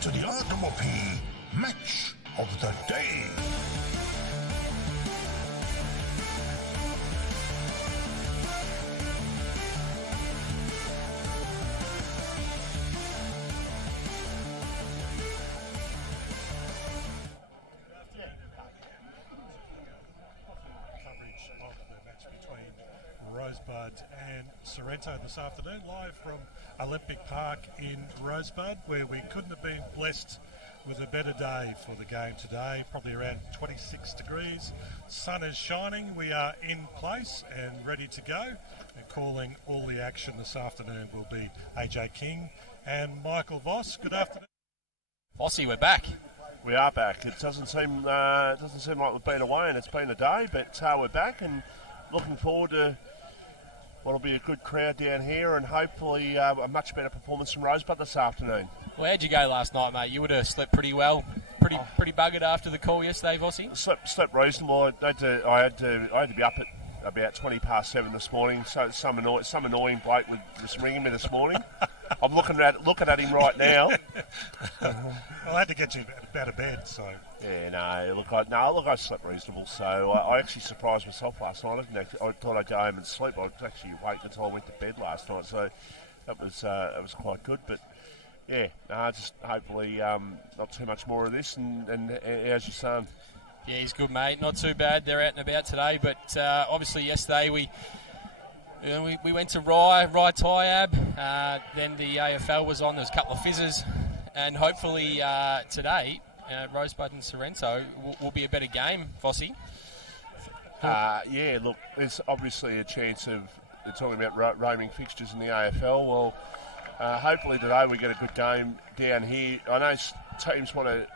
to the RD2 Match of the Day. Coverage of the match between Rosebud and Sorrento this afternoon, live from Olympic Park in Rosebud, where we couldn't have been blessed with a better day for the game today. Probably around 26 degrees. Sun is shining. We are in place and ready to go. And calling all the action this afternoon will be AJ King and Michael Voss. Good afternoon. Vossie, we're back. We are back. It doesn't seem like we've been away and it's been a day, but we're back and looking forward to what'll be a good crowd down here and hopefully a much better performance from Rosebud this afternoon. Well, how'd you go last night, mate? You would have slept pretty well. Pretty buggered after the call yesterday, Vossie? Slept reasonable. I had to be up at about 7:20 this morning. So some annoying bloke was ringing me this morning. I'm looking at him right now. I had to get you out of bed, so. Yeah, I slept reasonable. So I actually surprised myself last night. I thought I'd go home and sleep. I actually wait until I went to bed last night. So that was quite good. But yeah, just hopefully not too much more of this. And how's your son? Yeah, he's good, mate. Not too bad. They're out and about today, but obviously yesterday we went to Rye Tyab. Then the AFL was on. There was a couple of fizzes, and hopefully today Rosebud and Sorrento will be a better game. Vossie. Yeah, look, there's obviously a chance of they're talking about roaming fixtures in the AFL. Well, hopefully today we get a good game down here. I know teams want to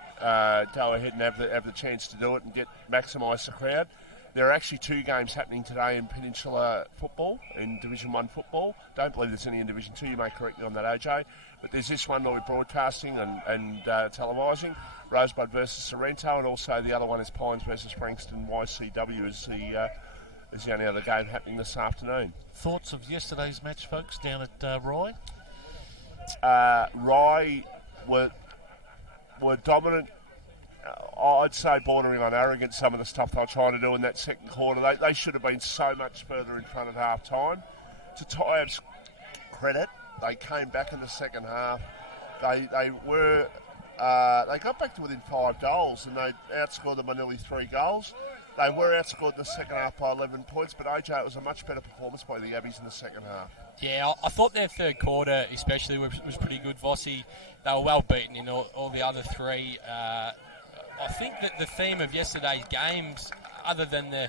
go ahead and have the chance to do it and maximise the crowd. There are actually 2 games happening today in Peninsula football, in Division 1 football. Don't believe there's any in Division 2. You may correct me on that, AJ. But there's this one that we're broadcasting and televising, Rosebud versus Sorrento, and also the other one is Pines versus Frankston. YCW is the only other game happening this afternoon. Thoughts of yesterday's match, folks, down at Rye? Rye were dominant. I'd say bordering on arrogant, some of the stuff they were trying to do in that second quarter. They should have been so much further in front at half time. To Tyab's credit, they came back in the second half. They got back to within 5 goals and they outscored them by nearly 3 goals. They were outscored in the second half by 11 points, but AJ, it was a much better performance by the Abbies in the second half. Yeah, I thought their third quarter especially was pretty good, Vossie. They were well beaten in all the other 3. I think that the theme of yesterday's games, other than the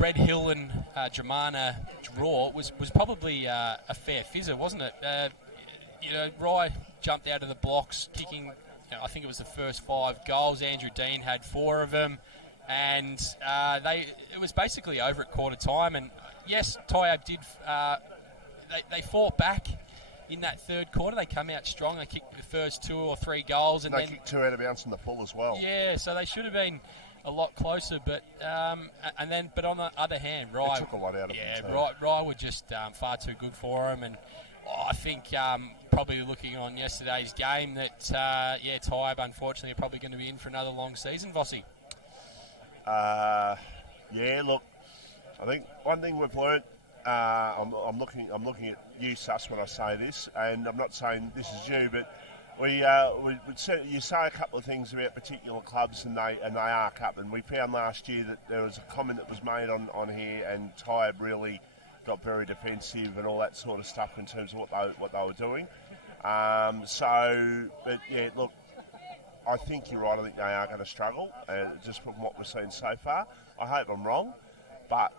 Red Hill and Germana draw, was probably a fair fizzer, wasn't it? Rye jumped out of the blocks, kicking. I think it was the first 5 goals. Andrew Dean had 4 of them, and it was basically over at quarter time. And yes, Tyab did. They fought back. In that third quarter, they come out strong. They kicked the first 2 or 3 goals, and they kicked 2 out of bounds in the full as well. Yeah, so they should have been a lot closer. But but on the other hand, Rye took a lot out of them. Yeah, Rye were just far too good for them, and I think probably looking on yesterday's game that Tyab unfortunately are probably going to be in for another long season. Vossie. Yeah, look, I think one thing we've learnt. I'm looking at you, Sus, when I say this, and I'm not saying this is you, but you say a couple of things about particular clubs, and they are cup. And we found last year that there was a comment that was made on here, and Tyab really got very defensive and all that sort of stuff in terms of what they were doing. But yeah, look, I think you're right. I think they are going to struggle, just from what we've seen so far. I hope I'm wrong, but.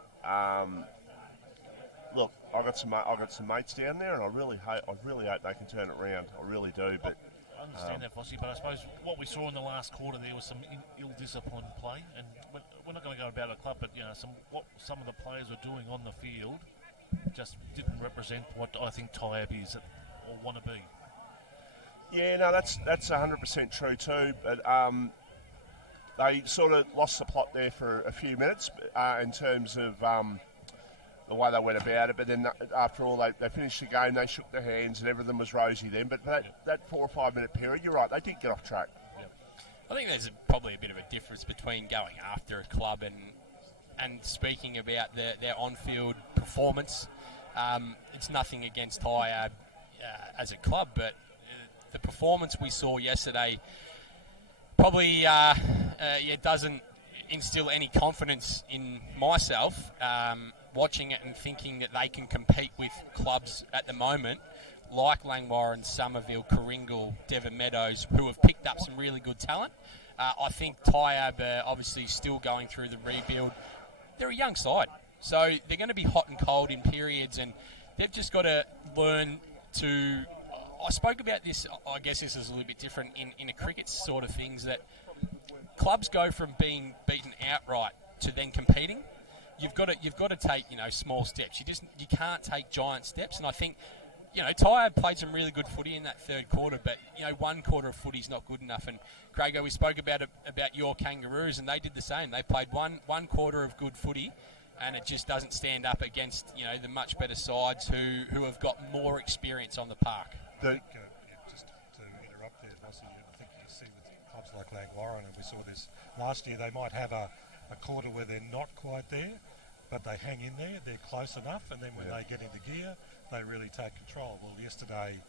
Look, I got some mates down there, and I really hope they can turn it around. I really do. But I understand that, Vossie, but I suppose what we saw in the last quarter there was some ill-disciplined play, and we're not going to go about a club, but what some of the players were doing on the field just didn't represent what I think Tyab is or want to be. Yeah, no, that's 100% true too. But they sort of lost the plot there for a few minutes in terms of the way they went about it. But then after all, they finished the game, they shook their hands, and everything was rosy then. But that 4 or 5 minute period, you're right, they did get off track. I think there's probably a bit of a difference between going after a club and speaking about their on-field performance. It's nothing against Tyab as a club, but the performance we saw yesterday probably doesn't instill any confidence in myself watching it and thinking that they can compete with clubs at the moment like Langwarrin, Somerville, Coringal, Devon Meadows, who have picked up some really good talent. I think Tyab are obviously still going through the rebuild. They're a young side, so they're going to be hot and cold in periods, and they've just got to learn to... I spoke about this, I guess this is a little bit different in a cricket sort of things, that clubs go from being beaten outright to then competing. You've got to take small steps. You can't take giant steps, and I think Tyab played some really good footy in that third quarter, but 1 quarter of footy's not good enough. And Craigo, we spoke about your Kangaroos, and they did the same. They played one quarter of good footy, and it just doesn't stand up against the much better sides who have got more experience on the park. Just to interrupt there, Vossi, I think you see with clubs like Langwarrin, and we saw this last year, they might have a quarter where they're not quite there, but they hang in there, they're close enough, and then when they get into gear, they really take control. Well, yesterday,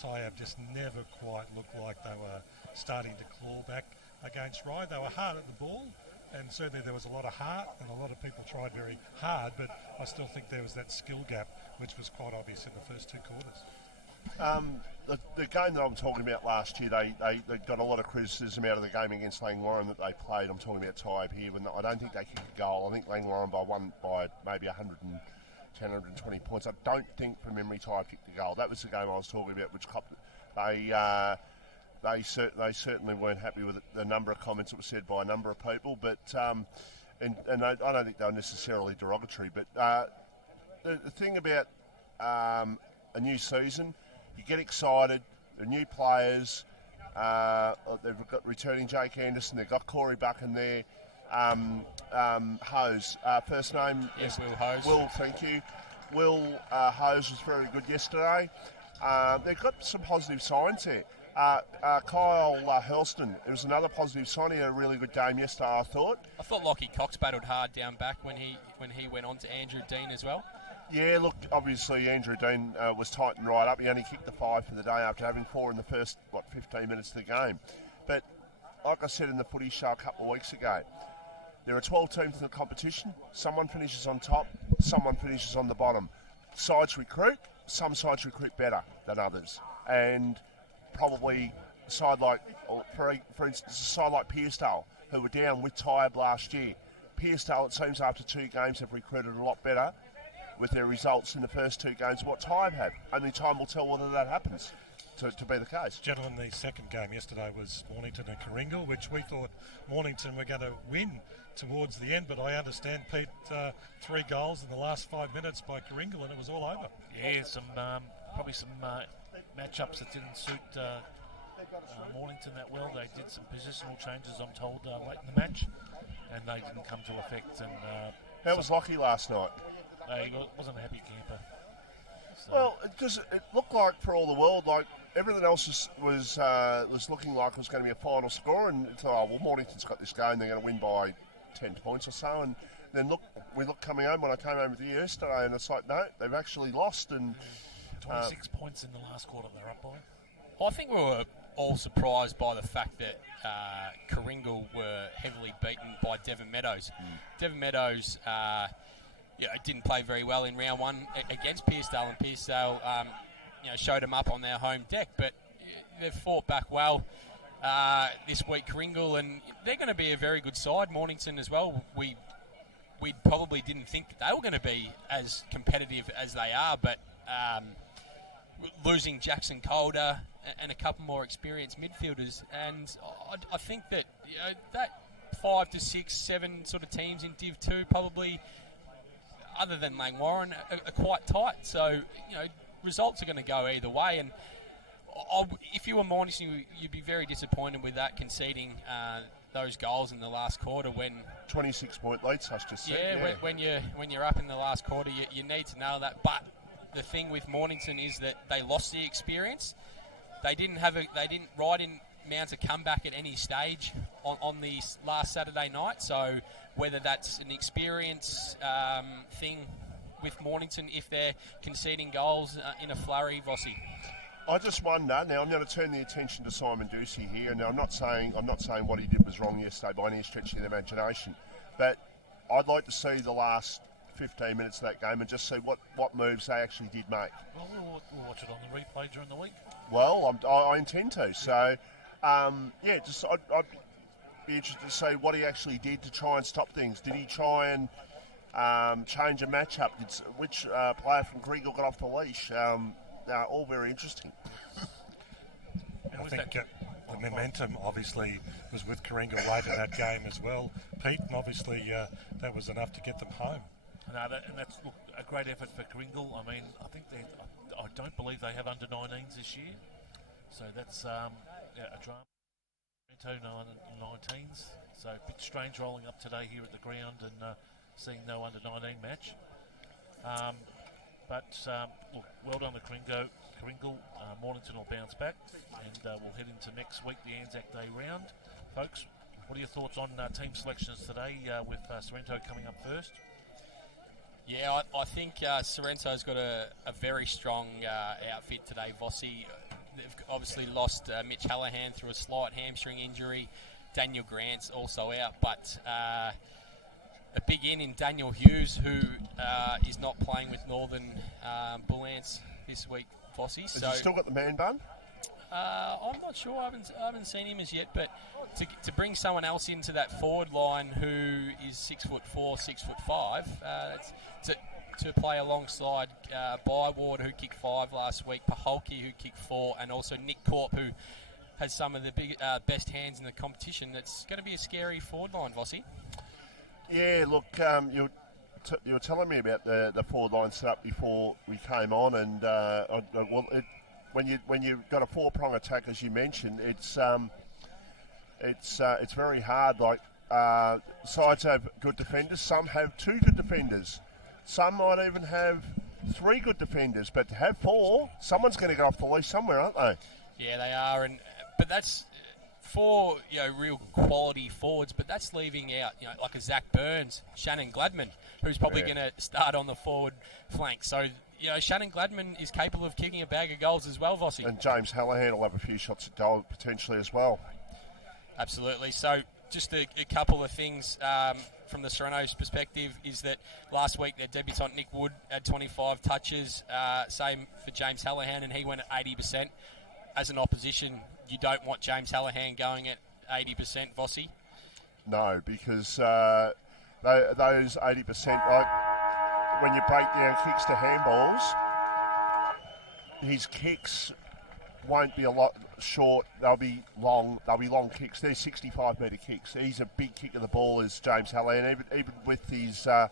Tyab just never quite looked like they were starting to claw back against Rye. They were hard at the ball, and certainly there was a lot of heart, and a lot of people tried very hard, but I still think there was that skill gap, which was quite obvious in the first 2 quarters. The game that I'm talking about last year, they got a lot of criticism out of the game against Langwarrin that they played. I'm talking about Tyab here, when I don't think they kicked a goal. I think Langwarrin won by maybe 110, 120 points. I don't think, from memory, Tyab kicked a goal. That was the game I was talking about, which copped it. They certainly weren't happy with the number of comments that were said by a number of people, but and I don't think they were necessarily derogatory. But the thing about a new season, you get excited, the new players, they've got returning Jake Anderson, they've got Corey Buck in there, Hose, first name? Yes, Will Hose. Will, thank you. Will Hose was very good yesterday. They've got some positive signs here. Kyle Hurlston, it was another positive sign. He had a really good game yesterday, I thought. I thought Lockie Cox battled hard down back when he went on to Andrew Dean as well. Yeah, look, obviously Andrew Dean was tightened right up. He only kicked the 5 for the day after having 4 in the first, 15 minutes of the game. But like I said in the footy show a couple of weeks ago, there are 12 teams in the competition. Someone finishes on top, someone finishes on the bottom. Sides recruit, some sides recruit better than others. And probably a side like, for instance, a side like Pearsdale, who were down with Tyab last year. Pearsdale, it seems, after 2 games have recruited a lot better with their results in the first 2 games what Tyab had. Only time will tell whether that happens to be the case. Gentlemen, the second game yesterday was Mornington and Coringal, which we thought Mornington were going to win towards the end, but I understand, Pete, 3 goals in the last 5 minutes by Coringal, and it was all over. Yeah, probably some matchups that didn't suit Mornington that well. They did some positional changes, I'm told, late in the match, and they didn't come to effect. And how was Lockie last night? He wasn't a happy camper. So. Well, it looked like, for all the world, like everything else was looking like it was going to be a final score, and thought, Mornington's got this game, they're going to win by 10 points or so, and then we looked coming home when I came home with you yesterday, and it's like, no, they've actually lost, and 26 points in the last quarter they're up by. I think we were all surprised by the fact that Coringal were heavily beaten by Devon Meadows. Devon Meadows didn't play very well in round 1 against Pearsdale, and Pearsdale showed them up on their home deck, but they've fought back well this week, Coringal, and they're going to be a very good side. Mornington as well. We probably didn't think that they were going to be as competitive as they are, but losing Jackson Calder and a couple more experienced midfielders, and I think that that 5 to 6, 7 sort of teams in DIV2 probably, other than Langwarrin, are quite tight. So results are going to go either way, and if you were Mornington, you'd be very disappointed with that, conceding those goals in the last quarter when 26-point lead, Such just said. yeah. When you're up in the last quarter, you need to know that. But the thing with Mornington is that they lost the experience. They didn't ride in mount a comeback at any stage on the last Saturday night. So whether that's an experience thing with Mornington, if they're conceding goals in a flurry, Vossi. I just wonder. Now I'm going to turn the attention to Simon Ducey here, and I'm not saying what he did was wrong yesterday by any stretch of the imagination, but I'd like to see the last 15 minutes of that game and just see what moves they actually did make. Well, we'll watch it on the replay during the week. Well, I intend to. So, I'd be interested to see what he actually did to try and stop things. Did he try and change a matchup? Which player from Griggle got off the leash? All very interesting. I think the momentum obviously was with Karinga late in that game as well, Pete, and obviously that was enough to get them home. And that's a great effort for Kringle. I mean, I don't believe they have under 19s this year, so that's a drama. Sorrento 19s, so a bit strange rolling up today here at the ground and seeing no under 19 match. But well done to Kringle. Mornington will bounce back, and we'll head into next week, the Anzac Day round. Folks, what are your thoughts on team selections today with Sorrento coming up first? Yeah, I think Sorrento's got a very strong outfit today, Vossi. They've obviously lost Mitch Hallahan through a slight hamstring injury. Daniel Grant's also out, but a big in Daniel Hughes, who is not playing with Northern Bullants this week, Vossi. Has he still got the man bun? I'm not sure. I haven't seen him as yet, but to bring someone else into that forward line who is 6'4", 6'5", to play alongside Byward, who kicked 5 last week, Paholke, who kicked 4, and also Nick Corp, who has some of the best hands in the competition. That's going to be a scary forward line, Vossi. Yeah, look, you were telling me about the forward line set up before we came on, and when you've got a 4-prong attack, as you mentioned, it's very hard. Like sides have good defenders, some have 2 good defenders, some might even have 3 good defenders. But to have 4, someone's going to get off the leash somewhere, aren't they? Yeah, they are, but that's 4 real quality forwards. But that's leaving out like a Zach Burns, Shannon Gladman, who's probably going to start on the forward flank. So. Shannon Gladman is capable of kicking a bag of goals as well, Vossi. And James Hallahan will have a few shots at goal potentially as well. Absolutely. So just a couple of things from the Sorrento's perspective is that last week their debutant Nick Wood had 25 touches. Same for James Hallahan, and he went at 80%. As an opposition, you don't want James Hallahan going at 80%, Vossi? No, because those 80%, like when you break down kicks to handballs, his kicks won't be a lot short. They'll be long kicks. They're 65-metre kicks. He's a big kick of the ball, is James Hallahan. Even with his, I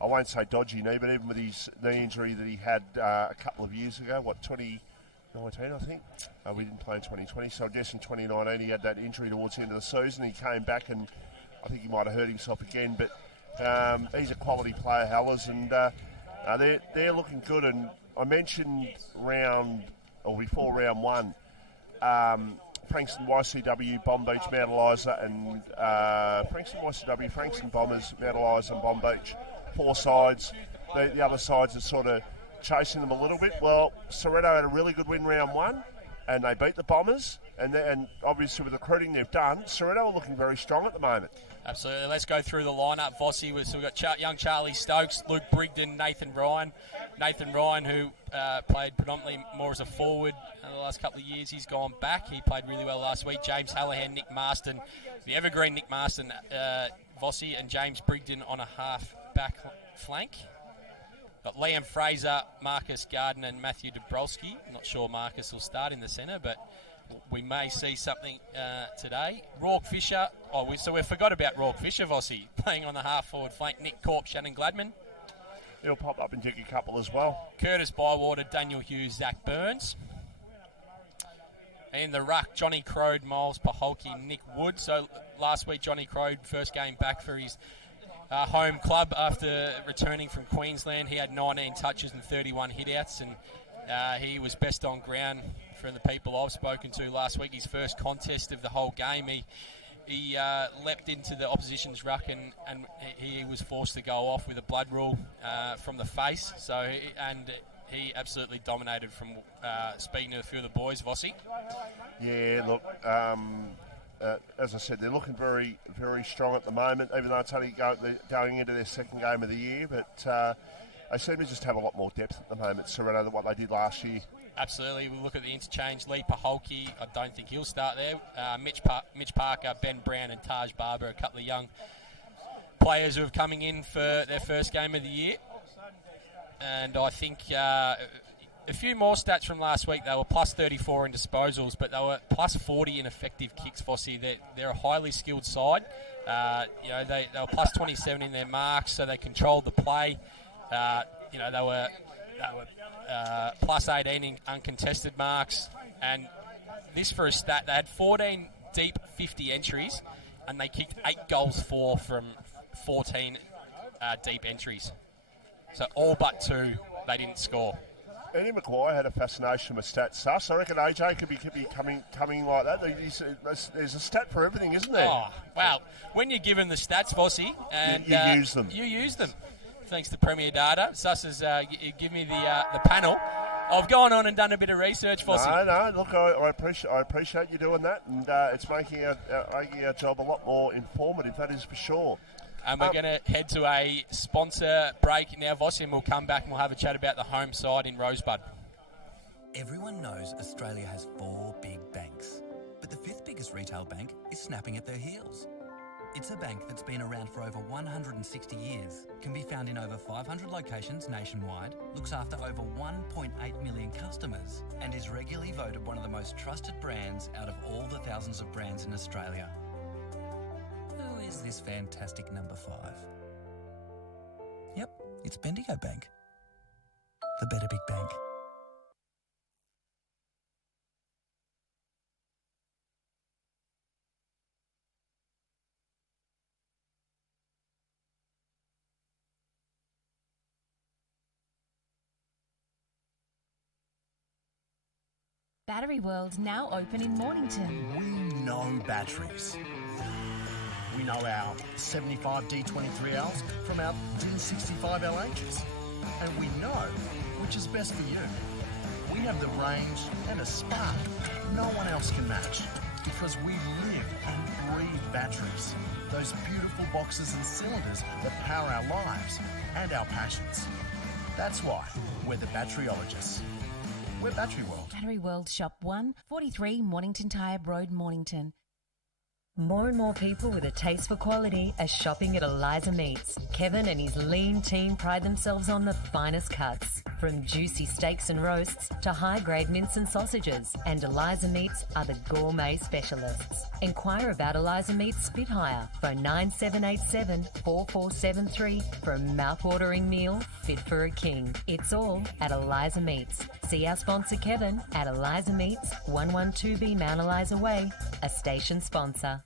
won't say dodgy knee, but even with his knee injury that he had a couple of years ago, 2019, I think. We didn't play in 2020, so I guess in 2019 he had that injury towards the end of the season. He came back and I think he might have hurt himself again, but he's a quality player, Hellers, and they're looking good. And I mentioned before round 1, Frankston YCW, Bomb Beach, Mount Eliza, and Frankston YCW, Frankston Bombers, Mount Eliza, and Bomb Beach. 4 sides. The other sides are sort of chasing them a little bit. Well, Sorrento had a really good win round 1, and they beat the Bombers. And obviously with the recruiting they've done, Sorrento are looking very strong at the moment. Absolutely. Let's go through the lineup, Vossi. We've got young Charlie Stokes, Luke Brigden, Nathan Ryan. Nathan Ryan, who played predominantly more as a forward in the last couple of years, he's gone back. He played really well last week. James Hallahan, Nick Marston, the evergreen Nick Marston, Vossi, and James Brigden on a half-back flank. Got Liam Fraser, Marcus Garden, and Matthew Dabrowski. Not sure Marcus will start in the centre, but we may see something today. Rourke Fisher. We forgot about Rourke Fisher, Vossi, playing on the half-forward flank. Nick Corp, Shannon Gladman. He'll pop up and kick a couple as well. Curtis Bywater, Daniel Hughes, Zach Burns. In the ruck, Johnny Crode, Miles Paholke, Nick Wood. So last week, Johnny Crode, first game back for his home club after returning from Queensland. He had 19 touches and 31 hitouts, and he was best on ground for the people I've spoken to last week. His first contest of the whole game. He leapt into the opposition's ruck and he was forced to go off with a blood rule from the face. He absolutely dominated from speaking to a few of the boys, Vossi. Yeah, look, as I said, they're looking very, very strong at the moment, even though it's only going into their second game of the year. But they seem to just have a lot more depth at the moment, Sorrento, than what they did last year. Absolutely. We look at the interchange. Lee Paholke, I don't think he'll start there. Mitch Parker, Ben Brown and Taj Barber, a couple of young players who are coming in for their first game of the year. And I think a few more stats from last week. They were plus 34 in disposals, but they were plus 40 in effective kicks, Vossi. They're a highly skilled side. They were plus 27 in their marks, so they controlled the play. They were plus 18 in uncontested marks. And this for a stat, they had 14 deep 50 entries, and they kicked 8 goals from 14 deep entries. So all but 2, they didn't score. Andy Maguire had a fascination with stats, Sus. I reckon AJ could be coming like that. There's a stat for everything, isn't there? Oh, wow. When you're given the stats, Vossi, and you use them. You use them. Thanks to Premier Data. Sus has give me the panel. I've gone on and done a bit of research, Vossi. No, look, I appreciate you doing that, and it's making our job a lot more informative, that is for sure. And we're going to head to a sponsor break now, Vossi, and we'll come back and we'll have a chat about the home side in Rosebud. Everyone knows Australia has 4 big banks, but the 5th biggest retail bank is snapping at their heels. It's a bank that's been around for over 160 years, can be found in over 500 locations nationwide, looks after over 1.8 million customers, and is regularly voted one of the most trusted brands out of all the thousands of brands in Australia. Who is this fantastic number 5? Yep, it's Bendigo Bank. The better big bank. Battery World now open in Mornington. We know batteries. We know our 75 D23Ls from our D65 LHs. And we know which is best for you. We have the range and a spark no one else can match because we live and breathe batteries. Those beautiful boxes and cylinders that power our lives and our passions. That's why we're the batteryologists. We're Battery World. Battery World Shop 1, 43 Mornington Tyre Road, Mornington. More and more people with a taste for quality are shopping at Eliza Meats. Kevin and his lean team pride themselves on the finest cuts, from juicy steaks and roasts to high-grade mince and sausages. And Eliza Meats are the gourmet specialists. Inquire about Eliza Meats Spit Hire. Phone 9787 4473 for a mouth-watering meal fit for a king. It's all at Eliza Meats. See our sponsor Kevin at Eliza Meats, 112B Mount Eliza Way, a station sponsor.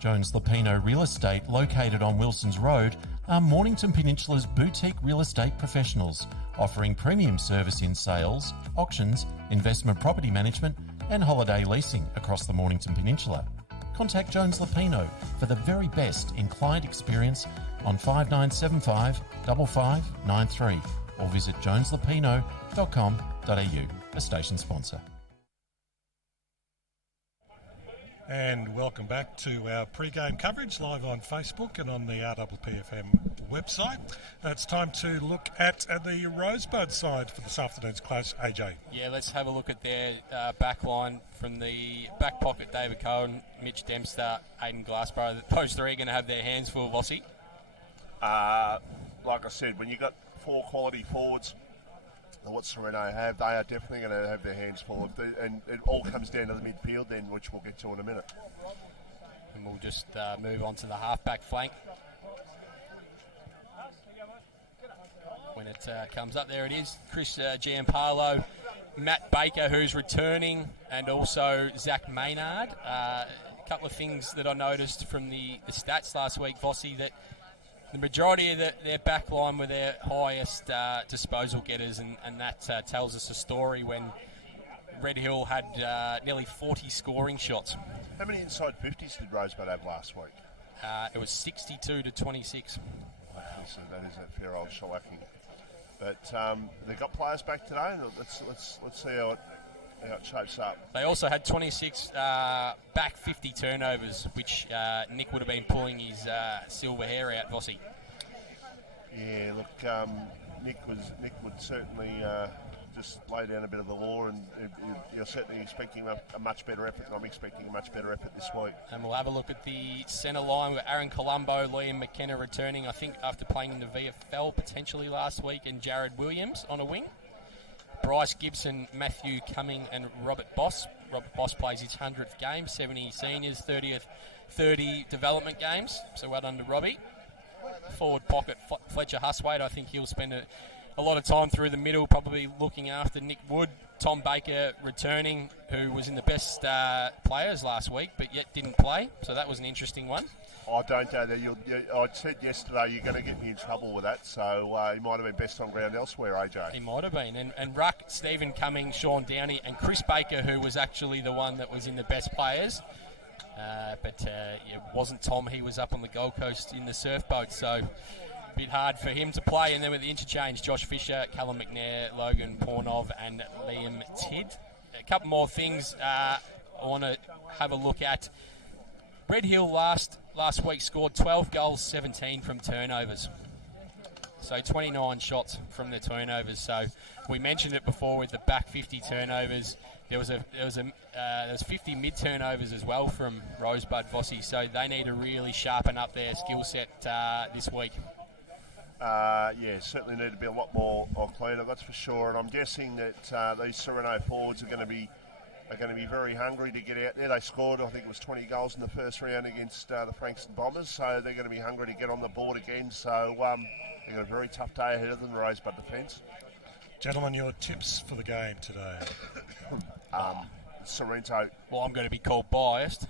Jones Lapino Real Estate, located on Wilson's Road, are Mornington Peninsula's boutique real estate professionals, offering premium service in sales, auctions, investment property management and holiday leasing across the Mornington Peninsula. Contact Jones Lapino for the very best in client experience on 5975 5593 or visit joneslapino.com.au, a station sponsor. And welcome back to our pre-game coverage live on Facebook and on the RPPFM website. It's time to look at the Rosebud side for this afternoon's close. AJ. Yeah, let's have a look at their back line from the back pocket. David Cohen, Mitch Dempster, Aidan Glassborough. Those 3 are going to have their hands full, Vossi. Like I said, when you've got 4 quality forwards, what Sorrento have, they are definitely going to have their hands full. And it all comes down to the midfield then, which we'll get to in a minute. And we'll just move on to the half-back flank. when it comes up. There it is. Chris Giampaolo, Matt Baker, who's returning, and also Zach Maynard. A couple of things that I noticed from the stats last week, Vossi, that the majority of their back line were their highest disposal getters, and that tells us a story when Red Hill had nearly 40 scoring shots. How many inside 50s did Rosebud have last week? It was 62 to 26. So that is a fair old shellacking. But they've got players back today. Let's see how it shapes up. They also had 26 back 50 turnovers, which Nick would have been pulling his silver hair out, Vossi. Yeah, look, Nick would certainly just lay down a bit of the law, and you're certainly expecting a much better effort. I'm expecting a much better effort this week. And we'll have a look at the centre line with Aaron Colombo, Liam McKenna returning, I think, after playing in the VFL potentially last week, and Jared Williams on a wing. Bryce Gibson, Matthew Cumming, and Robert Boss. Robert Boss plays his 100th game, 70 seniors, 30 development games. So well done to Robbie. Forward pocket, Fletcher Huswaite. I think he'll spend a lot of time through the middle, probably looking after Nick Wood. Tom Baker returning, who was in the best players last week, but yet didn't play. So that was an interesting one. I don't know that I said yesterday you're going to get me in trouble with that, so he might have been best on ground elsewhere, AJ. He might have been. And Ruck, Stephen Cummings, Sean Downey, and Chris Baker, who was actually the one that was in the best players. But it wasn't Tom. He was up on the Gold Coast in the surf boat, so a bit hard for him to play. And then with the interchange, Josh Fisher, Callum McNair, Logan Pornov, and Liam Tidd. A couple more things I want to have a look at. Red Hill last week scored 12 goals, 17 from turnovers. So 29 shots from the turnovers. So we mentioned it before with the back 50 turnovers. There was 50 mid turnovers as well from Rosebud, Vossi. So they need to really sharpen up their skill set this week. Yeah, certainly need to be a lot more cleaner, that's for sure. And I'm guessing that these Sorrento forwards are going to be very hungry to get out there. They scored, I think it was 20 goals in the first round against the Frankston Bombers, so they're going to be hungry to get on the board again. So they've got a very tough day ahead of them, the Rosebud defence. Gentlemen, your tips for the game today? Sorrento. Well, I'm going to be called biased.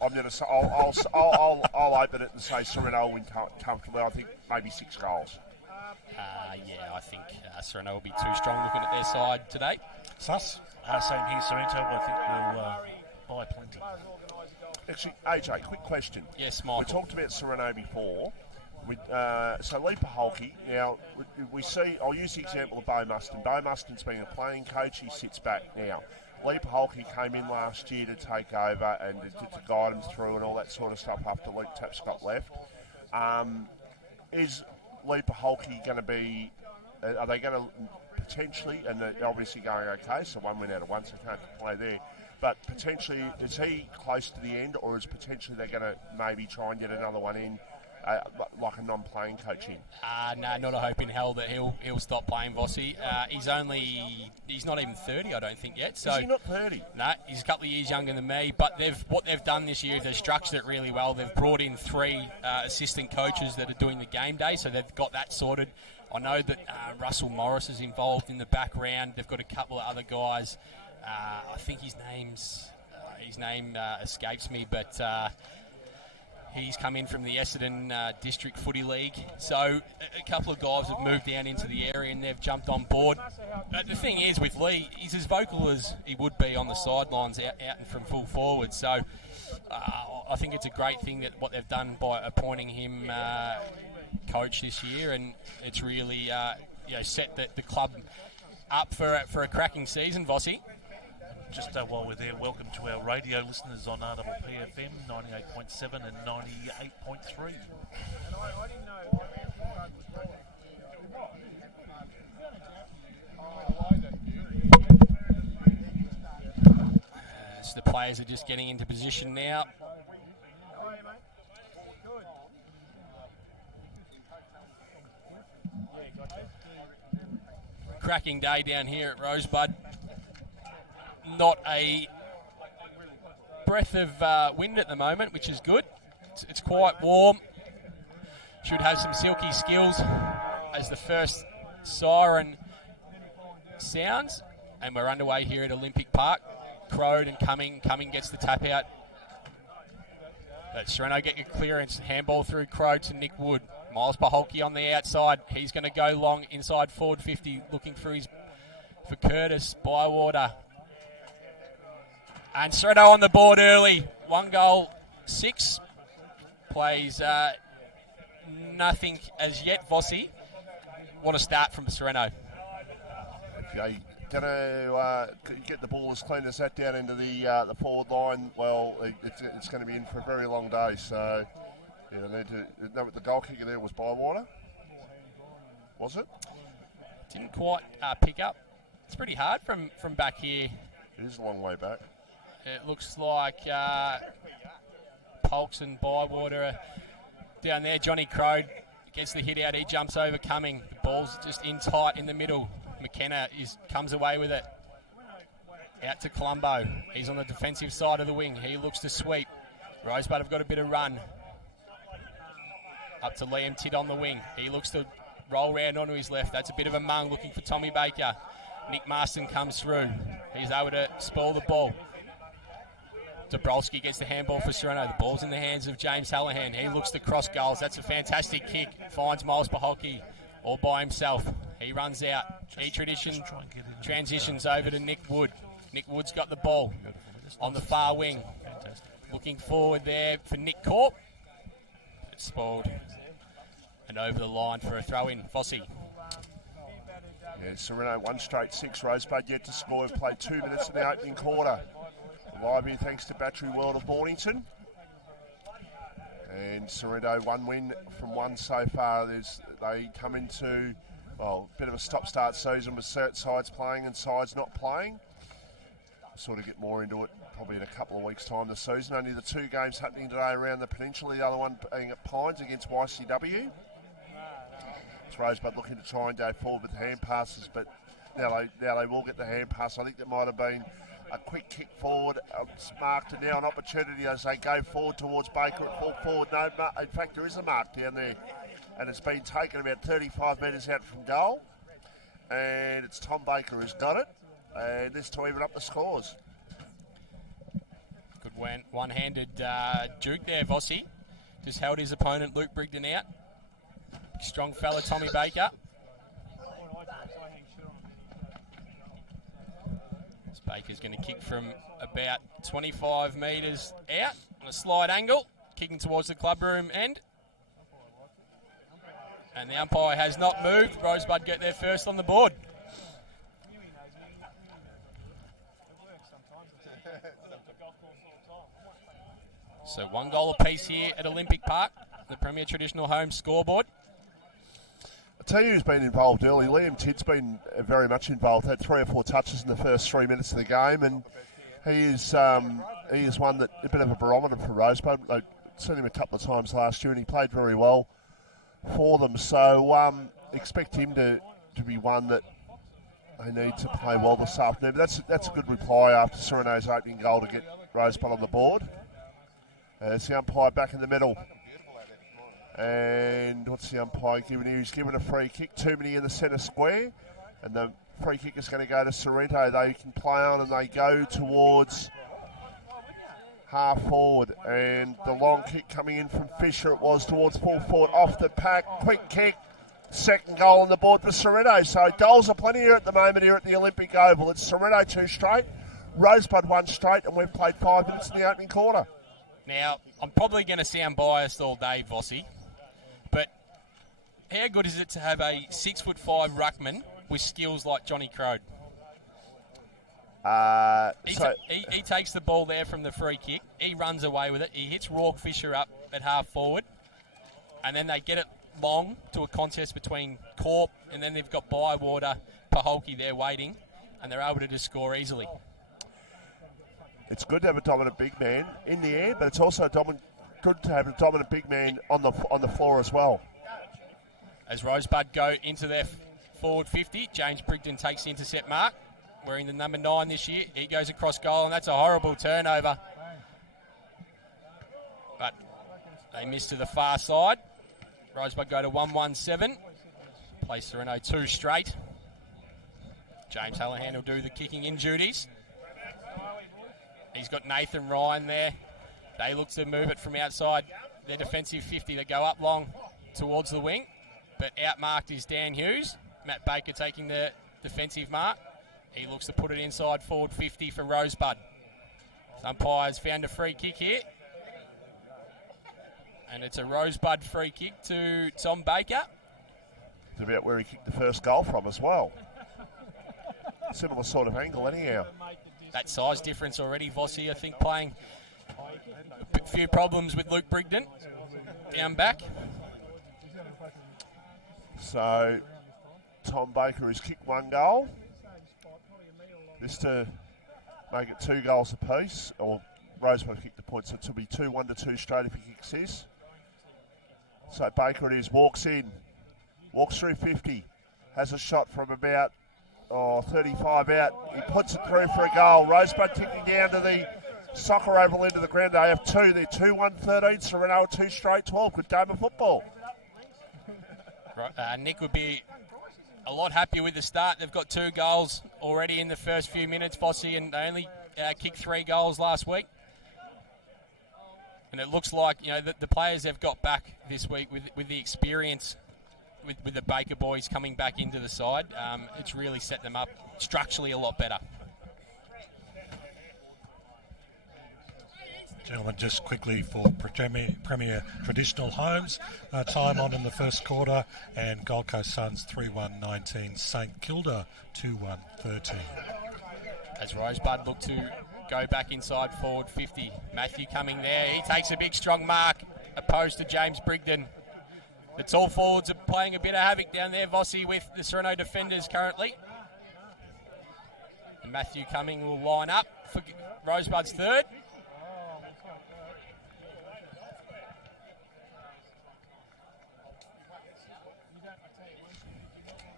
I'm going to say I'll open it and say Sorrento will win comfortably. I think maybe 6 goals. Yeah, I think Sorrento will be too strong looking at their side today. Sus? Same here, Sorrento. I think we'll buy plenty. Actually, AJ, quick question. Yes, Michael. We talked about Sorrento before. So Lee Paholke, now we see, I'll use the example of Bo Muston. Bo Muston's been a playing coach, he sits back now. Lee Paholke came in last year to take over and to guide them through and all that sort of stuff after Luke Tapscott left. Is Lee Paholke going to be, are they going to potentially, and they're obviously going okay, so 1 win out of 1, so can't play there, but potentially, is he close to the end, or is potentially they're going to maybe try and get another one in, like a non-playing coach in? No, not a hope in hell that he'll stop playing, Vossi. He's not even 30, I don't think, yet. So is he not 30? No, he's a couple of years younger than me, but what they've done this year is they've structured it really well. They've brought in 3 assistant coaches that are doing the game day, so they've got that sorted. I know that Russell Morris is involved in the background. They've got a couple of other guys. I think his name escapes me, but he's come in from the Essendon District Footy League. So a couple of guys have moved down into the area and they've jumped on board. But the thing is with Lee, he's as vocal as he would be on the sidelines out and from full forward. So I think it's a great thing that what they've done by appointing him coach this year, and it's really set the club up for a cracking season, Vossi. Just while we're there, welcome to our radio listeners on RPFM 98.7 and 98.3. So the players are just getting into position now. Cracking day down here at Rosebud. Not a breath of wind at the moment, which is good. It's quite warm. Should have some silky skills as the first siren sounds, and we're underway here at Olympic Park. Crowed and Cumming gets the tap out. But Sorrento get your clearance. Handball through Crow to Nick Wood. Miles Paholke on the outside. He's going to go long inside forward 50, looking for Curtis Bywater. And Sorrento on the board early. 1 goal, 6. Plays nothing as yet, Vossi. What a start from Sorrento. Okay. Going to get the ball as clean as that down into the forward line. Well, it's going to be in for a very long day. So, yeah, they need to. No, the goal kicker there was Bywater. Was it? Didn't quite pick up. It's pretty hard from back here. It is a long way back. It looks like Polks and Bywater are down there. Johnny Crode gets the hit out. He jumps over Cumming. The ball's just in tight in the middle. McKenna comes away with it. Out to Colombo. He's on the defensive side of the wing. He looks to sweep. Rosebud have got a bit of run. Up to Liam Tidd on the wing. He looks to roll round onto his left. That's a bit of a mung looking for Tommy Baker. Nick Marston comes through. He's able to spoil the ball. Dabrowski gets the handball for Sorrento. The ball's in the hands of James Hallahan. He looks to cross goals. That's a fantastic kick. Finds Miles Paholke all by himself. He runs out. E-Tradition transitions over to Nick Wood. Nick Wood's got the ball on the far wing. Looking forward there for Nick Corp. It's spoiled. And over the line for a throw-in. Vossi. Yeah, Sorrento 1 straight 6. Rosebud yet to score. We've played 2 minutes in the opening quarter. Live here thanks to Battery World of Mornington. And Sorrento 1 win from 1 so far. They come into, well, a bit of a stop-start season with certain sides playing and sides not playing. Sort of get more into it probably in a couple of weeks' time this season. Only the 2 games happening today around the peninsula. The other one being at Pines against YCW. It's Rosebud looking to try and go forward with hand passes, but now they will get the hand pass. I think there might have been a quick kick forward, marked, and now an opportunity as they go forward towards Baker at full forward. No, in fact, there is a mark down there, and it's been taken about 35 metres out from goal, and it's Tom Baker who's got it, and this to even up the scores. Good one-handed juke there, Vossi. Just held his opponent, Luke Brigden, out. Strong fella, Tommy Baker. Baker's going to kick from about 25 metres out on a slide angle, kicking towards the clubroom end. And the umpire has not moved. Rosebud get there first on the board. So 1 goal apiece here at Olympic Park, the Premier Traditional Home scoreboard. I'll tell you who's been involved early. Liam Tidd's been very much involved. Had 3 or 4 touches in the first 3 minutes of the game, and he is one that a bit of a barometer for Rosebud. I've seen him a couple of times last year, and he played very well for them. So expect him to be one that they need to play well this afternoon. But that's a good reply after Sorrento's opening goal to get Rosebud on the board. It's the umpire back in the middle. And what's the umpire giving here? He's given a free kick. 2 many in the centre square. And the free kick is going to go to Sorrento. They can play on and they go towards half forward. And the long kick coming in from Fisher, it was towards full forward. Off the pack. Quick kick. Second goal on the board for Sorrento. So goals are plenty here at the moment here at the Olympic Oval. It's Sorrento 2 straight. Rosebud 1 straight. And we've played 5 minutes in the opening quarter. Now, I'm probably going to sound biased all day, Vossi. But how good is it to have a 6'5" ruckman with skills like Johnny Crode? He takes the ball there from the free kick. He runs away with it. He hits Rourke Fisher up at half forward. And then they get it long to a contest between Corp and then they've got Bywater, Paholke there waiting. And they're able to just score easily. It's good to have a dominant big man in the air, but it's also good to have a dominant big man on the floor as well. As Rosebud go into their forward 50, James Brigden takes the intercept mark, wearing the number 9 this year. He goes across goal, and that's a horrible turnover. But they miss to the far side. Rosebud go to 1-1-7. Play Sorrento 2 straight. James Hallahan will do the kicking in duties. He's got Nathan Ryan there. They look to move it from outside their defensive 50 to go up long towards the wing. But outmarked is Dan Hughes. Matt Baker taking the defensive mark. He looks to put it inside forward 50 for Rosebud. Umpires found a free kick here. And it's a Rosebud free kick to Tom Baker. It's about where he kicked the first goal from as well. Similar sort of angle anyhow. That size difference already, Vossi, I think, playing a few problems with Luke Brigden down back. So, Tom Baker has kicked 1 goal. This to make it 2 goals apiece, or Rosebud kicked the point, so it'll be 2-1 to 2 straight if he kicks this. So Baker it is, walks in, walks through 50, has a shot from about 35 out. He puts it through for a goal. Rosebud kicking down to the soccer oval into the ground. They have 2. They're 2-1-13. Sorrento 2 straight 12. Good game of football. Nick would be a lot happier with the start. They've got 2 goals already in the first few minutes, Vossi, and they only kicked 3 goals last week. And it looks like, you know, the players have got back this week with the experience with the Baker boys coming back into the side. It's really set them up structurally a lot better. Gentlemen, just quickly for Premier Traditional Homes, time on in the first quarter, and Gold Coast Suns 3-1-19, St Kilda 2-1-13. As Rosebud look to go back inside forward 50. Matthew coming there. He takes a big strong mark opposed to James Brigden. The tall forwards are playing a bit of havoc down there, Vossi, with the Sorrento defenders currently. And Matthew Cumming will line up for Rosebud's third.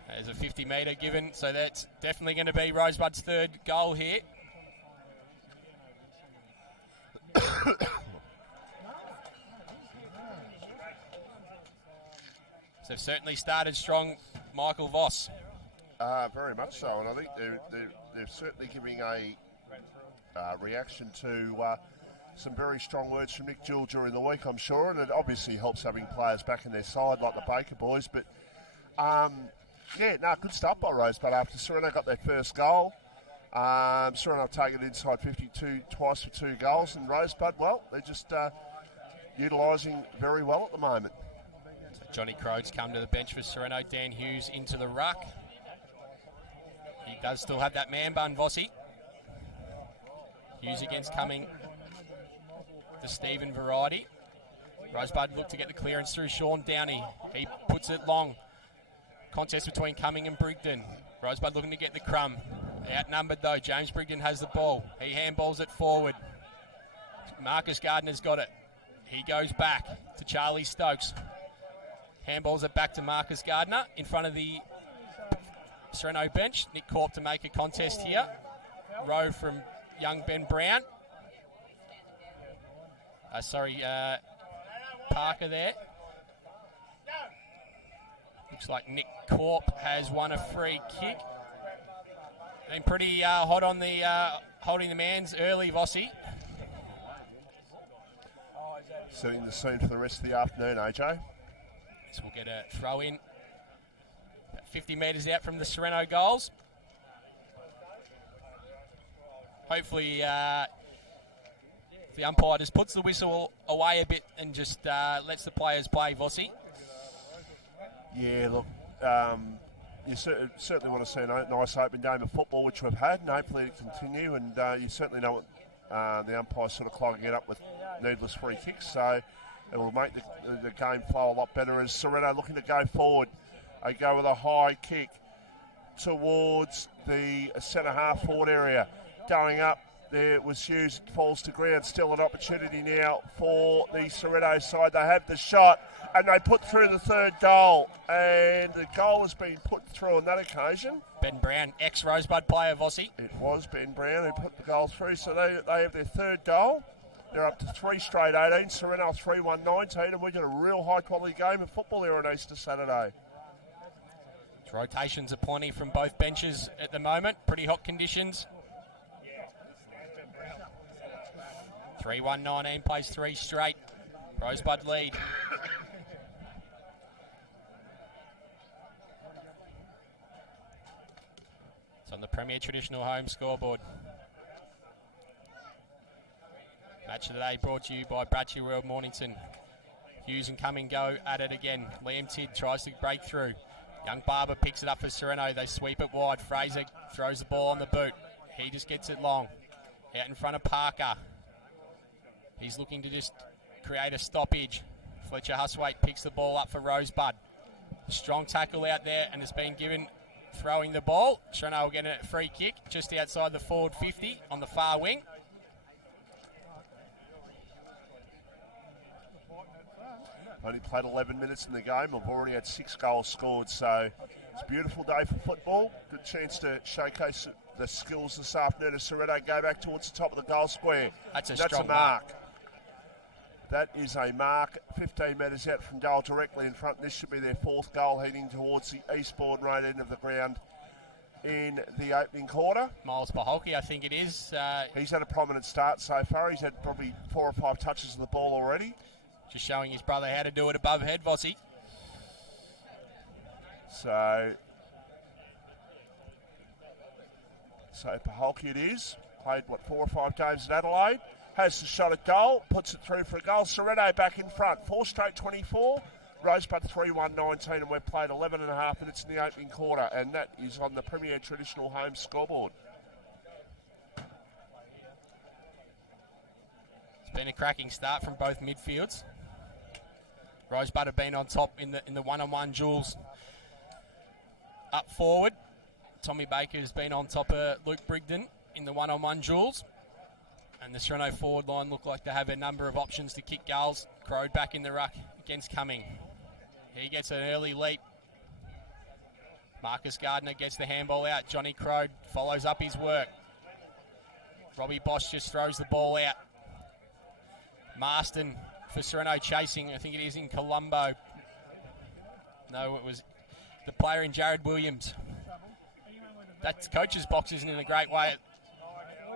There's a 50-metre given, so that's definitely going to be Rosebud's third goal here. So they've certainly started strong, Michael Voss. Very much so, and I think they're certainly giving a reaction to some very strong words from Nick Jewell during the week, I'm sure, and it obviously helps having players back in their side like the Baker boys. But good start by Rosebud after Sorrento got their first goal. Sorrento taken inside 52 twice for 2 goals, and Rosebud, well, they're just utilising very well at the moment. So Johnny Crode's come to the bench for Sorrento. Dan Hughes into the ruck. He does still have that man bun, Vossi. Hughes against Cumming, the Stephen variety. Rosebud looked to get the clearance through Sean Downey. He puts it long. Contest between Cumming and Brigden. Rosebud looking to get the crumb. Outnumbered though. James Brigden has the ball. He handballs it forward. Marcus Gardner's got it. He goes back to Charlie Stokes. Handballs it back to Marcus Gardner in front of the Sorrento bench. Nick Corp to make a contest here. Row from young Ben Brown. Parker there. Looks like Nick Corp has won a free kick. Been pretty hot on the holding the mans early, Vossi. Setting the scene for the rest of the afternoon, AJ. So we'll get a throw in. About 50 metres out from the Sorrento goals. Hopefully the umpire just puts the whistle away a bit and just lets the players play, Vossi. Yeah, look, you certainly want to see a nice open game of football, which we've had, and hopefully it continue. And you certainly don't want the umpires sort of clogging it up with needless free kicks, so it will make the game flow a lot better. As Sorrento looking to go forward, they go with a high kick towards the centre-half forward area. Going up, there was Hughes, falls to ground. Still an opportunity now for the Sorrento side. They have the shot, and they put through the third goal. And the goal has been put through on that occasion. Ben Brown, ex-Rosebud player, Vossi. It was Ben Brown who put the goal through. So they have their third goal. They're up to 3 straight 18. Sorrento 3-1-19, and we've got a real high-quality game of football here on Easter Saturday. Rotations are plenty from both benches at the moment. Pretty hot conditions. 3-1-19 plays 3 straight. Rosebud lead. It's on the Premier Traditional Home scoreboard. Match of the day brought to you by Battery World Mornington. Hughes and Cumming go at it again. Liam Tidd tries to break through. Young Barber picks it up for Sorrento. They sweep it wide. Fraser throws the ball on the boot. He just gets it long. Out in front of Parker. He's looking to just create a stoppage. Fletcher Huswaite picks the ball up for Rosebud. Strong tackle out there, and it's been given throwing the ball. Sorrento will get a free kick just outside the forward 50 on the far wing. Only played 11 minutes in the game. I've already had 6 goals scored, so it's a beautiful day for football. Good chance to showcase the skills this afternoon as Sorrento go back towards the top of the goal square. That's a mark. That is a mark. 15 metres out from goal, directly in front. This should be their 4th goal, heading towards the eastbourne right end of the ground in the opening quarter. Miles Paholke, I think it is. He's had a prominent start so far. He's had probably 4 or 5 touches of the ball already. Just showing his brother how to do it above head, Vossi. So Paholke it is. Played, 4 or 5 games in Adelaide. Has the shot at goal. Puts it through for a goal. Sorrento back in front. 4 straight 24. Rosebud 3-1-19, and we've played 11 and a half minutes in the opening quarter, and that is on the Premier Traditional Home scoreboard. It's been a cracking start from both midfields. Rosebud have been on top in the one-on-one duels up forward. Tommy Baker has been on top of Luke Brigden in the one-on-one duels. And the Sorrento forward line look like they have a number of options to kick goals. Crowd back in the ruck against Cumming. He gets an early leap. Marcus Gardner gets the handball out. Johnny Crowd follows up his work. Robbie Bosch just throws the ball out. Marston for Sorrento chasing. I think it is in Colombo. No, it was the player in Jared Williams. That coach's box isn't in a great way.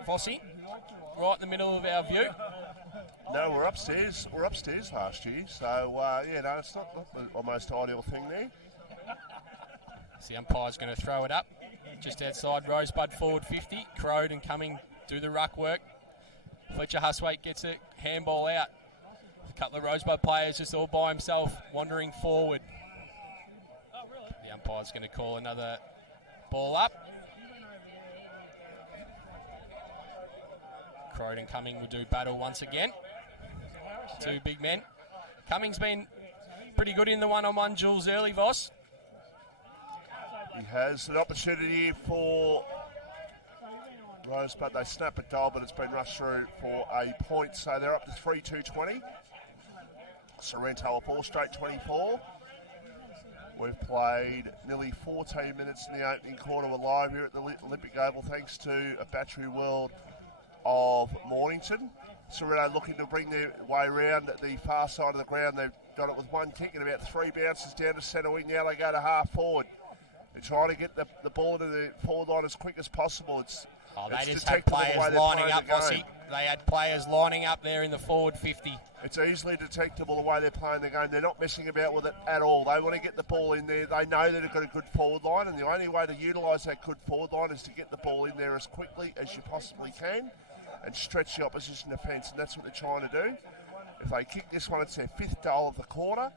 Vossi, right in the middle of our view. No, we're upstairs. We're upstairs last year, so it's not the most ideal thing there. So the umpire's going to throw it up just outside Rosebud forward 50. Crowd and Cumming do the ruck work. Fletcher Huswaite gets a handball out. A couple of Rosebud players just all by himself wandering forward. The umpire's going to call another ball up. Crowd and Cumming will do battle once again. 2 big men. Cumming's been pretty good in the one-on-one duels early, Voss. He has an opportunity for Rosebud. They snap a goal, but it's been rushed through for a point. So they're up to 3-2-20. Sorrento a 4 straight 24. We've played nearly 14 minutes in the opening quarter. We're live here at the Olympic Oval thanks to a Battery World of Mornington. Sorrento looking to bring their way around at the far side of the ground. They've got it with 1 kick and about 3 bounces down to centre wing. Now they go to half forward. They're trying to get the ball into the forward line as quick as possible. They just had players lining up, Vossi. They had players lining up there in the forward 50. It's easily detectable the way they're playing the game. They're not messing about with it at all. They want to get the ball in there. They know that they've got a good forward line, and the only way to utilise that good forward line is to get the ball in there as quickly as you possibly can and stretch the opposition defence, and that's what they're trying to do. If they kick this one, it's their 5th goal of the quarter,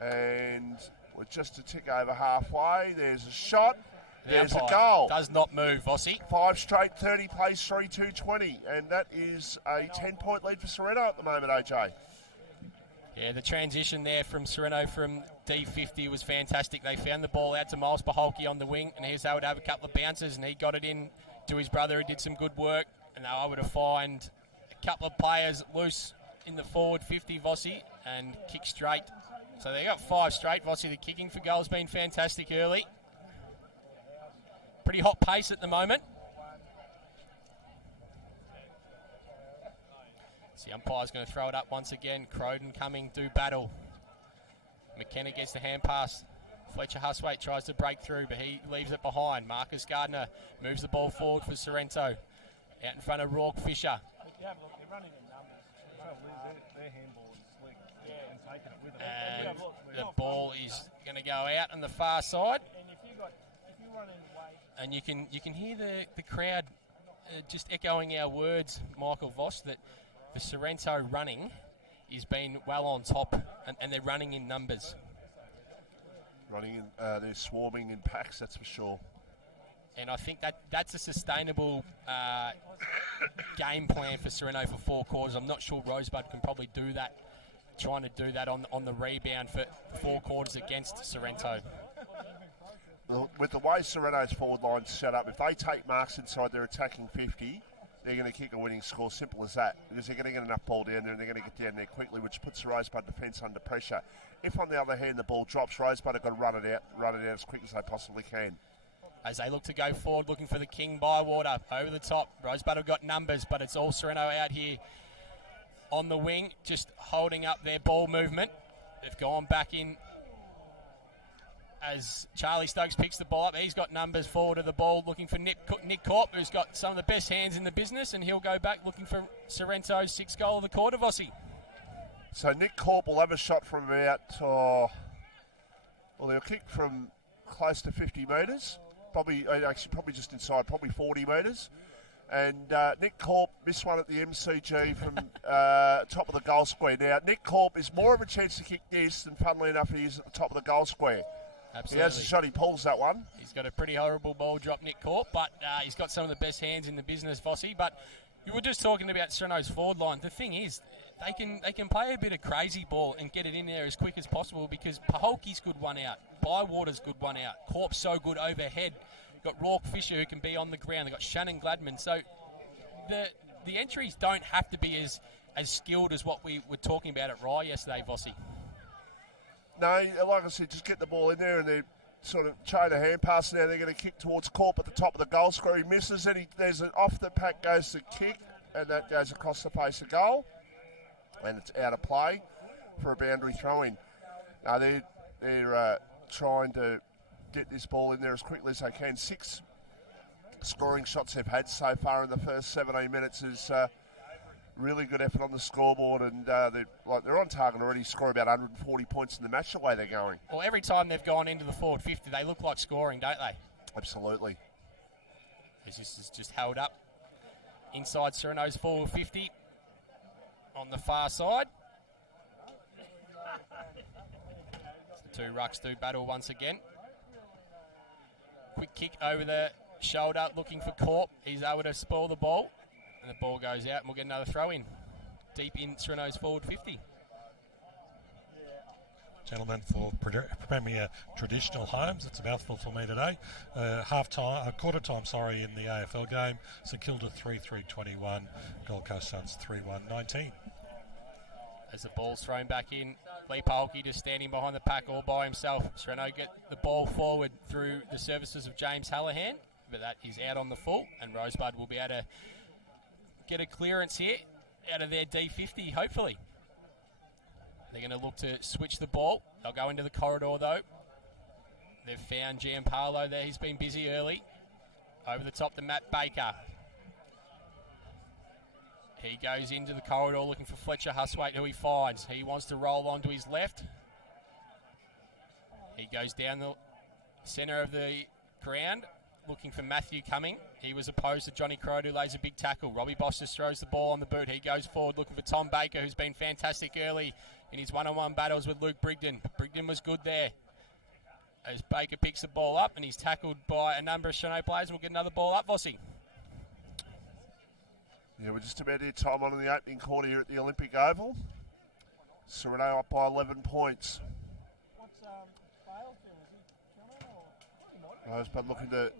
and we're just a tick over halfway. There's a shot. There's a goal. Does not move, Vossi. 5 straight 30 plays 3-2-20, and that is a 10-point lead for Sorrento at the moment, AJ. Yeah, the transition there from Sorrento from D50 was fantastic. They found the ball out to Miles Paholke on the wing, and he's able to have a couple of bounces, and he got it in to his brother who did some good work, and they were able to find a couple of players loose in the forward 50, Vossi, and kick straight. So they got 5 straight, Vossi. The kicking for goal has been fantastic early. Pretty hot pace at the moment. So the umpire's going to throw it up once again. Crowden Cumming do battle. McKenna gets the hand pass Fletcher Huswaite tries to break through, but he leaves it behind. Marcus Gardner moves the ball forward for Sorrento. Out in front of Rourke Fisher. Yeah, look, they're running in numbers. The trouble is their handball is slick and taking it with them. And the ball is going to go out on the far side. And if you run in weight, and you can hear the crowd just echoing our words, Michael Voss, that the Sorrento running is being well on top, and they're running in numbers. Running in, they're swarming in packs, that's for sure. And I think that's a sustainable game plan for Sorrento for 4 quarters. I'm not sure Rosebud can probably do that, trying to do that on the rebound for 4 quarters against Sorrento. With the way Sorrento's forward line's set up, if they take marks inside their attacking 50, they're going to kick a winning score. Simple as that. Because they're going to get enough ball down there and they're going to get down there quickly, which puts the Rosebud defence under pressure. If, on the other hand, the ball drops, Rosebud have got to run it out as quick as they possibly can. As they look to go forward, looking for the King Bywater over the top. Rosebud have got numbers, but it's all Sorrento out here on the wing, just holding up their ball movement. They've gone back in as Charlie Stokes picks the ball up. He's got numbers forward of the ball, looking for Nick Corp, who's got some of the best hands in the business, and he'll go back looking for Sorrento's 6th goal of the quarter, Vossi. So Nick Corp will have a shot from about, they'll kick from close to 50 metres, probably just inside, probably 40 metres. And Nick Corp missed one at the MCG from top of the goal square. Now, Nick Corp is more of a chance to kick this than, funnily enough, he is at the top of the goal square. Absolutely. He has a shot, he pulls that one. He's got a pretty horrible ball drop, Nick Corp, but he's got some of the best hands in the business, Vossi. But you were just talking about Sorrento's forward line. The thing is, they can play a bit of crazy ball and get it in there as quick as possible, because Paholke's good one out, Bywater's good one out, Corp's so good overhead. You've got Rourke Fisher who can be on the ground. They've got Shannon Gladman. So the entries don't have to be as skilled as what we were talking about at Rye yesterday, Vossi. No, like I said, just get the ball in there and they're sort of chain a hand pass. Now they're going to kick towards Corp at the top of the goal square. He misses and there's an off the pack goes to kick, and that goes across the face of goal. And it's out of play for a boundary throw-in. They're trying to get this ball in there as quickly as they can. 6 scoring shots they've had so far in the first 17 minutes is really good effort on the scoreboard, and they're on target already to score about 140 points in the match the way they're going. Well, every time they've gone into the forward 50, they look like scoring, don't they? Absolutely. This is just held up inside Sorrento's forward 50 on the far side. The 2 rucks do battle once again. Quick kick over the shoulder, looking for Corp. He's able to spoil the ball, and the ball goes out, and we'll get another throw in deep in Sorrento's forward 50. Gentlemen, for Premier Traditional Homes, it's a mouthful for me today. Quarter time, in the AFL game. St Kilda 3-3-21, Gold Coast Suns 3-1-19. As the ball's thrown back in, Lee Paholke just standing behind the pack all by himself. Sorrento get the ball forward through the services of James Hallahan, but that is out on the full, and Rosebud will be able to get a clearance here out of their D50, hopefully. They're going to look to switch the ball. They'll go into the corridor, though. They've found Gianpaolo there. He's been busy early. Over the top to Matt Baker. He goes into the corridor looking for Fletcher Huswaite, who he finds. He wants to roll on to his left. He goes down the centre of the ground looking for Matthew Cumming. He was opposed to Johnny Crowd, who lays a big tackle. Robbie Boss just throws the ball on the boot. He goes forward looking for Tom Baker, who's been fantastic early in his one-on-one battles with Luke Brigden. Brigden was good there. As Baker picks the ball up and he's tackled by a number of Sorrento players, we'll get another ball up, Vossi. Yeah, we're just about here time on in the opening quarter here at the Olympic Oval. Sorrento up by 11 points. Rosebud looking to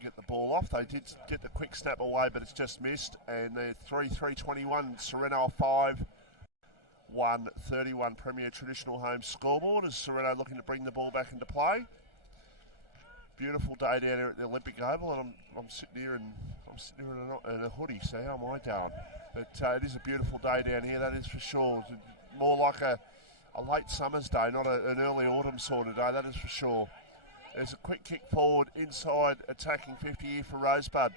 get the ball off. They did get the quick snap away, but it's just missed. And they're 3-3-21. Sorrento 5-1-31 Premier Traditional Home scoreboard as Sorrento looking to bring the ball back into play. Beautiful day down here at the Olympic Oval, and I'm sitting here in a hoodie, so how am I doing? But it is a beautiful day down here, that is for sure. More like a a late summer's day, not an early autumn sort of day, that is for sure. There's a quick kick forward inside attacking 50 here for Rosebud.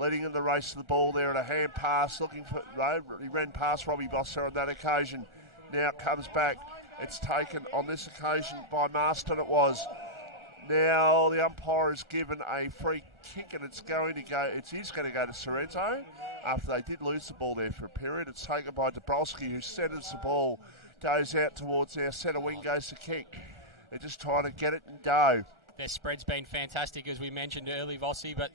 Leading in the race to the ball there at a hand pass, looking for, he ran past Robbie Bosser on that occasion. Now comes back. It's taken on this occasion by Marston, it was. Now the umpire has given a free kick and it is going to go to Sorrento after they did lose the ball there for a period. It's taken by Dabrowski, who centres the ball, goes out towards our centre wing, goes to kick. They're just trying to get it and go. Their spread's been fantastic, as we mentioned early, Vossi, but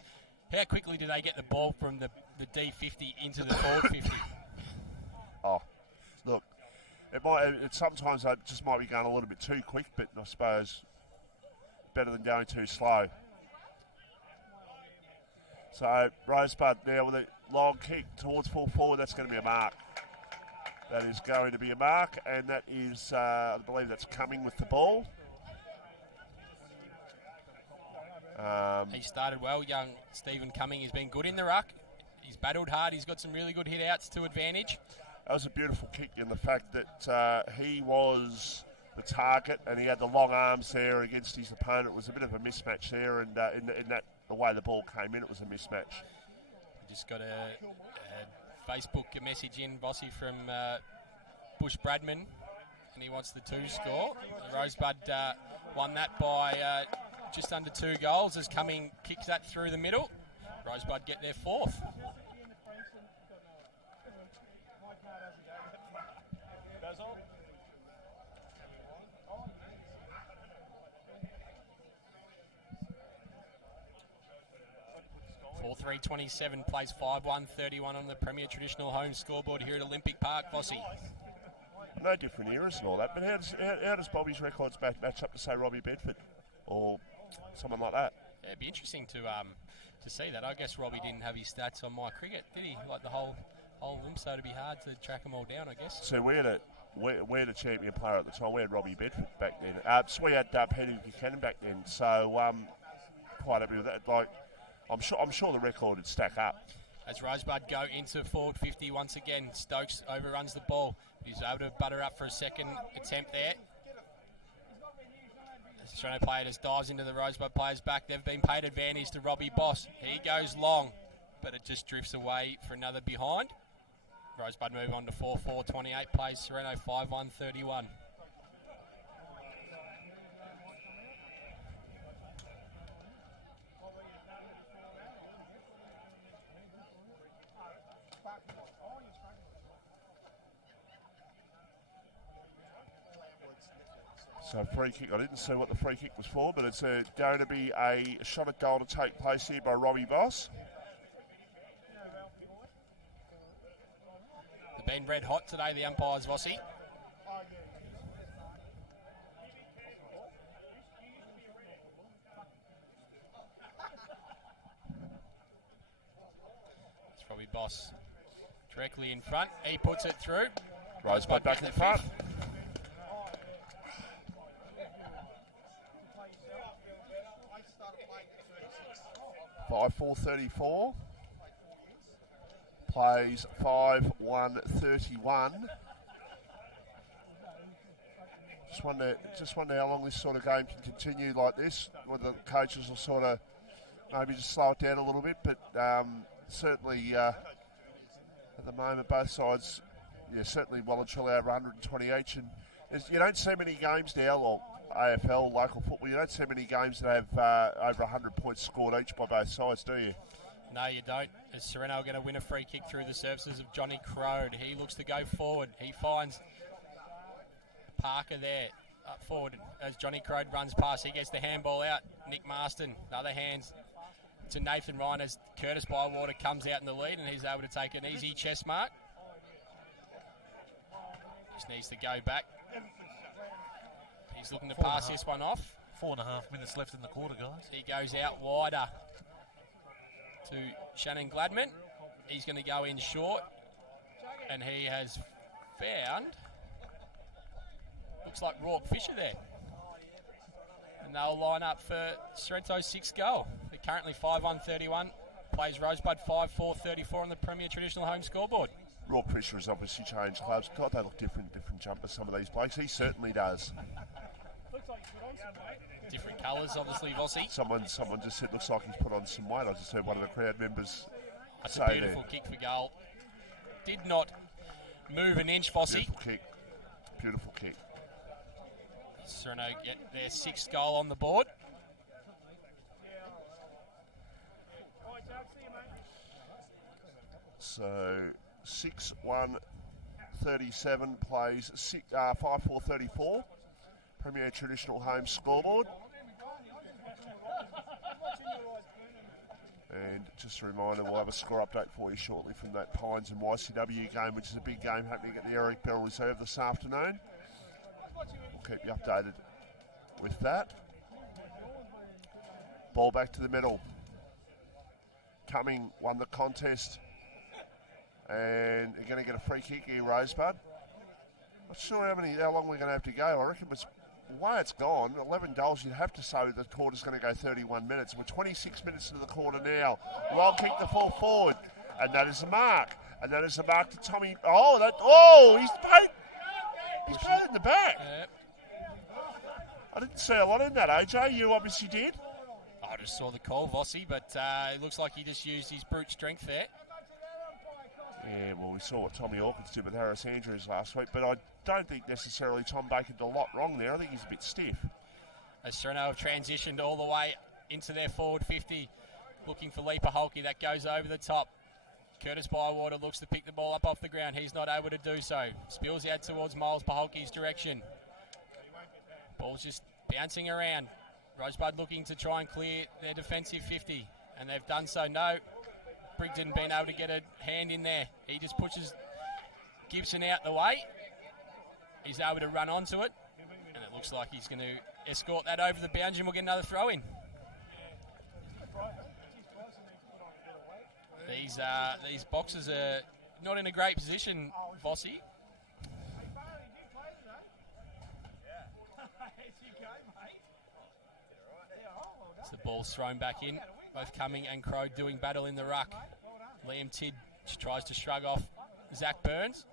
how quickly do they get the ball from the D50 into the forward 50? Oh, look, sometimes it just might be going a little bit too quick, but I suppose better than going too slow. So Rosebud now with a long kick towards full forward. That's going to be a mark. That is going to be a mark, and that is, I believe that's coming with the ball. He started well, young Stephen Cumming. He's been good in the ruck. He's battled hard. He's got some really good hit-outs to advantage. That was a beautiful kick in the fact that he was the target and he had the long arms there against his opponent. It was a bit of a mismatch there, and in that the way the ball came in, it was a mismatch. Just got a Facebook message in, Vossi, from Bush Bradman, and he wants the 2 score. Rosebud won that by just under 2 goals as Cumming kicks that through the middle. Rosebud get their 4th. For 3:27 plays 5-1-31 on the Premier Traditional Home scoreboard here at Olympic Park, Vossi. No different eras and all that, but how does Bobby's records match up to, say, Robbie Bedford or someone like that? Yeah, it'd be interesting to see that. I guess Robbie didn't have his stats on My Cricket, did he? Like the whole of them, so it'd be hard to track them all down, I guess. So we had a champion player at the time. We had Robbie Bedford back then. So we had Peter Buchanan back then. So quite happy with that. Like, I'm sure the record would stack up. As Rosebud go into forward 50 once again, Stokes overruns the ball. He's able to butter up for a second attempt there. The Sorrento player just dives into the Rosebud players' back. They've been paid advantage to Robbie Boss. He goes long, but it just drifts away for another behind. Rosebud move on to 4-4-28, plays Sorrento 5-1-31. So free kick, I didn't see what the free kick was for, but it's going to be a shot at goal to take place here by Robbie Boss. They've been red hot today, the umpires, Vossi. It's Robbie Boss directly in front. He puts it through. Rosebud back in front. 5-4-34. Plays 5-1-31. Just wonder how long this sort of game can continue like this. Whether the coaches will sort of maybe just slow it down a little bit, but certainly at the moment both sides, certainly well and truly over 120 each. And you don't see many games now, or AFL, local football, you don't see many games that have over 100 points scored each by both sides, do you? No, you don't. As Sorrento are going to win a free kick through the surfaces of Johnny Crode. He looks to go forward. He finds Parker there, up forward. As Johnny Crode runs past, he gets the handball out. Nick Marston, the other hands to Nathan Ryan as Curtis Bywater comes out in the lead, and he's able to take an easy chest mark. Just needs to go back. He's looking to pass this one off. 4.5 minutes left in the quarter, guys. He goes out wider to Shannon Gladman. He's going to go in short, and he has found, looks like Rourke Fisher there. And they'll line up for Sorrento's 6th goal. They're currently 5-1-31. Plays Rosebud 5-4-34 on the Premier Traditional Home scoreboard. Rock Fisher has obviously changed clubs. God, they look different jumpers, some of these blokes. He certainly does. Different colours, obviously, Vossi. Someone just said, looks like he's put on some weight. I just heard one of the crowd members That's say a beautiful there. kick for goal. Did not move an inch, Vossi. Beautiful kick. Sorrento get their 6th goal on the board. So 6-1-37 plays 5-4-34. Premier Traditional Home scoreboard. And just a reminder, we'll have a score update for you shortly from that Pines and YCW game, which is a big game happening at the Eric Bell Reserve this afternoon. We'll keep you updated with that. Ball back to the middle. Cumming won the contest. And you're going to get a free kick here, Rosebud. Not sure how long we're going to have to go. I reckon the way it's gone, 11 goals, you'd have to say the quarter's going to go 31 minutes. We're 26 minutes into the quarter now. Long kick to full forward. And that is a mark. And that is a mark to Tommy. He's paid in the back. I didn't see a lot in that, AJ. You obviously did. I just saw the call, Vossi, but it looks like he just used his brute strength there. Yeah, well, we saw what Tommy Hawkins did with Harris Andrews last week, but I don't think necessarily Tom Baker did a lot wrong there. I think he's a bit stiff. As Sorrento have transitioned all the way into their forward 50, looking for Leaper Holke. That goes over the top. Curtis Bywater looks to pick the ball up off the ground. He's not able to do so. Spills out towards Miles Paholke's direction. Ball's just bouncing around. Rosebud looking to try and clear their defensive 50, and they've done so. No, Brigden been able to get a hand in there. He just pushes Gibson out the way. He's able to run onto it, and it looks like he's going to escort that over the boundary, and we'll get another throw in. These boxers are not in a great position, Vossi. As the ball's thrown back in, both Cumming and Crow doing battle in the ruck. Liam Tidd tries to shrug off Zach Burns.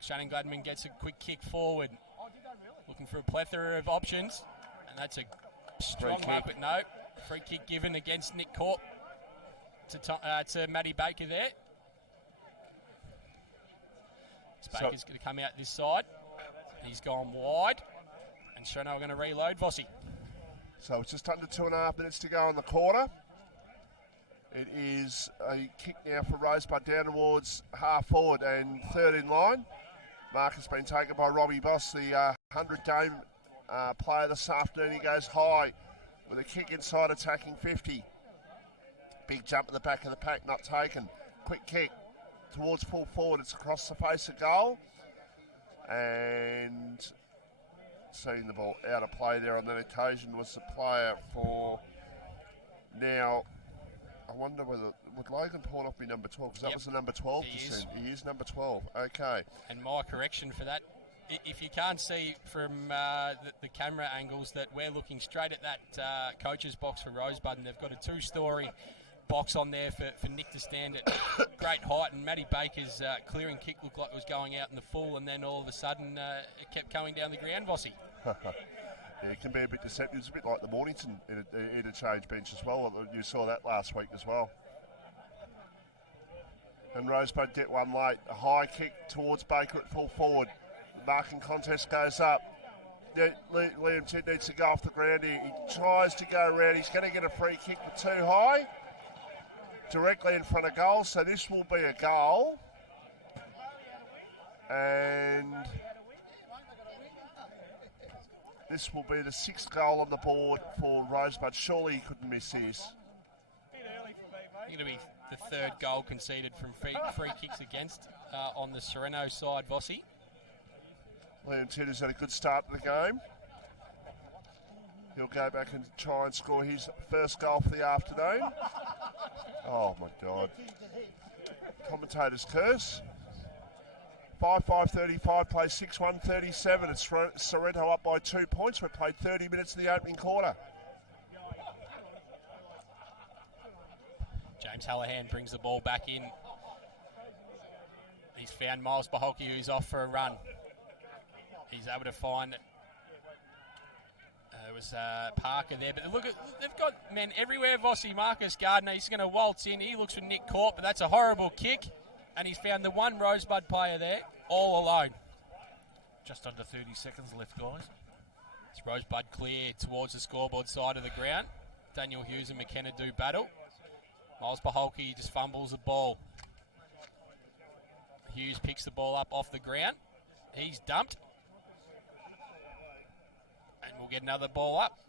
Shannon Gladman gets a quick kick forward, looking for a plethora of options, and that's a strong mark, but no. Free kick given against Nick Corp to Matty Baker there. Baker's going to come out this side. He's gone wide, and Sorrento are going to reload, Vossi. So it's just under 2.5 minutes to go in the quarter. It is a kick now for Rosebud down towards half forward and third in line. Mark has been taken by Robbie Boss, the 100-game player this afternoon. He goes high with a kick inside attacking 50. Big jump at the back of the pack, not taken. Quick kick towards full forward. It's across the face of goal. And seeing the ball out of play there on that occasion was the player for now. I wonder would Logan Pornoff be number 12? Because that was the number 12 descent. He is number 12. Okay. And my correction for that, if you can't see from the camera angles that we're looking straight at that coach's box for Rosebud, and they've got a 2-story box on there for Nick to stand at great height, and Matty Baker's clearing kick looked like it was going out in the full, and then all of a sudden it kept coming down the ground, Vossi. Yeah, it can be a bit deceptive. It's a bit like the Mornington interchange bench as well. You saw that last week as well. And Rosebud get one late. A high kick towards Baker at full forward. The marking contest goes up. Liam Tidd needs to go off the ground here. He tries to go around. He's going to get a free kick, but too high. Directly in front of goal, so this will be a goal. And this will be the 6th goal on the board for Rosebud. Surely he couldn't miss this. I think it'll be the 3rd goal conceded from free kicks against on the Sorrento side, Vossi. Liam Tidd has had a good start to the game. He'll go back and try and score his first goal for the afternoon. Oh my God. Commentator's curse. 5-5-35 plays 6-1-37. It's Sorrento up by 2 points. We've played 30 minutes of the opening quarter. James Hallahan brings the ball back in. found Miles Baholke, who's off for a run. He's able to find... There was Parker there, but look, they've got men everywhere. Vossi, Marcus Gardner, he's going to waltz in. He looks for Nick Court, but that's a horrible kick. And he's found the one Rosebud player there, all alone. Just under 30 seconds left, guys. It's Rosebud clear towards the scoreboard side of the ground. Daniel Hughes and McKenna do battle. Miles Baholke just fumbles the ball. Hughes picks the ball up off the ground. He's dumped. And we'll get another ball up.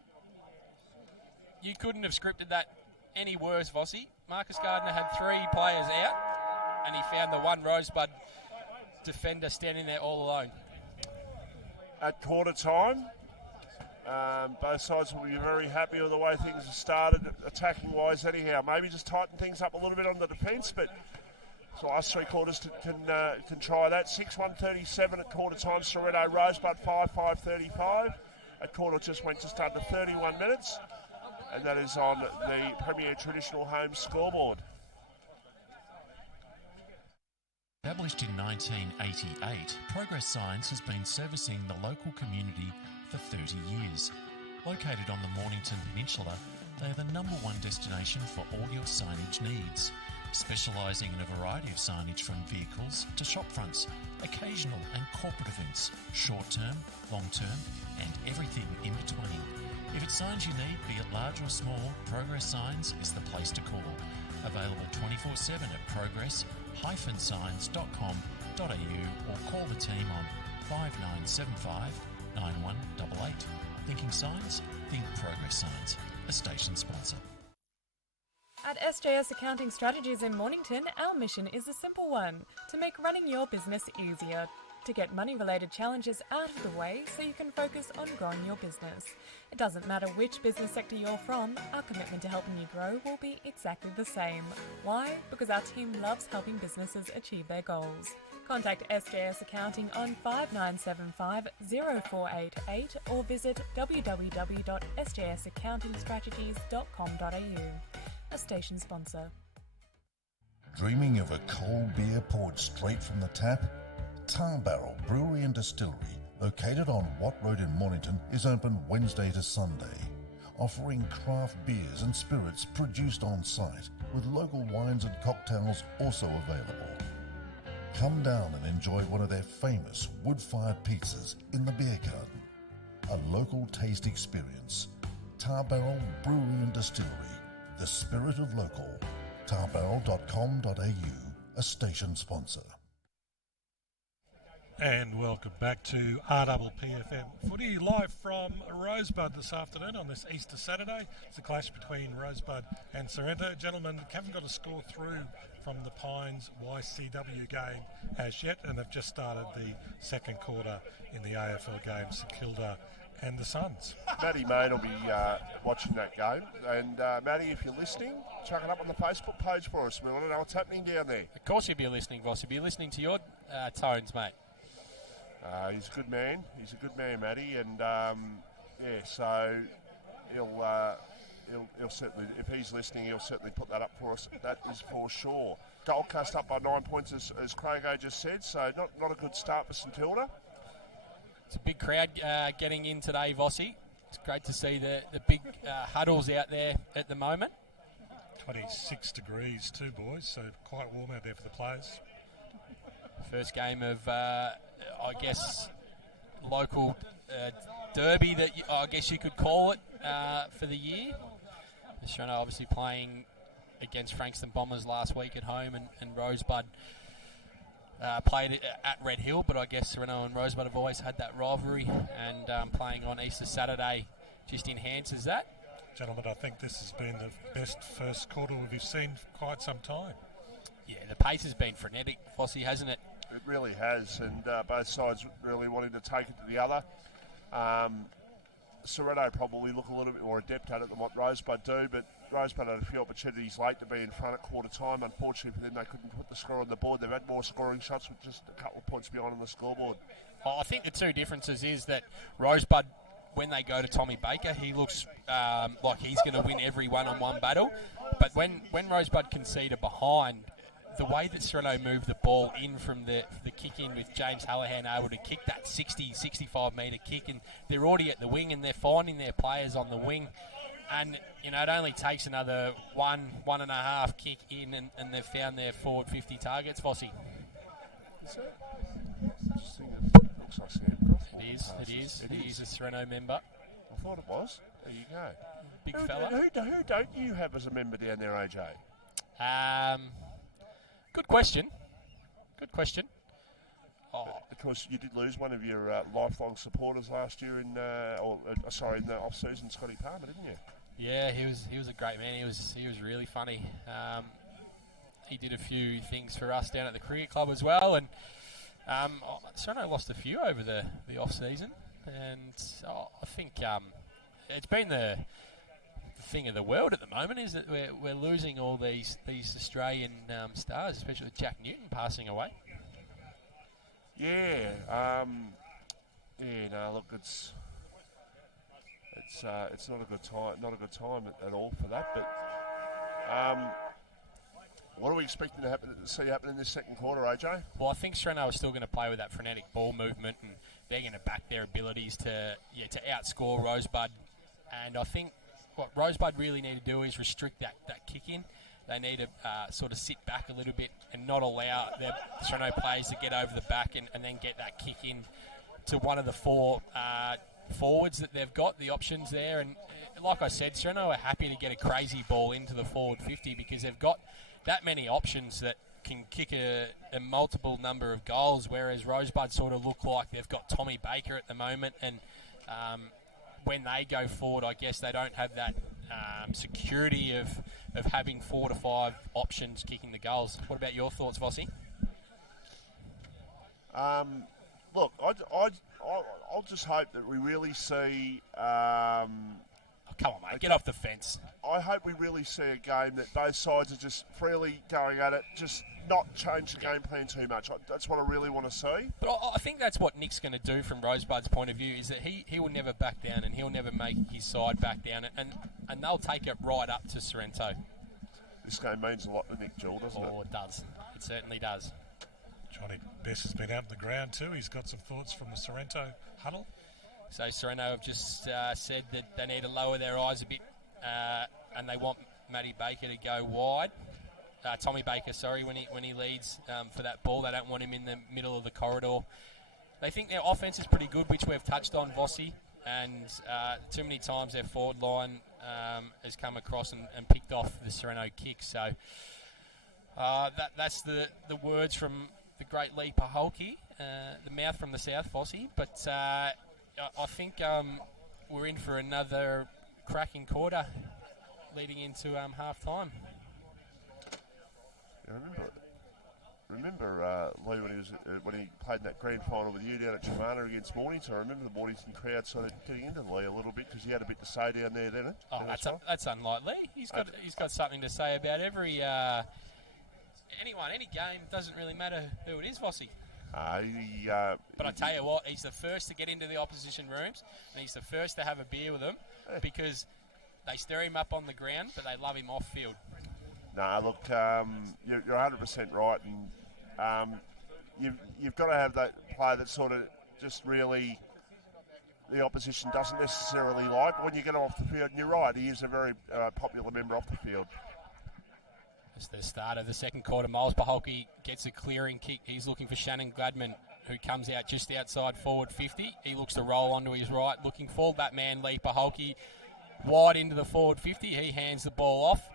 You couldn't have scripted that any worse, Vossi. Marcus Gardner had 3 players out, and he found the one Rosebud defender standing there all alone. At quarter time, both sides will be very happy with the way things have started, attacking-wise anyhow. Maybe just tighten things up a little bit on the defence, but the last 3 quarters can try that. 6-1-37 at quarter time. Sorrento Rosebud 5-5-35. At quarter just went just under 31 minutes, and that is on the Premier Traditional Home scoreboard. Established in 1988, Progress Signs has been servicing the local community for 30 years. Located on the Mornington Peninsula, they are the #1 destination for all your signage needs, specialising in a variety of signage from vehicles to shop fronts, occasional and corporate events, short-term, long-term, and everything in between. If it's signs you need, be it large or small, Progress Signs is the place to call. Available 24/7 at progress-signs.com.au or call the team on 5975 9188. Thinking signs? Think Progress Signs, a station sponsor. At SJS Accounting Strategies in Mornington, our mission is a simple one: to make running your business easier, to get money-related challenges out of the way so you can focus on growing your business. It doesn't matter which business sector you're from, our commitment to helping you grow will be exactly the same. Why? Because our team loves helping businesses achieve their goals. Contact SJS Accounting on 5975 0488 or visit www.sjsaccountingstrategies.com.au. A station sponsor. Dreaming of a cold beer poured straight from the tap? Tar Barrel Brewery and Distillery, located on Watt Road in Mornington, is open Wednesday to Sunday, offering craft beers and spirits produced on site, with local wines and cocktails also available. Come down and enjoy one of their famous wood-fired pizzas in the beer garden. A local taste experience. Tar Barrel Brewery and Distillery, the spirit of local. tarbarrel.com.au, a station sponsor. And welcome back to RPPFM Footy, live from Rosebud this afternoon on this Easter Saturday. It's a clash between Rosebud and Sorrento. Gentlemen, haven't got a score through from the Pines YCW game as yet, and they've just started the second quarter in the AFL game, St Kilda and the Suns. Matty Main will be watching that game. And Matty, if you're listening, chuck it up on the Facebook page for us. We want to know what's happening down there. Of course you'll be listening, Voss. You'll be listening to your tones, mate. He's a good man. He's a good man, Matty, and so he'll certainly, if he's listening, he'll certainly put that up for us. That is for sure. Gold Coast up by 9 points, as Crago just said. So not a good start for St Kilda. It's a big crowd getting in today, Vossi. It's great to see the big huddles out there at the moment. 26 degrees too, boys, so quite warm out there for the players. First game of, I guess, local derby that I guess you could call it for the year. Sorrento obviously playing against Frankston Bombers last week at home, and Rosebud played at Red Hill, but I guess Sorrento and Rosebud have always had that rivalry, and playing on Easter Saturday just enhances that. Gentlemen, I think this has been the best first quarter we've seen for quite some time. Yeah, the pace has been frenetic, Fossey, hasn't it? It really has, and both sides really wanting to take it to the other. Sorrento probably look a little bit more adept at it than what Rosebud do, but Rosebud had a few opportunities late to be in front at quarter time. Unfortunately for them, they couldn't put the score on the board. They've had more scoring shots with just a couple of points behind on the scoreboard. I think the two differences is that Rosebud, when they go to Tommy Baker, he looks like he's going to win every one-on-one battle. But when Rosebud conceded behind, the way that Sorrento moved the ball in from the kick in with James Hallahan able to kick that 60, 65 metre kick, and they're already at the wing and they're finding their players on the wing. And, it only takes another one and a half kick in and they've found their forward 50 targets, Vossi. Is it? Looks like Sam Groff. It is a Sorrento member. I thought it was. There you go. Big fella. Who don't you have as a member down there, AJ? Good question. Oh. Because you did lose one of your lifelong supporters last year in the off-season, Scotty Palmer, didn't you? Yeah, he was a great man. He was really funny. He did a few things for us down at the cricket club as well, and Sorrento lost a few over the off-season, and I think it's been the thing of the world at the moment is that we're losing all these Australian stars, especially with Jack Newton passing away. Look, it's not a good time at all for that. But what are we expecting to see happen in this second quarter, AJ? Well, I think Sorrento is still going to play with that frenetic ball movement, and they're going to back their abilities to outscore Rosebud. And I think what Rosebud really need to do is restrict that kick in. They need to sort of sit back a little bit and not allow their Sorrento players to get over the back and then get that kick in to one of the four forwards that they've got, the options there. And like I said, Sorrento are happy to get a crazy ball into the forward 50 because they've got that many options that can kick a multiple number of goals, whereas Rosebud sort of look like they've got Tommy Baker at the moment, and when they go forward, I guess they don't have that security of having 4 to 5 options kicking the goals. What about your thoughts, Vossi? Look, I'll just hope that we really see... come on, mate, get off the fence. I hope we really see a game that both sides are just freely going at it, just not change the game plan too much. That's what I really want to see. But I think that's what Nick's going to do from Rosebud's point of view, is that he will never back down and he'll never make his side back down, and they'll take it right up to Sorrento. This game means a lot to Nick Jewell, doesn't it? Oh, it does. It certainly does. Johnny Bess has been out on the ground too. He's got some thoughts from the Sorrento huddle. So Sorrento have just said that they need to lower their eyes a bit and they want Matty Baker to go wide. Tommy Baker, when he leads for that ball. They don't want him in the middle of the corridor. They think their offense is pretty good, which we've touched on, Vossi, and too many times their forward line has come across and picked off the Sorrento kick. So that's the words from the great Lee Paholke, the mouth from the south, Vossi. But I think we're in for another cracking quarter leading into half-time. Remember Lee, when he played in that grand final with you down at Chumana against Mornington. I remember the Mornington crowd sort of getting into Lee a little bit because he had a bit to say down there, didn't it? Oh, that's unlike Lee. He's got something to say about every any game. Doesn't really matter who it is, Vossi. But I tell you what, he's the first to get into the opposition rooms, and he's the first to have a beer with them because they stir him up on the ground, but they love him off field. No, look, you're 100% right, and you've got to have that player that sort of just really the opposition doesn't necessarily like. But when you get him off the field, and you're right, he is a very popular member off the field. It's the start of the second quarter. Miles Paholke gets a clearing kick. He's looking for Shannon Gladman, who comes out just outside forward 50. He looks to roll onto his right, looking for that man, Lee Paholke, wide into the forward 50. He hands the ball off.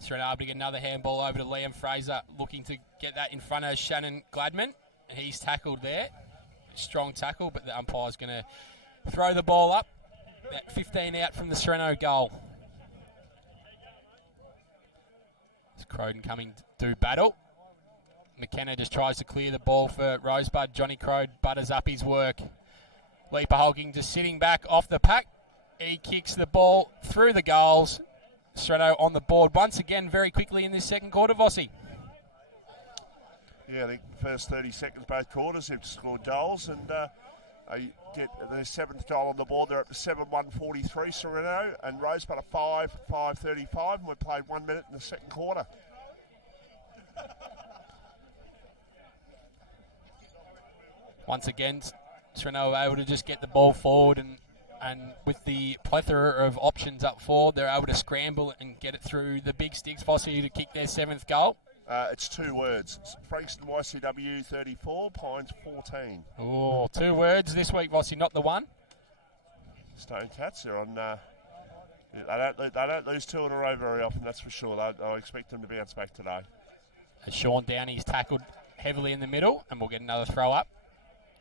Sorrento able to get another handball over to Liam Fraser, looking to get that in front of Shannon Gladman. He's tackled there. Strong tackle, but the umpire's going to throw the ball up. That 15 out from the Sorrento goal. It's Croden coming to do battle. McKenna just tries to clear the ball for Rosebud. Johnny Crode butters up his work. Lee Paholke just sitting back off the pack. He kicks the ball through the goals. Sorrento on the board once again very quickly in this second quarter, Vossi. Yeah, I think the first 30 seconds, both quarters, they've scored goals, and they get the seventh goal on the board. They're up to 7-1-43, Sorrento, and Rosebud are 5-5-35, and we've played 1 minute in the second quarter. Once again, Sorrento able to just get the ball forward, and with the plethora of options up forward, they're able to scramble and get it through the big sticks, Vossi, to kick their 7th goal. It's 2 words. Frankston YCW 34, Pines 14. Oh, 2 words this week, Vossi, not the one. Stone Cats are on. They don't lose 2 in a row very often, that's for sure. I expect them to bounce back today. As Sean Downey's tackled heavily in the middle, and we'll get another throw up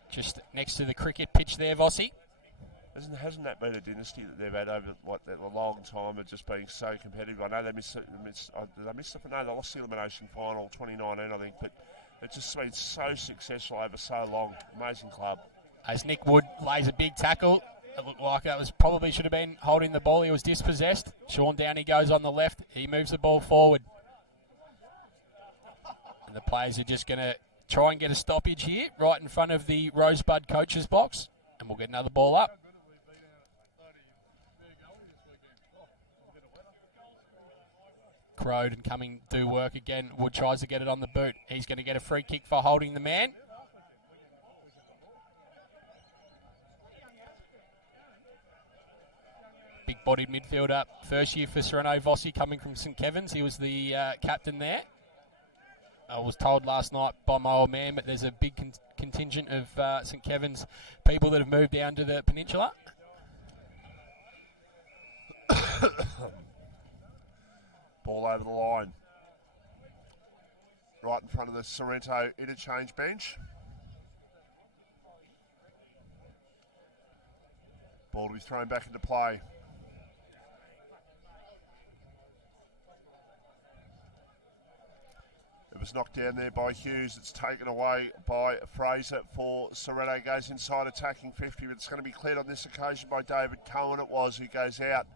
just next to the cricket pitch there, Vossi. Hasn't that been a dynasty that they've had over a long time of just being so competitive? I know they lost the elimination final 2019, I think, but it's just been so successful over so long. Amazing club. As Nick Wood lays a big tackle, it looked like that was probably should have been holding the ball. He was dispossessed. Sean Downey goes on the left. He moves the ball forward. And the players are just going to try and get a stoppage here right in front of the Rosebud coach's box. And we'll get another ball up. Crowden coming do work again. Wood tries to get it on the boot. He's going to get a free kick for holding the man. Big-bodied midfielder, first year for Sorrento, Vossi, coming from St Kevin's. He was the captain there. I was told last night by my old man, but there's a big contingent of St Kevin's people that have moved down to the peninsula. Ball over the line. Right in front of the Sorrento interchange bench. Ball to be thrown back into play. It was knocked down there by Hughes. It's taken away by Fraser for Sorrento. Goes inside attacking 50, but it's going to be cleared on this occasion by David Cohen. It was, who goes out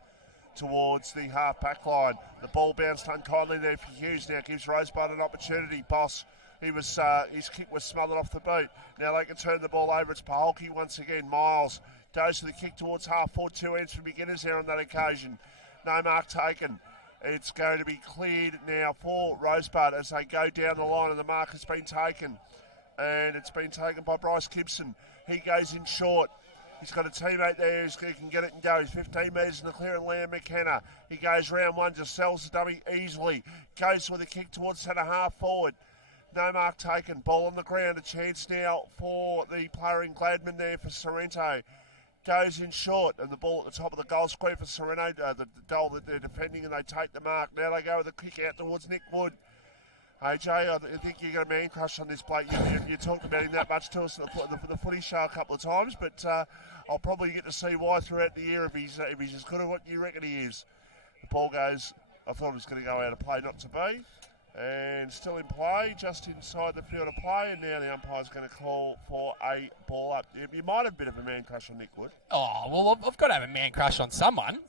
towards the half-back line. The ball bounced unkindly there for Hughes. Now gives Rosebud an opportunity. Boss, his kick was smothered off the boot. Now they can turn the ball over. It's Paholke once again. Miles goes to the kick towards half-forward. 2 ends for beginners there on that occasion. No mark taken. It's going to be cleared now for Rosebud as they go down the line, and the mark has been taken. And it's been taken by Bryce Gibson. He goes in short. He's got a teammate there who can get it and go. He's 15 metres in the clear, and Liam McKenna. He goes round one, just sells the dummy easily. Goes with a kick towards centre half forward. No mark taken. Ball on the ground. A chance now for the player in Gladman there for Sorrento. Goes in short, and the ball at the top of the goal square for Sorrento, the goal that they're defending, and they take the mark. Now they go with a kick out towards Nick Wood. AJ, I think you got a man crush on this bloke. You talked about him that much to us at the footy show a couple of times, but I'll probably get to see why throughout the year if he's as good as what you reckon he is. The ball goes, I thought it was going to go out of play, not to be. And still in play, just inside the field of play, and now the umpire's going to call for a ball up. You might have a bit of a man crush on Nick Wood. Oh, well, I've got to have a man crush on someone.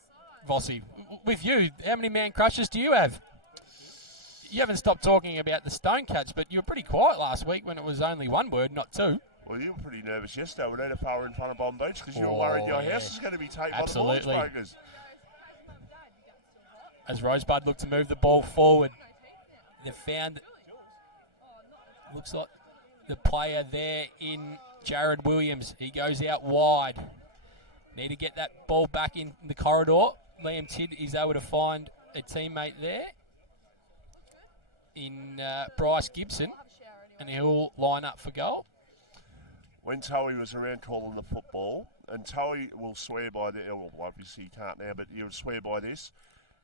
Vossi, with you, how many man crushes do you have? You haven't stopped talking about the Stone Cats, but you were pretty quiet last week when it was only 1 word, not 2. Well, you were pretty nervous yesterday when Edifar were in front of Bomb Beach because you were worried your house was going to be taken by the mortgage brokers. As Rosebud looked to move the ball forward, they've found, looks like the player there in Jared Williams. He goes out wide. Need to get that ball back in the corridor. Liam Tidd is able to find a teammate there in Bryce Gibson, and he'll line up for goal. When Towie was around calling the football, and Towie will swear by the, well, obviously he can't now, but he would swear by this.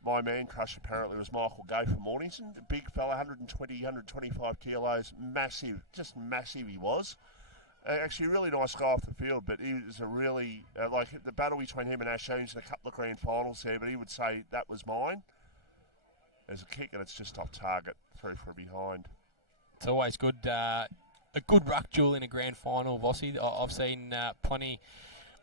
My man crush apparently was Michael Gay from Mornington. A big fella, 120, 125 kilos, massive, just massive he was. Actually a really nice guy off the field, but he was a really, like the battle between him and Ash James in a couple of grand finals there, but he would say that was mine. There's a kick and it's just off target, through for a behind. It's always good, a good ruck duel in a grand final, Vossi. I've seen plenty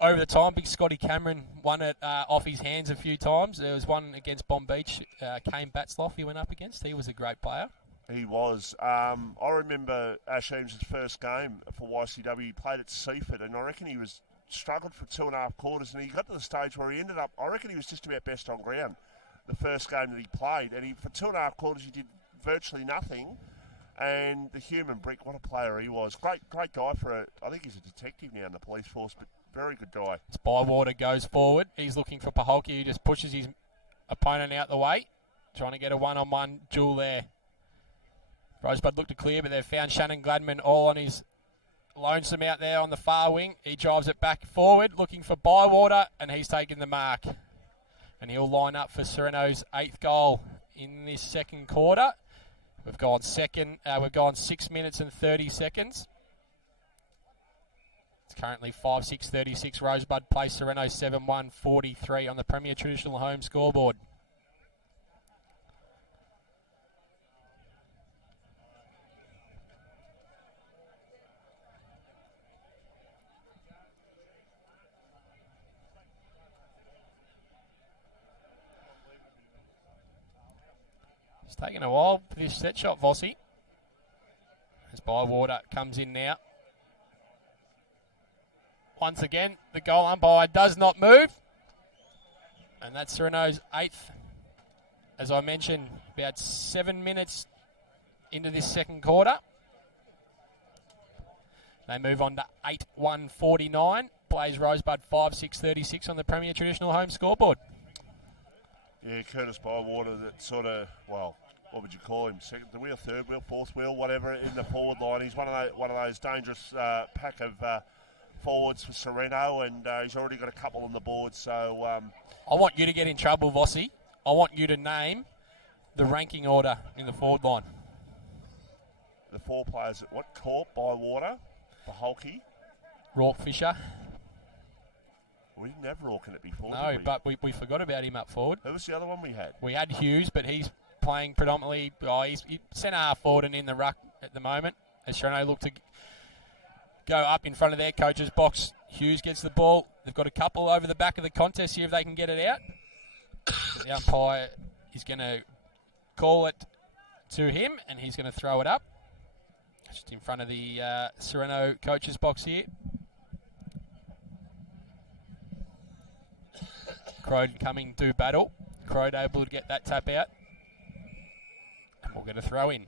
over the time. Big Scotty Cameron won it off his hands a few times. There was one against Bomb Beach, Kane Batsloff he went up against. He was a great player. He was. I remember Ash Eames' first game for YCW. He played at Seaford, and I reckon he was struggled for 2.5 quarters, and he got to the stage where he ended up, I reckon he was just about best on ground the first game that he played, and for 2.5 quarters he did virtually nothing, And the human brick, what a player he was. Great guy I think he's a detective now in the police force, but very good guy. Bywater goes forward. He's looking for Paholke, who just pushes his opponent out the way, trying to get a one-on-one duel there. Rosebud looked to clear, but they've found Shannon Gladman all on his lonesome out there on the far wing. He drives it back forward, looking for Bywater, and he's taken the mark. And he'll line up for Sorrento's 8th goal in this second quarter. We've gone 6 minutes and 30 seconds. It's currently 5-6-36. Rosebud plays Sorrento 7-1-43 on the Premier Traditional Home scoreboard. It's taken a while for this set shot, Vossi. As Bywater comes in now. Once again, the goal umpire does not move. And that's Sorrento's 8th. As I mentioned, about 7 minutes into this second quarter. They move on to 8-1-49. Plays Rosebud 5-6-36 on the Premier Traditional Home scoreboard. Yeah, Curtis Bywater, that sort of, well, what would you call him? Second wheel, third wheel, fourth wheel, whatever, in the forward line. He's one of those dangerous pack of forwards for Sorrento, and he's already got a couple on the board. So I want you to get in trouble, Vossi. I want you to name the ranking order in the forward line. The 4 players at what? Corp, Bywater, Paholke, Rourke Fisher. We didn't have Rourke in it before, No, did we? but we forgot about him up forward. Who was the other one we had? We had Hughes, but he's playing predominantly. He's centre half forward and in the ruck at the moment. As Sorrento look to go up in front of their coach's box. Hughes gets the ball. They've got a couple over the back of the contest here if they can get it out. The umpire is going to call it to him, and he's going to throw it up. Just in front of the Sorrento coach's box here. Crode coming to battle. Crode able to get that tap out. And we'll get a throw in.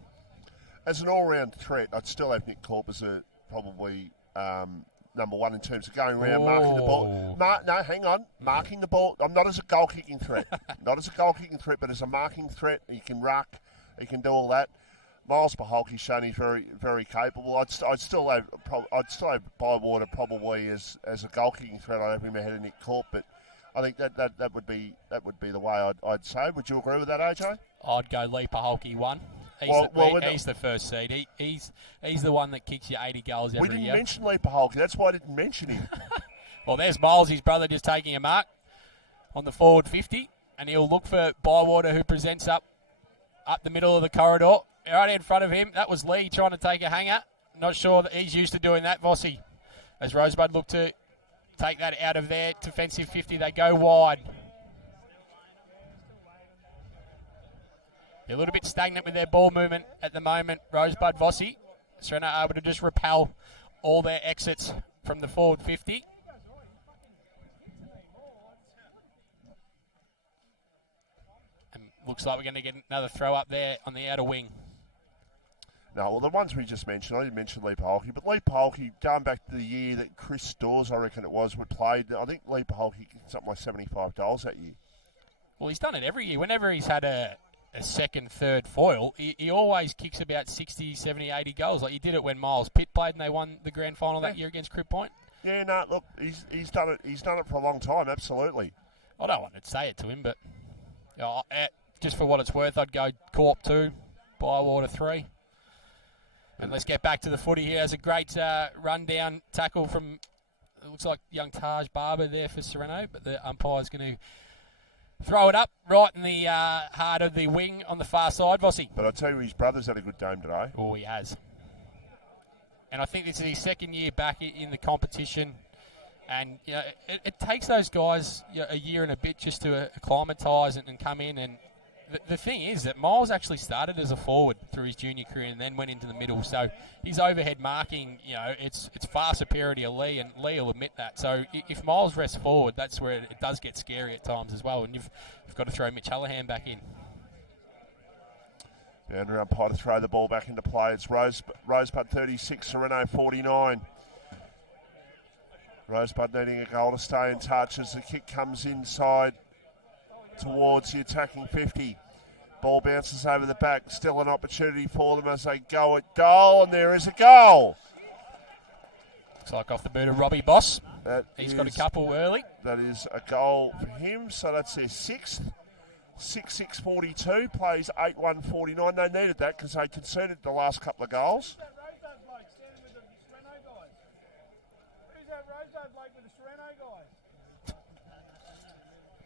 As an all-round threat, I'd still have Nick Corp as probably number 1 in terms of going around, marking the ball. No, hang on. Marking the ball. I'm not as a goal-kicking threat. Not as a goal-kicking threat, but as a marking threat. He can ruck. He can do all that. Miles Paholke's shown he's very, very capable. I'd still have Bywater probably as a goal-kicking threat. I'd have him ahead of Nick Corp, but I think that would be the way I'd say. Would you agree with that, AJ? I'd go Lee Paholke 1. He's the first seed. He's the one that kicks you 80 goals every year. We didn't mention Lee Paholke. That's why I didn't mention him. Well, there's Miles, his brother, just taking a mark on the forward 50, and he'll look for Bywater, who presents up the middle of the corridor. Right in front of him, that was Lee trying to take a hanger. Not sure that he's used to doing that, Vossi. As Rosebud look to take that out of their defensive 50, they go wide. They're a little bit stagnant with their ball movement at the moment, Rosebud, Vossi. Sorrento able to just repel all their exits from the forward 50. And looks like we're going to get another throw up there on the outer wing. No, well, the ones we just mentioned, I didn't mention Lee Paholke, but Lee Paholke, going back to the year that Chris Stores, I reckon it was, played, I think Lee Paholke kicked something like 75 goals that year. Well, he's done it every year. Whenever he's had a second, third foil, he always kicks about 60, 70, 80 goals. Like he did it when Miles Pitt played and they won the grand final that year against Crib Point. Yeah, no, look, he's done it. He's done it for a long time, absolutely. I don't want to say it to him, but just for what it's worth, I'd go Corp 2, Bywater 3. And let's get back to the footy here. There's a great rundown tackle from, it looks like young Taj Barber there for Sorrento, but the umpire's going to throw it up right in the heart of the wing on the far side, Vossi. But I tell you, his brother's had a good game today. Oh, he has. And I think this is his second year back in the competition. And it takes those guys a year and a bit just to acclimatise and come in. And the thing is that Miles actually started as a forward through his junior career and then went into the middle. So his overhead marking, it's far superior to Lee, and Lee will admit that. So if Miles rests forward, that's where it does get scary at times as well. And you've got to throw Mitch Hallahan back in. Boundary umpire to throw the ball back into play. It's Rosebud 36, Sorrento 49. Rosebud needing a goal to stay in touch as the kick comes inside towards the attacking 50. Ball bounces over the back. Still an opportunity for them as they go at goal, and there is a goal. Looks like off the boot of Robbie Boss. He's got a couple early. That is a goal for him, so that's their sixth. 6-6-42, plays 8-1-49. They needed that because they conceded the last couple of goals.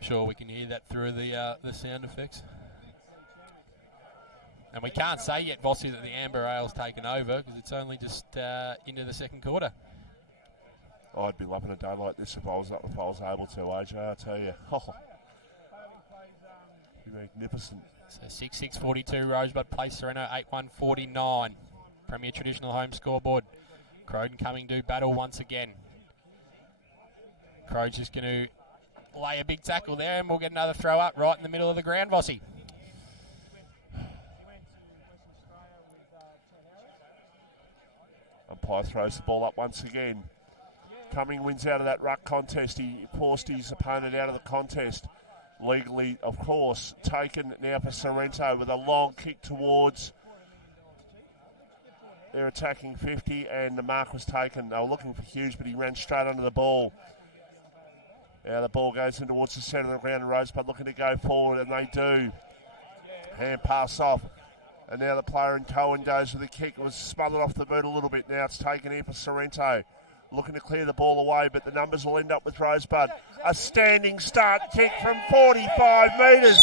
Sure, we can hear that through the sound effects. And we can't say yet, Vossi, that the Amber Ale's taken over because it's only just into the second quarter. I'd be loving a day like this if I was able to, AJ, I tell you. Be magnificent. So 6-6-42, Rosebud plays Sorrento 8-1-49. Premier Traditional Home scoreboard. Croydon coming to battle once again. Croydon's just going to lay a big tackle there and we'll get another throw up right in the middle of the ground, Vossi. Umpire throws the ball up once again. Cumming wins out of that ruck contest. He forced his opponent out of the contest. Legally, of course, taken now for Sorrento with a long kick towards their attacking 50, and the mark was taken. They were looking for Hughes, but he ran straight under the ball. Now the ball goes in towards the centre of the ground, and Rosebud looking to go forward, and they do. Hand pass off. And now the player in Cohen goes with the kick. It was smothered off the boot a little bit. Now it's taken here for Sorrento. Looking to clear the ball away, but the numbers will end up with Rosebud. A standing start kick from 45 metres.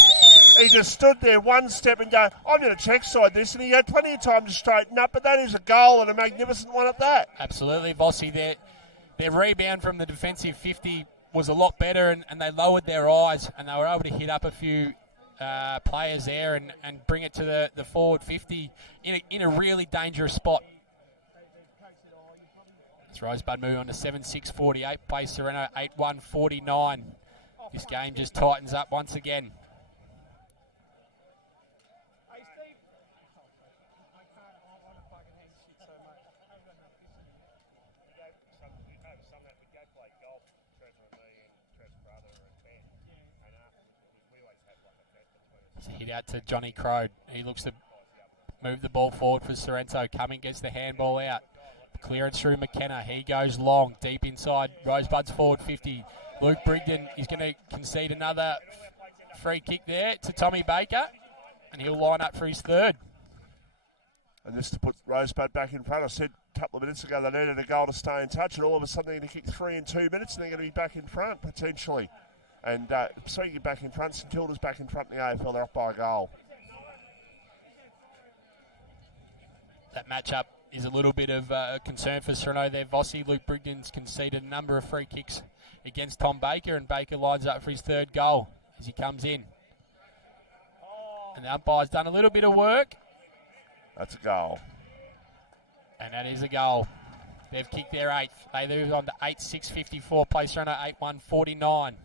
He just stood there one step and go, I'm going to check side this, and he had plenty of time to straighten up, but that is a goal and a magnificent one at that. Absolutely, Vossi. Their rebound from the defensive 50 was a lot better, and they lowered their eyes, and they were able to hit up a few players there and bring it to the forward 50 in a really dangerous spot. It's Rosebud moving on to 7-6-48, plays Sorrento 8-1-49. This game just tightens up once again. It's a hit out to Johnny Crode. He looks to move the ball forward for Sorrento. Cumming gets the handball out. Clearance through McKenna. He goes long, deep inside. Rosebud's forward 50. Luke Brigden is going to concede another free kick there to Tommy Baker, and he'll line up for his third. And this to put Rosebud back in front. I said a couple of minutes ago they needed a goal to stay in touch, and all of a sudden they're going to kick 3 in 2 minutes, and they're going to be back in front, potentially. And speaking of back in front, St Kilda's back in front in the AFL. They're up by a goal. That matchup is a little bit of a concern for Sorrento there. Vossi, Luke Brigden's conceded a number of free kicks against Tom Baker, and Baker lines up for his third goal as he comes in. And the umpire's done a little bit of work. That's a goal. And that is a goal. They've kicked their eighth. They move on to 8-6-54, place Sorrento 8-1-49.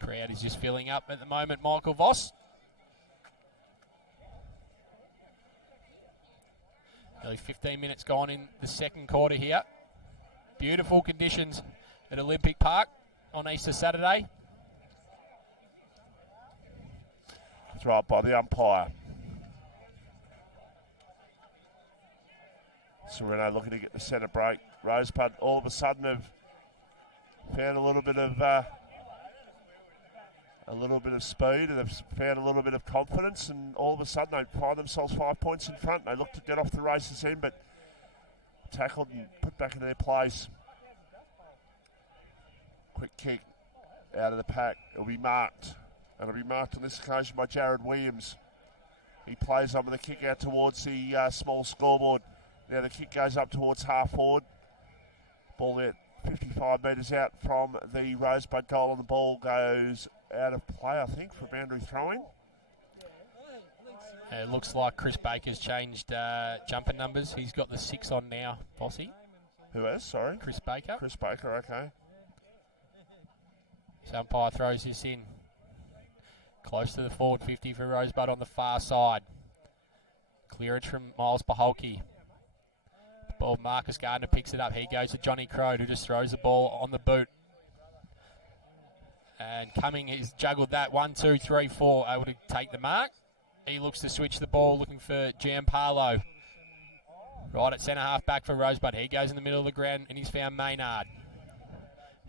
Crowd is just filling up at the moment, Michael Voss. Nearly 15 minutes gone in the second quarter here. Beautiful conditions at Olympic Park on Easter Saturday. It's right by the umpire. Sorrento looking to get the centre break. Rosebud all of a sudden have found a little bit of speed, and they've found a little bit of confidence, and all of a sudden they find themselves 5 points in front. They look to get off the races end, but tackled and put back into their place. Quick kick out of the pack. It'll be marked. And it'll be marked on this occasion by Jared Williams. He plays on with the kick out towards the small scoreboard. Now the kick goes up towards half forward. Ball at 55 metres out from the Rosebud goal, and the ball goes out of play, I think, for boundary throwing. It looks like Chris Baker's changed jumper numbers. He's got the 6 on now, Vossi. Who has? Sorry. Chris Baker. Chris Baker, okay. So umpire throws this in. Close to the forward 50 for Rosebud on the far side. Clearance from Miles Paholke. Ball, Marcus Gardner picks it up. He goes to Johnny Crode, who just throws the ball on the boot. And Cumming has juggled that 1, 2, 3, 4, able to take the mark. He looks to switch the ball, looking for Gianpaolo. Right at centre half back for Rosebud. He goes in the middle of the ground and he's found Maynard.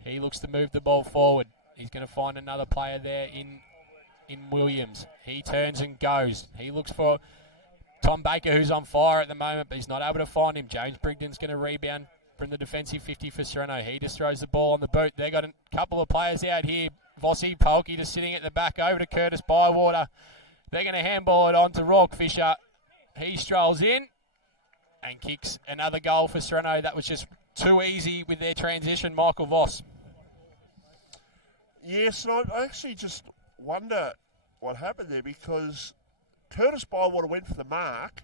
He looks to move the ball forward. He's going to find another player there in Williams. He turns and goes. He looks for Tom Baker, who's on fire at the moment, but he's not able to find him. James Brigden's going to rebound from the defensive 50 for Sorrento. He just throws the ball on the boot. They've got a couple of players out here. Vossi, Polky just sitting at the back, over to Curtis Bywater. They're going to handball it on to Rourke Fisher. He strolls in and kicks another goal for Sorrento. That was just too easy with their transition, Michael Voss. Yes, and I actually just wonder what happened there, because Curtis Bywater went for the mark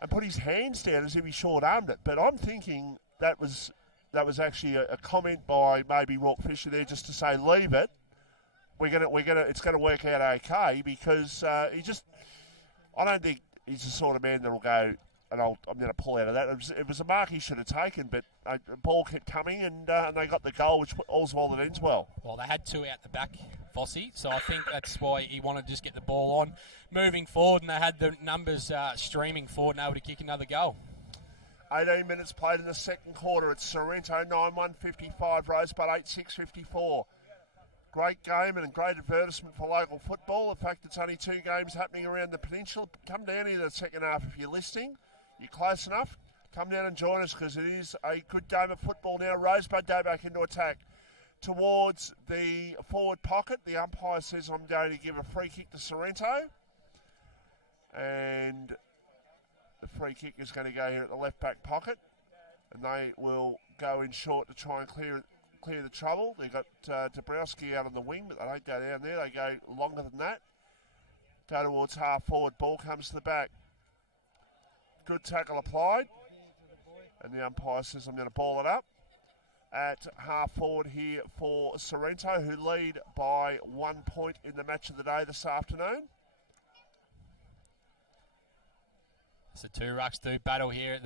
and put his hands down as if he short-armed it. But I'm thinking that was actually a comment by maybe Rourke Fisher there, just to say, leave it. It's gonna work out okay, because I don't think he's the sort of man that'll go, and I'm going to pull out of that. It was a mark he should have taken, but the ball kept coming, and they got the goal, which all's well that ends well. Well, they had two out the back, Vossi, so I think that's why he wanted to just get the ball on, moving forward, and they had the numbers streaming forward and able to kick another goal. 18 minutes played in the second quarter. It's Sorrento 9-1-55, Rosebud 8-6-54. Great game and a great advertisement for local football. The fact it's only 2 games happening around the peninsula. Come down here the second half if you're listening. You're close enough. Come down and join us, because it is a good game of football now. Rosebud go back into attack towards the forward pocket. The umpire says I'm going to give a free kick to Sorrento. And the free kick is going to go here at the left back pocket. And they will go in short to try and clear the trouble. They've got Dabrowski out on the wing, but they don't go down there. They go longer than that. Go towards half forward. Ball comes to the back. Good tackle applied. And the umpire says I'm going to ball it up. At half forward here for Sorrento, who lead by 1 point in the match of the day this afternoon. It's a 2 rucks do battle here at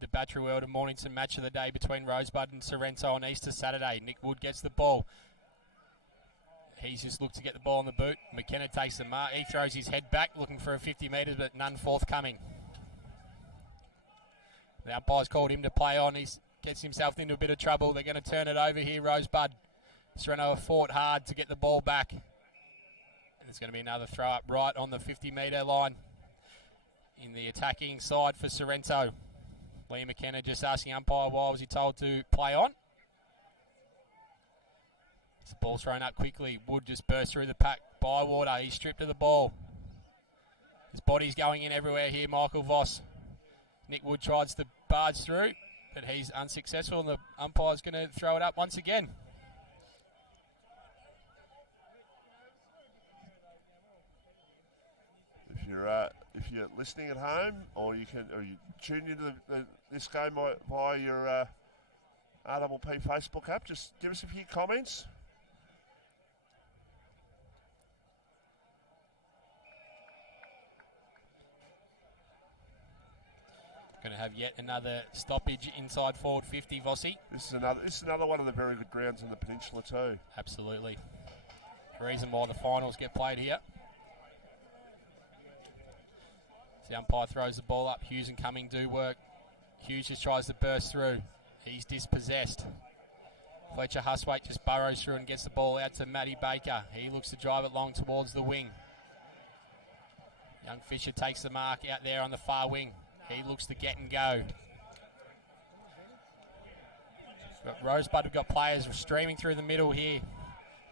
the Battery World and Mornington match of the day between Rosebud and Sorrento on Easter Saturday. Nick Wood gets the ball. He's just looked to get the ball on the boot. McKenna takes the mark. He throws his head back looking for a 50 metres, but none forthcoming. The umpire's called him to play on. He gets himself into a bit of trouble. They're going to turn it over here, Rosebud. Sorrento have fought hard to get the ball back. And there's going to be another throw up right on the 50-metre line in the attacking side for Sorrento. Liam McKenna just asking umpire why was he told to play on. The ball's thrown up quickly. Wood just burst through the pack. Bywater, he's stripped of the ball. His body's going in everywhere here, Michael Voss. Nick Wood tries to barge through, but he's unsuccessful, and the umpire's going to throw it up once again. If you're listening at home, or you tune into this game via your RPP Facebook app, just give us a few comments. Going to have yet another stoppage inside forward 50, Vossi. This is another one of the very good grounds on the peninsula too. Absolutely. The reason why the finals get played here. The umpire throws the ball up. Hughes and Cumming do work. Hughes just tries to burst through. He's dispossessed. Fletcher Huswaite just burrows through and gets the ball out to Matty Baker. He looks to drive it long towards the wing. Young Fisher takes the mark out there on the far wing. He looks to get and go. But Rosebud have got players streaming through the middle here.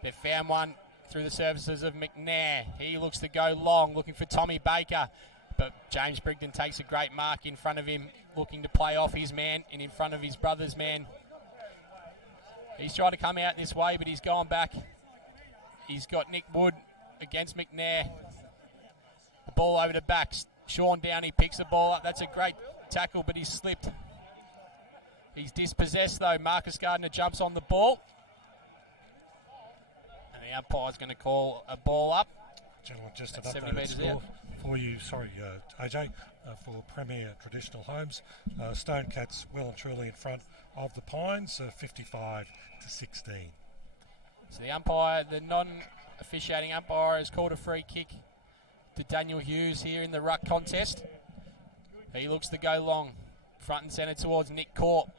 They've found one through the services of McNair. He looks to go long, looking for Tommy Baker. But James Brigden takes a great mark in front of him, looking to play off his man and in front of his brother's man. He's trying to come out this way, but he's gone back. He's got Nick Wood against McNair. The ball over the back. Sean Downey picks the ball up. That's a great tackle, but he's slipped. He's dispossessed though. Marcus Gardner jumps on the ball. And the umpire's going to call a ball up. Gentlemen, just an 70 updated metres score out. for you, AJ, for Premier Traditional Homes. Stone Cats well and truly in front of the Pines, 55 to 16. So the umpire, the non-officiating umpire, has called a free kick to Daniel Hughes here in the ruck contest. He looks to go long, front and centre towards Nick Corp.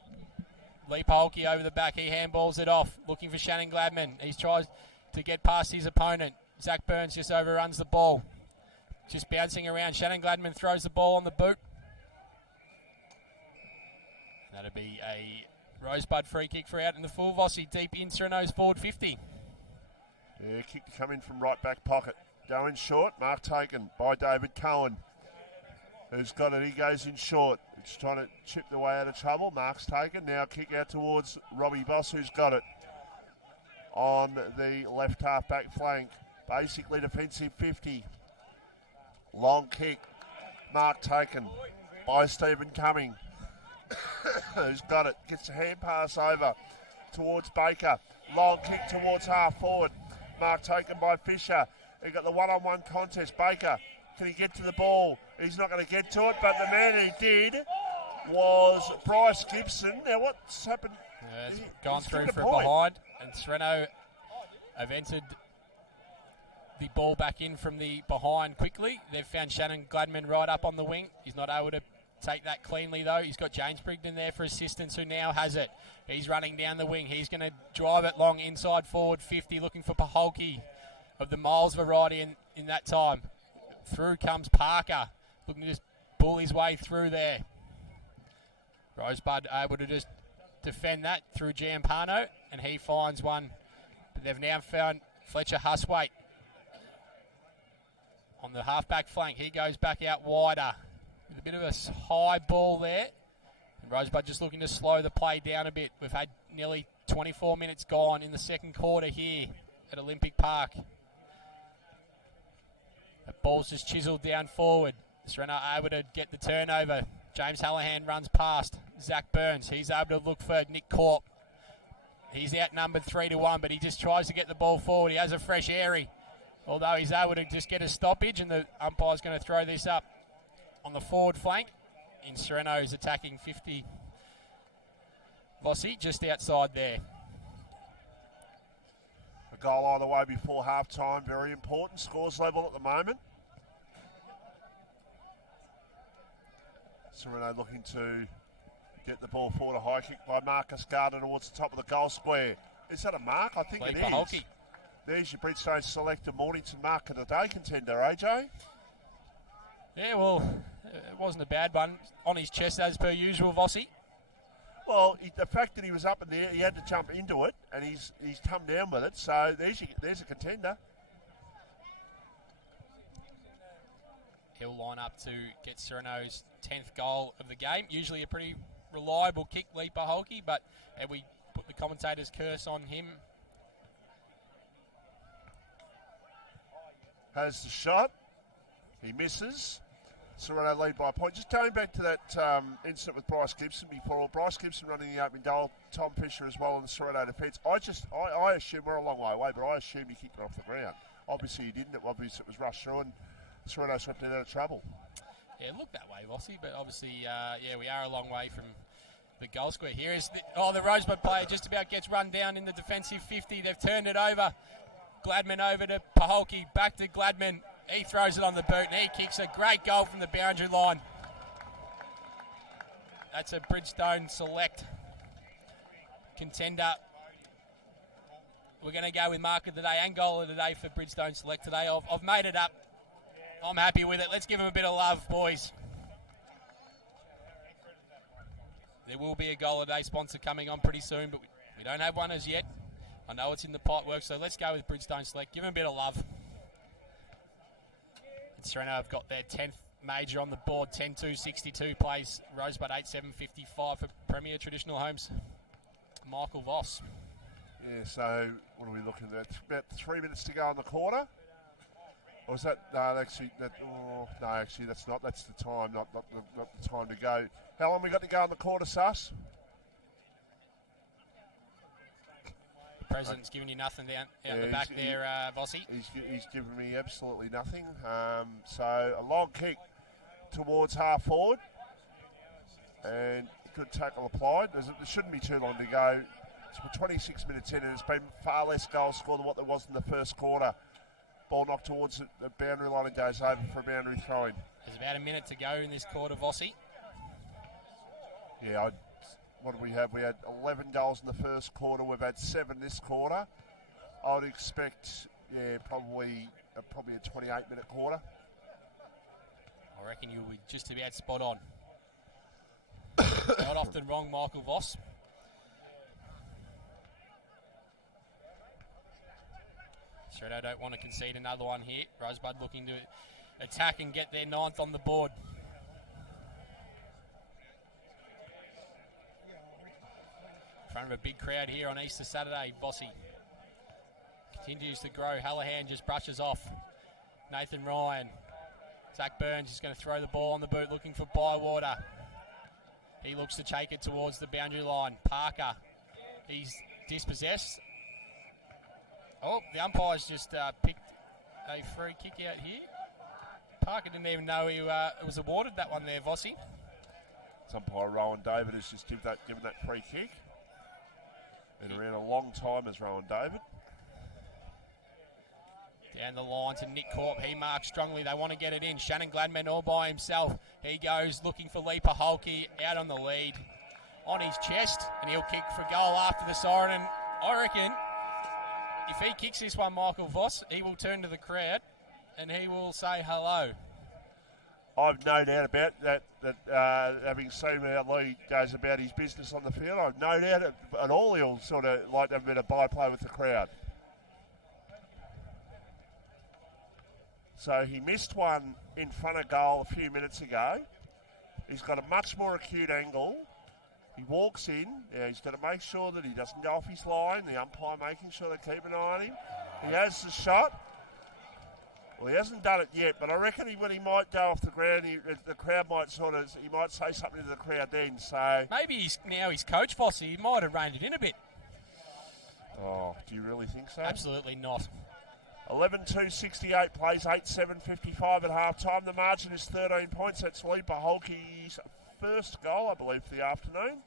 Lee Polke over the back, he handballs it off, looking for Shannon Gladman. He tries to get past his opponent. Zach Burns just overruns the ball. Just bouncing around. Shannon Gladman throws the ball on the boot. That'll be a Rosebud free kick for out in the full. Vossi deep in Sereno's forward 50. Yeah, kick to come in from right back pocket. Going short, mark taken by David Cohen. Who's got it? He goes in short. It's trying to chip the way out of trouble. Mark's taken. Now kick out towards Robbie Boss, who's got it on the left half back flank. Basically defensive 50. Long kick. Mark taken by Stephen Cumming. Who's got it? Gets a hand pass over towards Baker. Long kick towards half forward. Mark taken by Fisher. He got the one-on-one contest. Baker, can he get to the ball? He's not going to get to it, but the man who did was Bryce Gibson. Now what's happened? It's gone through for a behind, and Sorrento have entered the ball back in from the behind quickly. They've found Shannon Gladman right up on the wing. He's not able to take that cleanly though. He's got James Brigden there for assistance, who now has it. He's running down the wing. He's going to drive it long inside forward 50, looking for Paholke of the Miles variety in that time. Through comes Parker, looking to just pull his way through there. Rosebud able to just defend that through Giampano, and he finds one. But they've now found Fletcher Huswaite on the half-back flank. He goes back out wider with a bit of a high ball there. And Rosebud just looking to slow the play down a bit. We've had nearly 24 minutes gone in the second quarter here at Olympic Park. The ball's just chiselled down forward. Sorrento able to get the turnover. James Hallahan runs past Zach Burns. He's able to look for Nick Corp. He's outnumbered 3-1, but he just tries to get the ball forward. He has a fresh airy, although he's able to just get a stoppage, and the umpire's going to throw this up on the forward flank. In Sorrento's attacking 50. Vossi just outside there. A goal either way before half-time, very important. Scores level at the moment. Sorrento looking to get the ball forward. A high kick by Marcus Gardner towards the top of the goal square. Is that a mark? I think it is. Paholke. There's your Bridgestone Select Mornington mark of the day contender, AJ. Yeah, well, it wasn't a bad one. On his chest as per usual, Vossi. Well, the fact that he was up in there, he had to jump into it, and he's come down with it. So there's a contender. He'll line up to get Sereno's 10th goal of the game. Usually a pretty reliable kick, Lee Paholke, but we put the commentator's curse on him. Has the shot. He misses. Sorrento lead by a point. Just going back to that incident with Bryce Gibson before. Bryce Gibson running the opening goal. Tom Fisher as well in the Sorrento defence. I assume we're a long way away, but I assume he kicked it off the ground. Obviously he didn't. Obviously it was rushed through, and Sorrento swept it out of trouble. Yeah, it looked that way, Vossi, but obviously, we are a long way from the goal square. Here is the Rosebud player just about gets run down in the defensive 50. They've turned it over. Gladman over to Paholke, back to Gladman. He throws it on the boot, and he kicks a great goal from the boundary line. That's a Bridgestone Select contender. We're going to go with mark of the day and goal of the day for Bridgestone Select today. I've made it up. I'm happy with it. Let's give him a bit of love, boys. There will be a goal of the day sponsor coming on pretty soon, but we don't have one as yet. I know it's in the pipe work, so let's go with Bridgestone Select. Give him a bit of love. And Sorrento have got their 10th major on the board. 10-2-62 plays Rosebud 8-7-55 for Premier Traditional Homes. Michael Voss. Yeah, so what are we looking at? About 3 minutes to go on the quarter. Or is that, actually, that's not. That's the time, not the time to go. How long we got to go on the quarter, Sus? president's giving you nothing down out the back there, Vossi. He's given me absolutely nothing. So a long kick towards half forward, and good tackle applied. There shouldn't be too long to go. It's 26 minutes in, and it's been far less goals scored than what there was in the first quarter. Ball knocked towards the boundary line and goes over for a boundary throw-in. There's about a minute to go in this quarter, Vossi. Yeah, what did we have? We had 11 goals in the first quarter. We've had 7 this quarter. I would expect, probably a 28-minute quarter. I reckon you'll be just about spot on. Not often wrong, Michael Voss. Sorrento don't want to concede another one here. Rosebud looking to attack and get their 9th on the board. In front of a big crowd here on Easter Saturday, Bossy continues to grow. Hallahan just brushes off Nathan Ryan. Zach Burns is going to throw the ball on the boot, looking for Bywater. He looks to take it towards the boundary line. Parker, he's dispossessed. Oh, the umpire's just picked a free kick out here. Parker didn't even know he was awarded that one there, Vossi. Umpire Rowan David has just given that free kick. Been around a long time as Rowan David. Down the line to Nick Corp. He marks strongly. They want to get it in. Shannon Gladman all by himself. He goes looking for Leaper Holke out on the lead. On his chest. And he'll kick for goal after the siren. And I reckon if he kicks this one, Michael Voss, he will turn to the crowd and he will say hello. I've no doubt about that having seen how Lee goes about his business on the field, I've no doubt at all he'll sort of like to have a bit of byplay with the crowd. So he missed one in front of goal a few minutes ago. He's got a much more acute angle. He walks in. He's got to make sure that he doesn't go off his line. The umpire making sure they keep an eye on him. He has the shot. Well, he hasn't done it yet, but I reckon when he might go off the ground, the crowd might he might say something to the crowd then. So maybe he's coach Vossi. He might have reined it in a bit. Oh, do you really think so? Absolutely not. 11-2-68 plays 8-7-55 at half-time. The margin is 13 points. That's Leaper Holke's first goal, I believe, for the afternoon.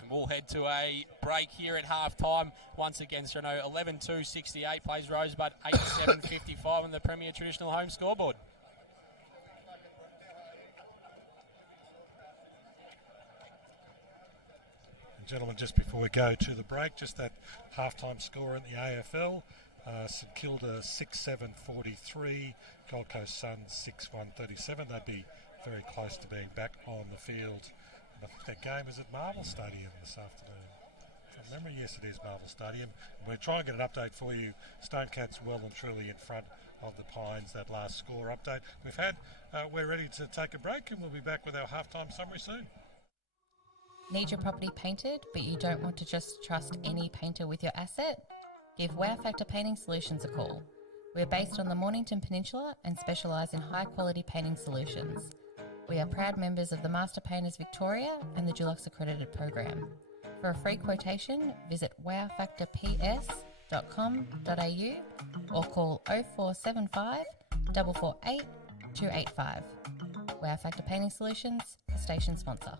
And we'll head to a break here at half-time. Once again, Sorrento 11-2-68 plays Rosebud 8-7-55 on the Premier Traditional Home scoreboard. Gentlemen, just before we go to the break, just that half-time score in the AFL. St Kilda 6-7-43, Gold Coast Suns 6-1-37. They'd be very close to being back on the field. And I think that game is at Marvel Stadium this afternoon. From memory, yes, it is Marvel Stadium. And we're trying to get an update for you. Stonecat's well and truly in front of the Pines, that last score update we're ready to take a break, and we'll be back with our halftime summary soon. Need your property painted, but you don't want to just trust any painter with your asset? Give Wow Factor Painting Solutions a call. We're based on the Mornington Peninsula and specialise in high-quality painting solutions. We are proud members of the Master Painters Victoria and the Dulux Accredited Program. For a free quotation, visit wowfactorps.com.au or call 0475 448 285. Wow Factor Painting Solutions, the station sponsor.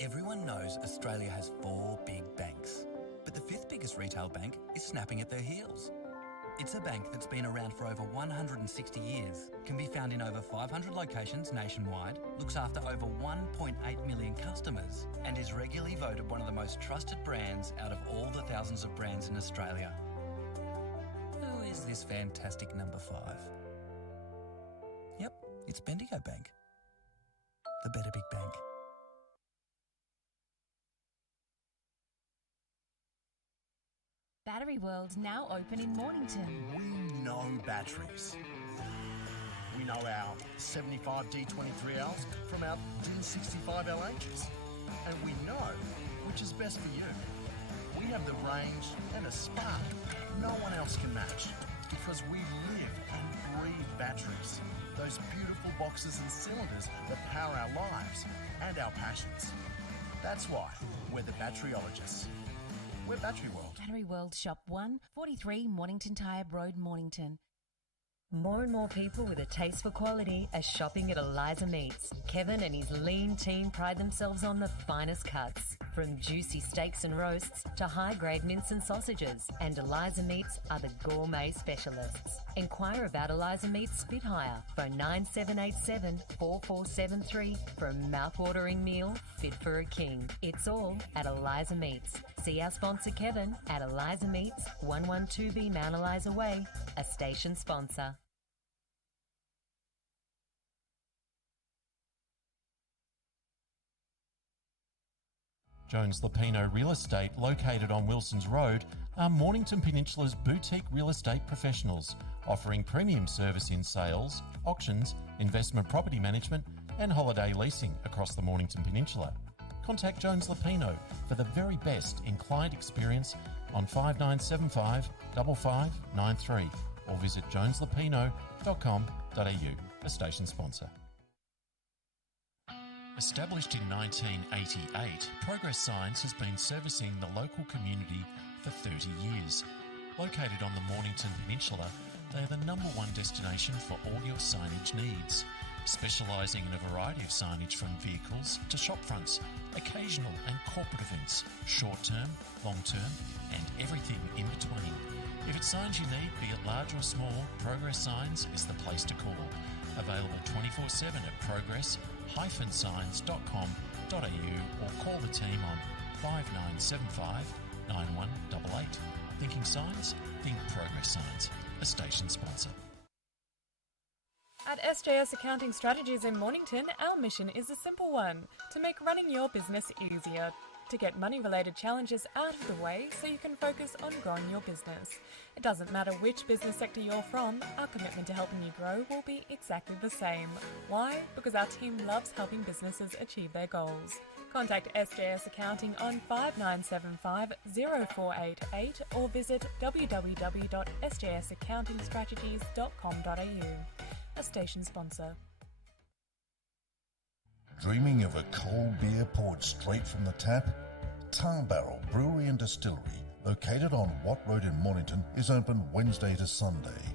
Everyone knows Australia has 4 big banks, but the 5th biggest retail bank is snapping at their heels. It's a bank that's been around for over 160 years, can be found in over 500 locations nationwide, looks after over 1.8 million customers, and is regularly voted one of the most trusted brands out of all the thousands of brands in Australia. Who is this fantastic number 5? Yep, it's Bendigo Bank. The better big bank. Battery World now open in Mornington. We know batteries. We know our 75 D23Ls from our DIV1 LHs. And we know which is best for you. We have the range and a spark no one else can match, because we live and breathe batteries. Those beautiful boxes and cylinders that power our lives and our passions. That's why we're the batteryologists. We're Battery World. Battery World Shop 1, 43 Mornington Tyre Road, Mornington. More and more people with a taste for quality are shopping at Eliza Meats. Kevin and his lean team pride themselves on the finest cuts, from juicy steaks and roasts to high-grade mince and sausages. And Eliza Meats are the gourmet specialists. Inquire about Eliza Meats Spit Hire. Phone 9787 4473 for a mouth-watering meal fit for a king. It's all at Eliza Meats. See our sponsor Kevin at Eliza Meats, 112B Mount Eliza Way, a station sponsor. Jones Lapino Real Estate, located on Wilson's Road, are Mornington Peninsula's boutique real estate professionals, offering premium service in sales, auctions, investment property management and holiday leasing across the Mornington Peninsula. Contact Jones Lapino for the very best in client experience on 5975 5593 or visit joneslapino.com.au, a station sponsor. Established in 1988, Progress Signs has been servicing the local community for 30 years. Located on the Mornington Peninsula, they are the #1 destination for all your signage needs, specialising in a variety of signage from vehicles to shop fronts, occasional and corporate events, short-term, long-term and everything in between. If it's signs you need, be it large or small, Progress Signs is the place to call. Available 24/7 at progress-signs.com.au or call the team on 5975 9188. Thinking signs? Think Progress Signs, a station sponsor. At SJS Accounting Strategies in Mornington, our mission is a simple one: to make running your business easier, to get money-related challenges out of the way so you can focus on growing your business. It doesn't matter which business sector you're from, our commitment to helping you grow will be exactly the same. Why? Because our team loves helping businesses achieve their goals. Contact SJS Accounting on 5975 0488 or visit www.sjsaccountingstrategies.com.au. A station sponsor. Dreaming of a cold beer poured straight from the tap? Tar Barrel Brewery and Distillery, located on Watt Road in Mornington, is open Wednesday to Sunday,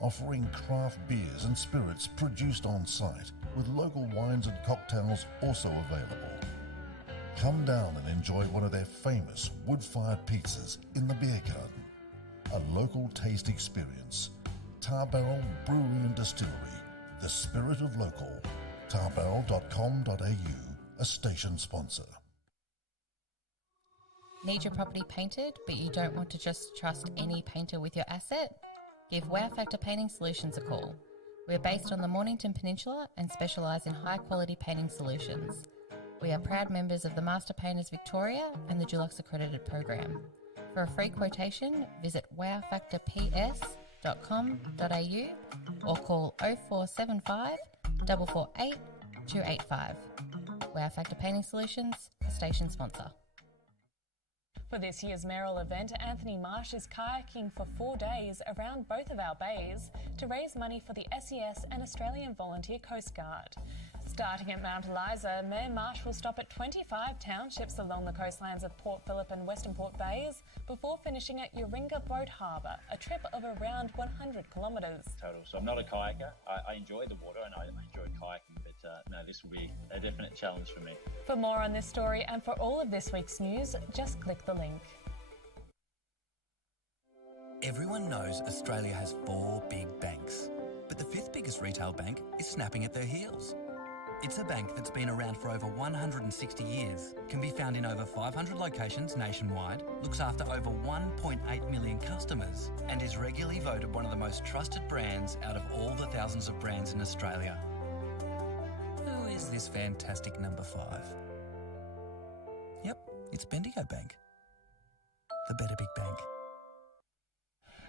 offering craft beers and spirits produced on site, with local wines and cocktails also available. Come down and enjoy one of their famous wood-fired pizzas in the beer garden. A local taste experience. Tar Barrel Brewery and Distillery, the spirit of local. tarbarrel.com.au, a station sponsor. Need your property painted, but you don't want to just trust any painter with your asset? Give Wow Factor Painting Solutions a call. We're based on the Mornington Peninsula and specialise in high-quality painting solutions. We are proud members of the Master Painters Victoria and the Dulux Accredited Program. For a free quotation, visit wowfactorps.com.au or call 0475 448 285. Wow Factor Painting Solutions, a station sponsor. For this year's mayoral event, Anthony Marsh is kayaking for 4 days around both of our bays to raise money for the SES and Australian Volunteer Coast Guard. Starting at Mount Eliza, Mayor Marsh will stop at 25 townships along the coastlines of Port Phillip and Western Port Bays before finishing at Uringa Boat Harbour, a trip of around 100 kilometres. Total. So I'm not a kayaker. I enjoy the water and I enjoy kayaking, but no, this will be a definite challenge for me. For more on this story and for all of this week's news, just click the link. Everyone knows Australia has 4 big banks, but the 5th biggest retail bank is snapping at their heels. It's a bank that's been around for over 160 years, can be found in over 500 locations nationwide, looks after over 1.8 million customers, and is regularly voted one of the most trusted brands out of all the thousands of brands in Australia. Who is this fantastic number 5? Yep, it's Bendigo Bank. The better big bank.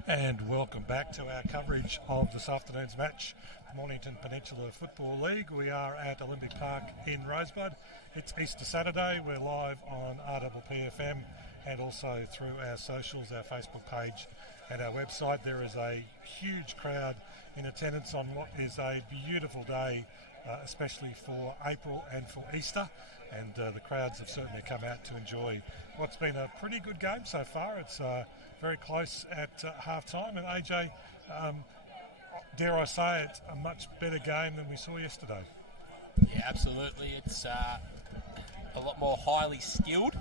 And welcome back to our coverage of this afternoon's match, Mornington Peninsula Football League. We are at Olympic Park in Rosebud. It's Easter Saturday. We're live on RPPFM and also through our socials, our Facebook page and our website. There is a huge crowd in attendance on what is a beautiful day, especially for April and for Easter. and the crowds have certainly come out to enjoy what's been a pretty good game so far. It's very close at half-time, and AJ, dare I say it, a much better game than we saw yesterday. Yeah, absolutely. It's a lot more highly skilled.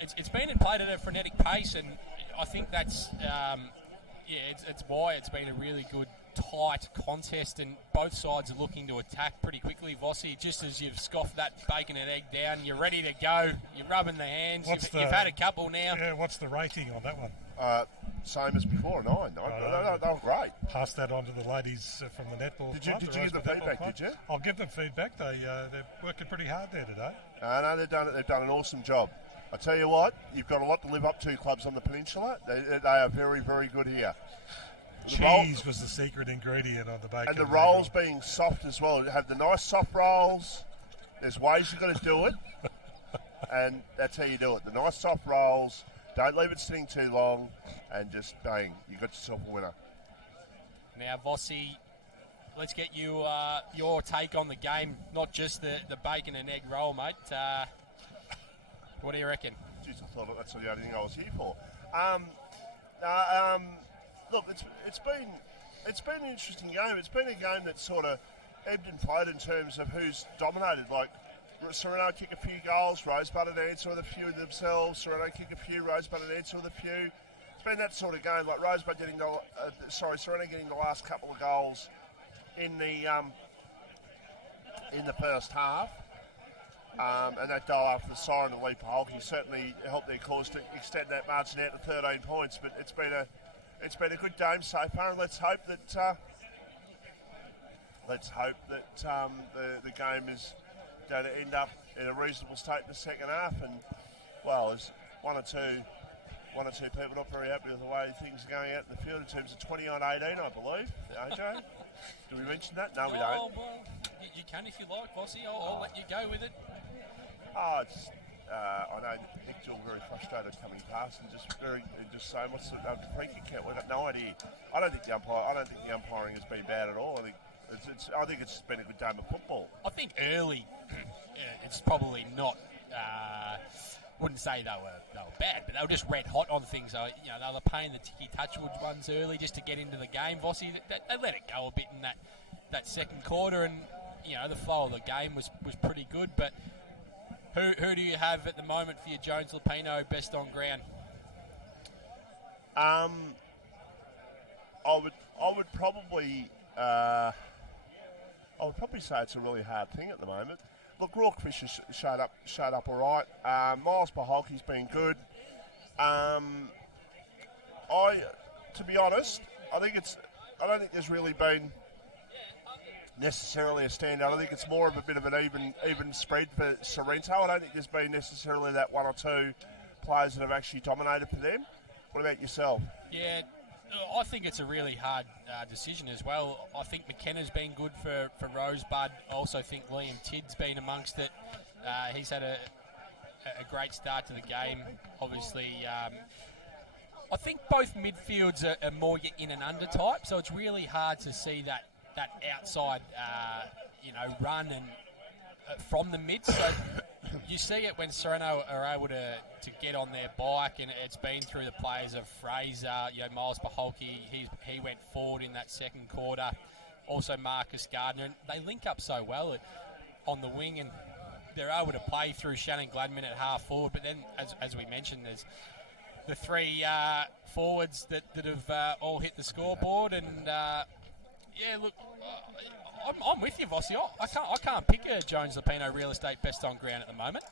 It's been played at a frenetic pace, and I think that's it's why it's been a really good, tight contest, and both sides are looking to attack pretty quickly. Vossi, just as you've scoffed that bacon and egg down, you're ready to go. You're rubbing the hands. You've had a couple now. Yeah, what's the rating on that one? Same as before, 9. They were great. Pass that on to the ladies from the netball club. Did you give them feedback, did you? I'll give them feedback. They're working pretty hard there today. No, they've done an awesome job. I tell you what, you've got a lot to live up to, clubs on the peninsula. They are very, very good here. Cheese was the secret ingredient on the bacon. And the rolls being soft as well. You have the nice soft rolls. There's ways you've got to do it. And that's how you do it. The nice soft rolls. Don't leave it sitting too long. And just bang, you got yourself a winner. Now, Vossi, let's get you your take on the game. Not just the bacon and egg roll, mate. What do you reckon? Jeez, I thought that's the only thing I was here for. Look, it's been an interesting game. It's been a game that's sort of ebbed and flowed in terms of who's dominated. Like Sorrento kick a few goals, Rosebud and answer with a few themselves. Sorrento kick a few, Rosebud and answer with a few. It's been that sort of game. Like Rosebud Sorrento getting the last couple of goals in the first half. And that goal after the siren of Lee Paholke certainly helped their cause to extend that margin out to 13 points. But it's been a good game so far, and let's hope that the game is going to end up in a reasonable state in the second half. And well, there's one or two people not very happy with the way things are going out in the field in terms of 20-18, I believe. AJ, do we mention that? No, we don't. Well, you can if you like, Vossi. I'll let you go with it. I know Nick Gill very frustrated coming past and just saying, "What's the free kick count?" We've got no idea. I don't think the umpiring has been bad at all. I think it's been a good game of football. I think early, it's probably not. Wouldn't say they were bad, but they were just red hot on things. So, they were paying the ticky touchwood ones early just to get into the game. Vossi, they let it go a bit in that second quarter, and the flow of the game was pretty good. But who do you have at the moment for your Jones Lupino best on ground? I would probably say it's a really hard thing at the moment. Look, Rourkefish has showed up all right. Miles Paholke's been good. To be honest, I don't think there's really been necessarily a standout. I think it's more of a bit of an even spread for Sorrento. I don't think there's been necessarily that one or two players that have actually dominated for them. What about yourself? Yeah, I think it's a really hard decision as well. I think McKenna's been good for Rosebud. I also think Liam Tidd's been amongst it. He's had a great start to the game. Obviously, I think both midfields are more in and under type, so it's really hard to see that outside, run and from the mid. So you see it when Sorrento are able to get on their bike, and it's been through the players of Fraser, Miles Paholke. He went forward in that second quarter. Also Marcus Gardner, and they link up so well on the wing, and they're able to play through Shannon Gladman at half forward. But then, as we mentioned, there's the three forwards that have all hit the scoreboard, and look, I'm with you, Vossi. I can't pick a Jones Lupino real estate best on ground at the moment.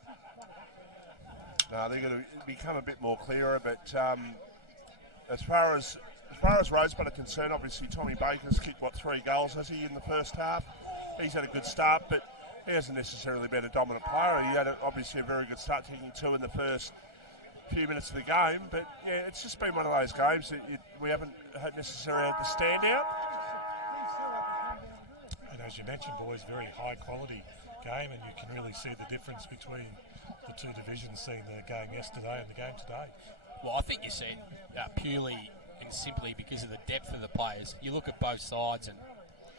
No, they're going to become a bit more clearer. But as far as Rosebud are concerned, obviously Tommy Baker's kicked 3 goals, has he, in the first half? He's had a good start, but he hasn't necessarily been a dominant player. He had obviously a very good start, taking 2 in the first few minutes of the game. But yeah, it's just been one of those games that we haven't necessarily had the standout. And as you mentioned, boys, very high quality game, and you can really see the difference between the two divisions, seeing the game yesterday and the game today. Well, I think you see it purely and simply because of the depth of the players. You look at both sides, and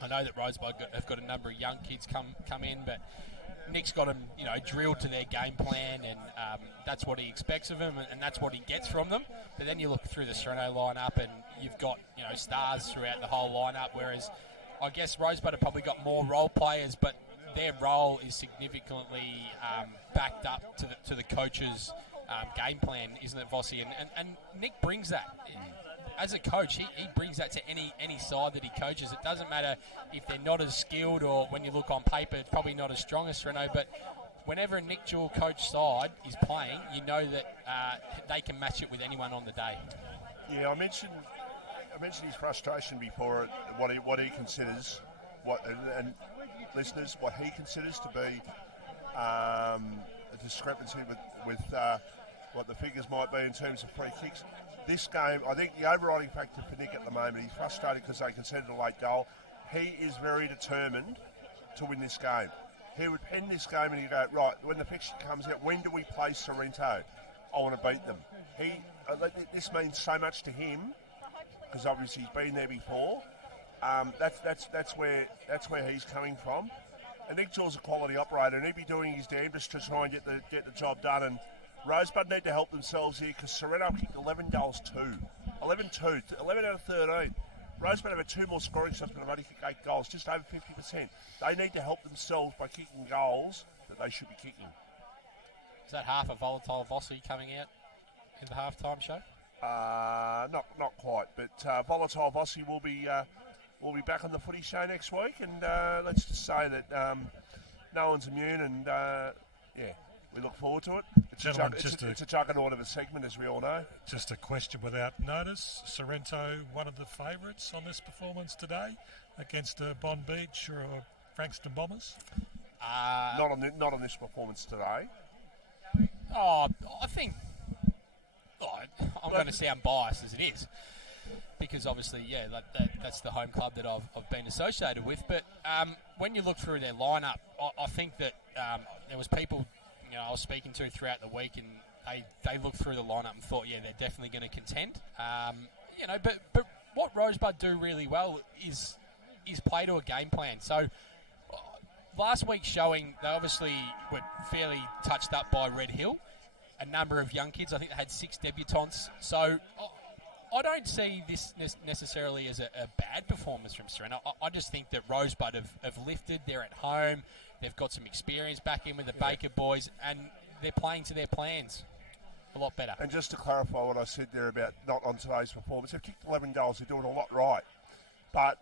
I know that Rosebud have got a number of young kids come in, but Nick's got them, drilled to their game plan, and that's what he expects of them, and that's what he gets from them. But then you look through the Sorrento lineup, and you've got stars throughout the whole lineup. Whereas I guess Rosebud have probably got more role players, but their role is significantly backed up to the coach's game plan, isn't it, Vossi? And Nick brings that. As a coach, he brings that to any side that he coaches. It doesn't matter if they're not as skilled, or when you look on paper, it's probably not as strong as Sorrento, but whenever a Nick Jewell coach side is playing, you know that they can match it with anyone on the day. Yeah, I mentioned his frustration before, what he considers, and listeners, what he considers to be a discrepancy with what the figures might be in terms of free kicks. This game, I think the overriding factor for Nick at the moment, he's frustrated because they conceded a late goal. He is very determined to win this game. He would end this game and he'd go, right, when the fixture comes out, when do we play Sorrento? I want to beat them. This means so much to him because obviously he's been there before. That's where he's coming from. And Nick Jewell's a quality operator, and he'd be doing his damnedest to try and get the job done. And Rosebud need to help themselves here because Sorrento kicked 11 goals too. 11-2, 11 out of 13. Rosebud have 2 more scoring shots, but have only kicked 8 goals, just over 50%. They need to help themselves by kicking goals that they should be kicking. Is that half a volatile Vossi coming out in the halftime show? Not quite, but volatile Vossi will be back on the footy show next week, and let's just say that no one's immune, and we look forward to it. It's a juggernaut of a segment, as we all know. Just a question without notice. Sorrento, one of the favourites on this performance today against Bond Beach or Frankston Bombers? Not on this performance today. I think I'm going to sound biased as it is, because obviously, that's the home club that I've been associated with. But when you look through their lineup, I think that there was people I was speaking to throughout the week, and they looked through the lineup and thought, they're definitely going to contend. But what Rosebud do really well is play to a game plan. So last week's showing, they obviously were fairly touched up by Red Hill. A number of young kids, I think they had 6 debutants. So I don't see this necessarily as a bad performance from Sorrento. I just think that Rosebud have lifted. They're at home. They've got some experience back in with the Baker boys, and they're playing to their plans a lot better. And just to clarify what I said there about not on today's performance, they've kicked 11 goals. They're doing a lot right. But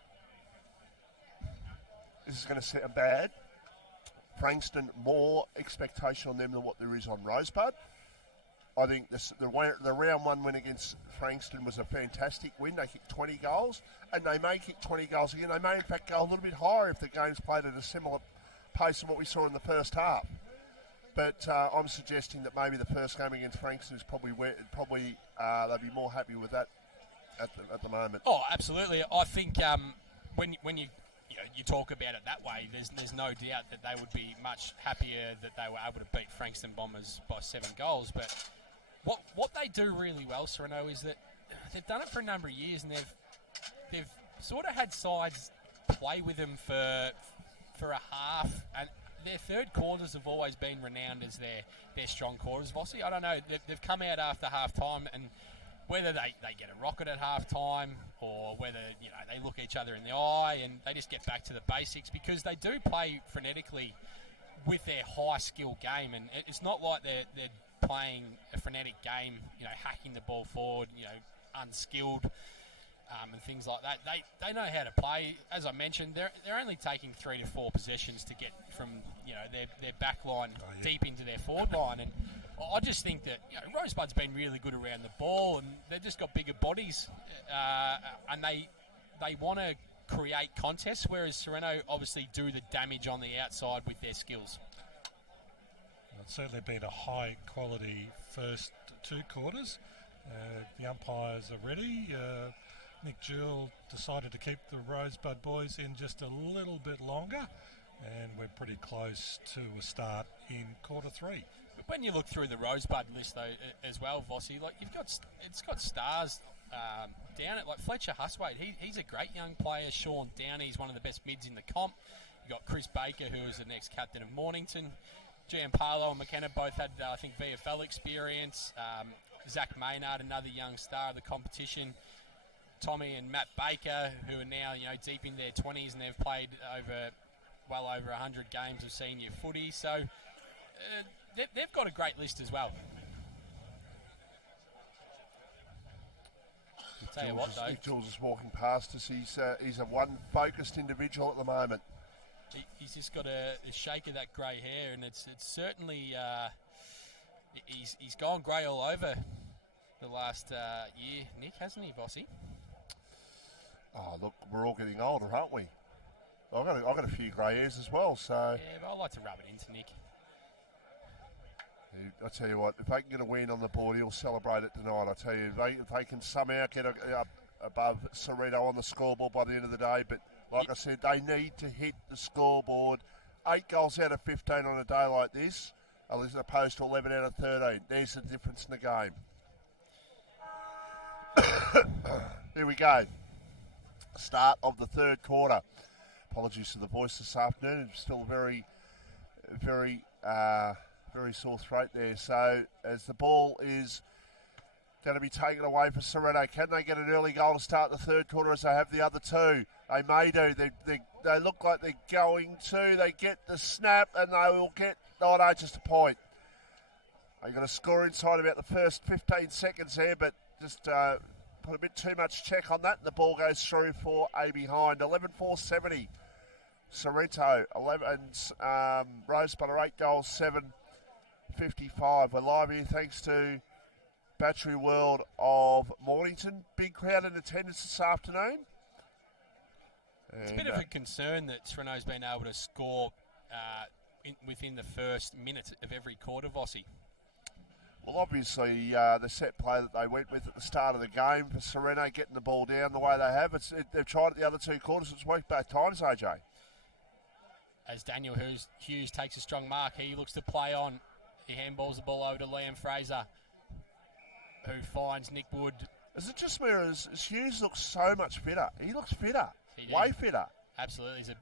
this is going to sound bad. Frankston, more expectation on them than what there is on Rosebud. I think the round 1 win against Frankston was a fantastic win. They kicked 20 goals, and they may kick 20 goals again. They may, in fact, go a little bit higher if the game's played at a similar pace to what we saw in the first half. But I'm suggesting that maybe the first game against Frankston is probably they'll be more happy with that at the moment. Oh, absolutely. I think when you talk about it that way, there's no doubt that they would be much happier that they were able to beat Frankston Bombers by 7 goals. But what they do really well, Sorrento, is that they've done it for a number of years, and they've sort of had sides play with them for a half, and their third quarters have always been renowned as their strong quarters. Vossi, I don't know, they've come out after half time, and whether they get a rocket at half time or whether they look each other in the eye and they just get back to the basics, because they do play frenetically with their high skill game, and it's not like they're playing a frenetic game, hacking the ball forward, unskilled, and things like that. They know how to play. As I mentioned, they're only taking 3 to 4 possessions to get from their back line deep into their forward line, and I just think that Rosebud's been really good around the ball, and they've just got bigger bodies, and they want to create contests, whereas Sorrento obviously do the damage on the outside with their skills. It's certainly been a high quality first 2 quarters. The umpires are ready. Nick Jewell decided to keep the Rosebud boys in just a little bit longer, and we're pretty close to a start in quarter 3. But when you look through the Rosebud list, though, as well, Vossi, it's got stars down it, like Fletcher Huswaite. He's a great young player. Sean Downey's one of the best mids in the comp. You've got Chris Baker, who is the next captain of Mornington. Gianpaolo and McKenna both had, I think, VFL experience. Zach Maynard, another young star of the competition. Tommy and Matt Baker, who are now, deep in their 20s, and they've played well over 100 games of senior footy. So they've got a great list as well. I'll tell you what, though. Nick Jules is walking past us. He's a one-focused individual at the moment. He's just got a shake of that grey hair, and it's certainly he's gone grey all over the last year, Nick, hasn't he, Bossy? Oh, look, we're all getting older, aren't we? I've got a few grey hairs as well, so... Yeah, but I like to rub it into Nick. I tell you what, if they can get a win on the board, he'll celebrate it tonight. I tell you, if they can somehow get above Sorrento on the scoreboard by the end of the day, but like I said, they need to hit the scoreboard. 8 goals out of 15 on a day like this, as opposed to 11 out of 13. There's the difference in the game. Here we go. Start of the third quarter. Apologies for the voice this afternoon. It's still very sore throat there. So as the ball is going to be taken away for Sorrento, can they get an early goal to start the third quarter as they have the other two? They may do. They look like they're going to. They get the snap and they will get, just a point. They're going to score inside about the first 15 seconds there, but just put a bit too much check on that, and the ball goes through for a behind. 11-4-70. Sorrento, 11, Rosebud are 8 goals, 7-55. We're live here thanks to Battery World of Mornington. Big crowd in attendance this afternoon. It's a bit of a concern that Sorrento's been able to score within the first minute of every quarter, Vossi. Well, obviously, the set play that they went with at the start of the game for Sorrento, getting the ball down the way they have, they've tried it the other two quarters. It's worked both times, AJ. As Daniel Hughes takes a strong mark, he looks to play on. He handballs the ball over to Liam Fraser, who finds Nick Wood. Is it just me, or as Hughes looks so much fitter? He looks fitter, way fitter. Absolutely. He's a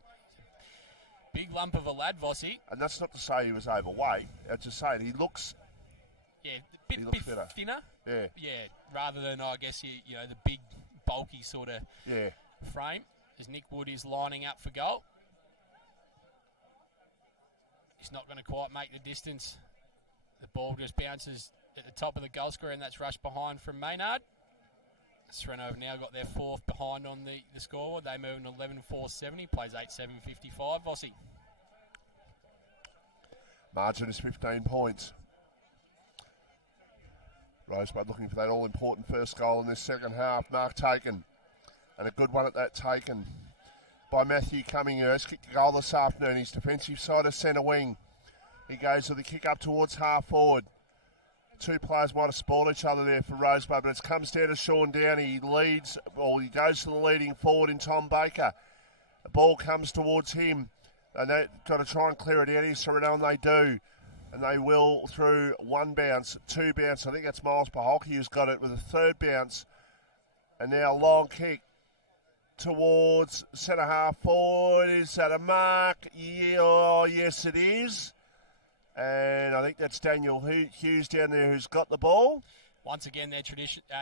big lump of a lad, Vossi. And that's not to say he was overweight. I'm just saying he looks... Yeah, a bit thinner. Yeah. Yeah, rather than, I guess, the big, bulky sort of frame. As Nick Wood is lining up for goal. He's not going to quite make the distance. The ball just bounces at the top of the goal square, and that's rushed behind from Maynard. Sorrento have now got their fourth behind on the scoreboard. They move in 11-4-70, plays 8-7-55. Vossi. Margin is 15 points. Rosebud looking for that all-important first goal in this second half. Mark taken. And a good one at that taken by Matthew Cumminghurst. Kicked the goal this afternoon. His defensive side of centre wing. He goes with the kick up towards half forward. Two players might have spoiled each other there for Rosebud, but it comes down to Sean Downey. He leads, or he goes to the leading forward in Tom Baker. The ball comes towards him. And they've got to try and clear it out here, Sorrento, and they do. And they will through one bounce, two bounce. I think that's Miles Paholke who's got it with a third bounce. And now a long kick towards centre half forward. Is that a mark? Yeah, oh, yes, it is. And I think that's Daniel Hughes down there who's got the ball. Once again, their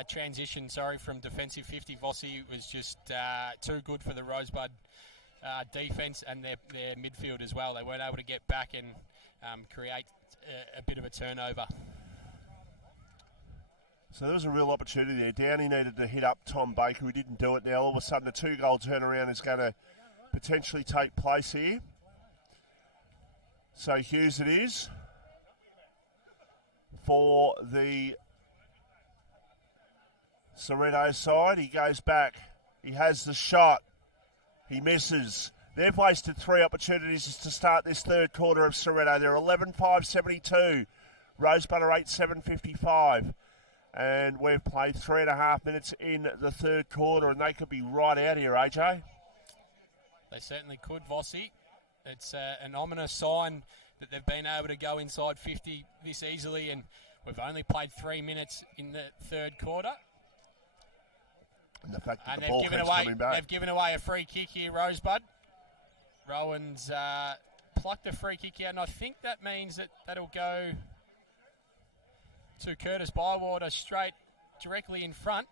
transition, from defensive 50 Vossi was just too good for the Rosebud defence and their midfield as well. They weren't able to get back and create a bit of a turnover. So there was a real opportunity there. Downey needed to hit up Tom Baker, who didn't do it. Now all of a sudden a 2-goal turnaround is going to potentially take place here. So Hughes it is for the Sorrento side. He goes back. He has the shot. He misses. They've wasted 3 opportunities to start this third quarter of Sorrento. They're 11-5-72. Rosebud are 8-7-55. And we've played 3.5 minutes in the third quarter, and they could be right out here, AJ. They certainly could, Vossi. It's an ominous sign that they've been able to go inside 50 this easily, and we've only played 3 minutes in the third quarter. And the fact that the ball keeps coming back. They've given away a free kick here, Rosebud. Rowan's plucked a free kick out, and I think that means that'll go to Curtis Bywater straight directly in front.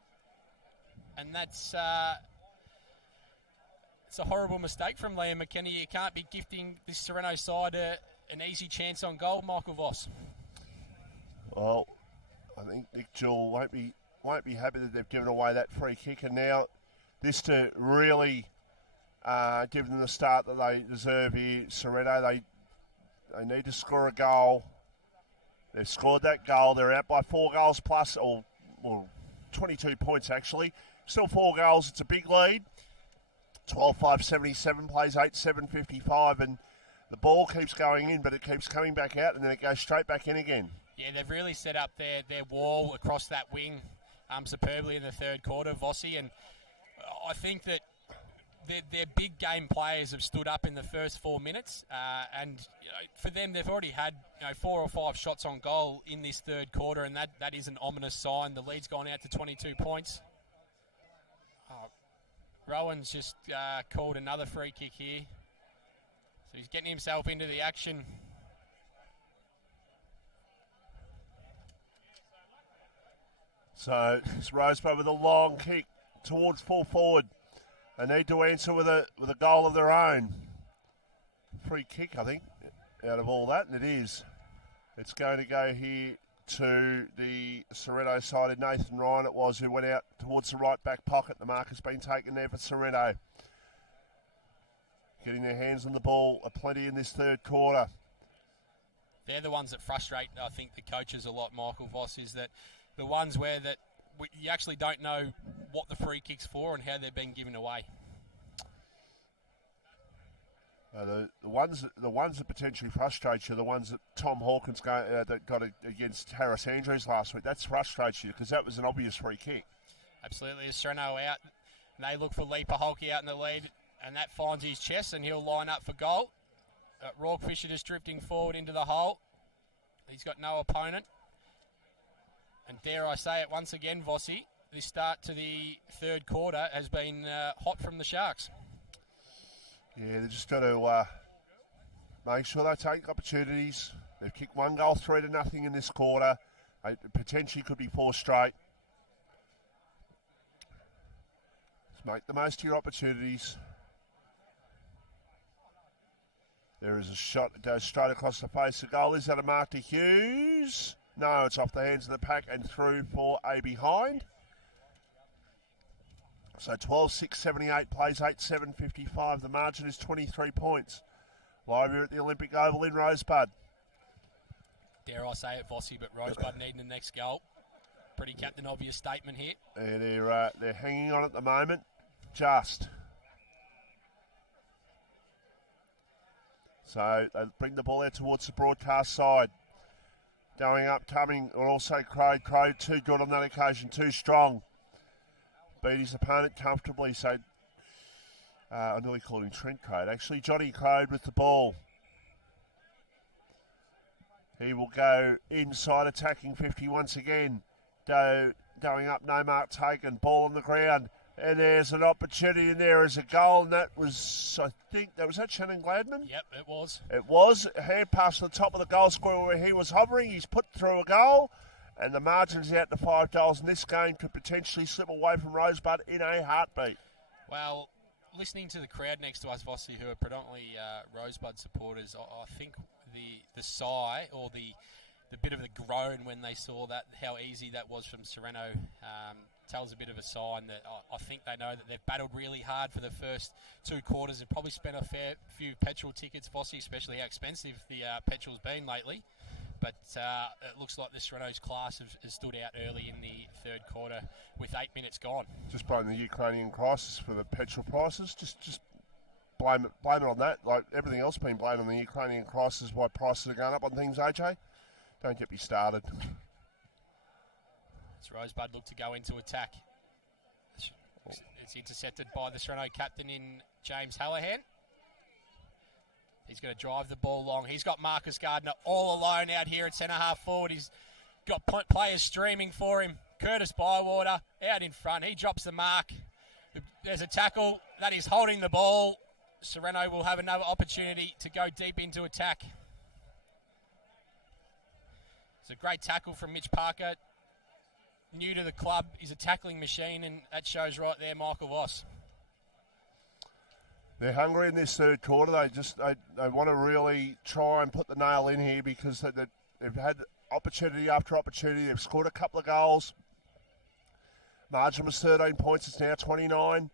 And that's it's a horrible mistake from Liam McKenna. You can't be gifting this Sorrento side an easy chance on goal, Michael Voss. Well, I think Nick Jewell won't be happy that they've given away that free kick, and now this to really give them the start that they deserve here. Sorrento, they need to score a goal. They've scored that goal. They're out by 4 goals plus, or 22 points actually. Still 4 goals. It's a big lead. 12-5-77 plays 8-7-55, and the ball keeps going in, but it keeps coming back out, and then it goes straight back in again. Yeah, they've really set up their wall across that wing superbly in the third quarter, Vossi, and I think that their big game players have stood up in the first 4 minutes, and for them, they've already had 4 or 5 shots on goal in this third quarter, and that is an ominous sign. The lead's gone out to 22 points. Rowan's just called another free kick here, so he's getting himself into the action. So it's Rosebud with a long kick towards full forward. They need to answer with a goal of their own. Free kick, I think, out of all that, and it is. It's going to go here to the Sorrento side. Nathan Ryan it was, who went out towards the right back pocket. The mark has been taken there for Sorrento. Getting their hands on the ball aplenty in this third quarter. They're the ones that frustrate, I think, the coaches a lot, Michael Voss, is that the ones where you actually don't know what the free kick's for and how they're being given away. The ones that potentially frustrate you, the ones that Tom Hawkins that got against Harris Andrews last week, that frustrates you because that was an obvious free kick. Absolutely. Sorrento out, and they look for Lee Paholke out in the lead, and that finds his chest, and he'll line up for goal. Rourke Fisher just drifting forward into the hole. He's got no opponent. And dare I say it once again, Vossi, this start to the third quarter has been hot from the Sharks. Yeah, they've just got to make sure they take opportunities. They've kicked 1 goal 3-0 in this quarter. They potentially could be 4 straight. Just make the most of your opportunities. There is a shot that goes straight across the face of goal. Is that a mark to Hughes? No, it's off the hands of the pack and through for a behind. So 12-6-78 plays 8-7-55. The margin is 23 points. Live here at the Olympic Oval in Rosebud. Dare I say it, Vossi, but Rosebud needing the next goal. Pretty captain obvious statement here. And they're hanging on at the moment. Just. So they bring the ball out towards the broadcast side. Going up, coming, and also Crode. Crode too good on that occasion, too strong. Beat his opponent comfortably, so I nearly called him Trent Crode. Actually, Johnny Crode with the ball. He will go inside, attacking 50 once again. Going up, no mark taken, ball on the ground. And there's an opportunity, and there is a goal, and that was, I think, was that Shannon Gladman? Yep, it was. It was. A hand pass to the top of the goal square where he was hovering. He's put through a goal, and the margin's out to 5 goals, and this game could potentially slip away from Rosebud in a heartbeat. Well, listening to the crowd next to us, Vossi, who are predominantly Rosebud supporters, I think the sigh or the bit of the groan when they saw that, how easy that was from Sorrento, tells a bit of a sign that I think they know that they've battled really hard for the first 2 quarters and probably spent a fair few petrol tickets, Vossi, especially how expensive the petrol's been lately. But it looks like the Sorrento's class has stood out early in the third quarter with 8 minutes gone. Just blame the Ukrainian crisis for the petrol prices. Just blame it on that. Like everything else being blamed on the Ukrainian crisis, why prices are going up on things, AJ. Don't get me started. It's Rosebud look to go into attack. It's intercepted by the Sorrento captain in James Hallahan. He's going to drive the ball long. He's got Marcus Gardner all alone out here at centre-half forward. He's got players streaming for him. Curtis Bywater out in front. He drops the mark. There's a tackle that is holding the ball. Sorrento will have another opportunity to go deep into attack. It's a great tackle from Mitch Parker. New to the club, he's a tackling machine, and that shows right there, Michael Voss. They're hungry in this third quarter. They want to really try and put the nail in here because they've had opportunity after opportunity. They've scored a couple of goals. Margin was 13 points. It's now 29.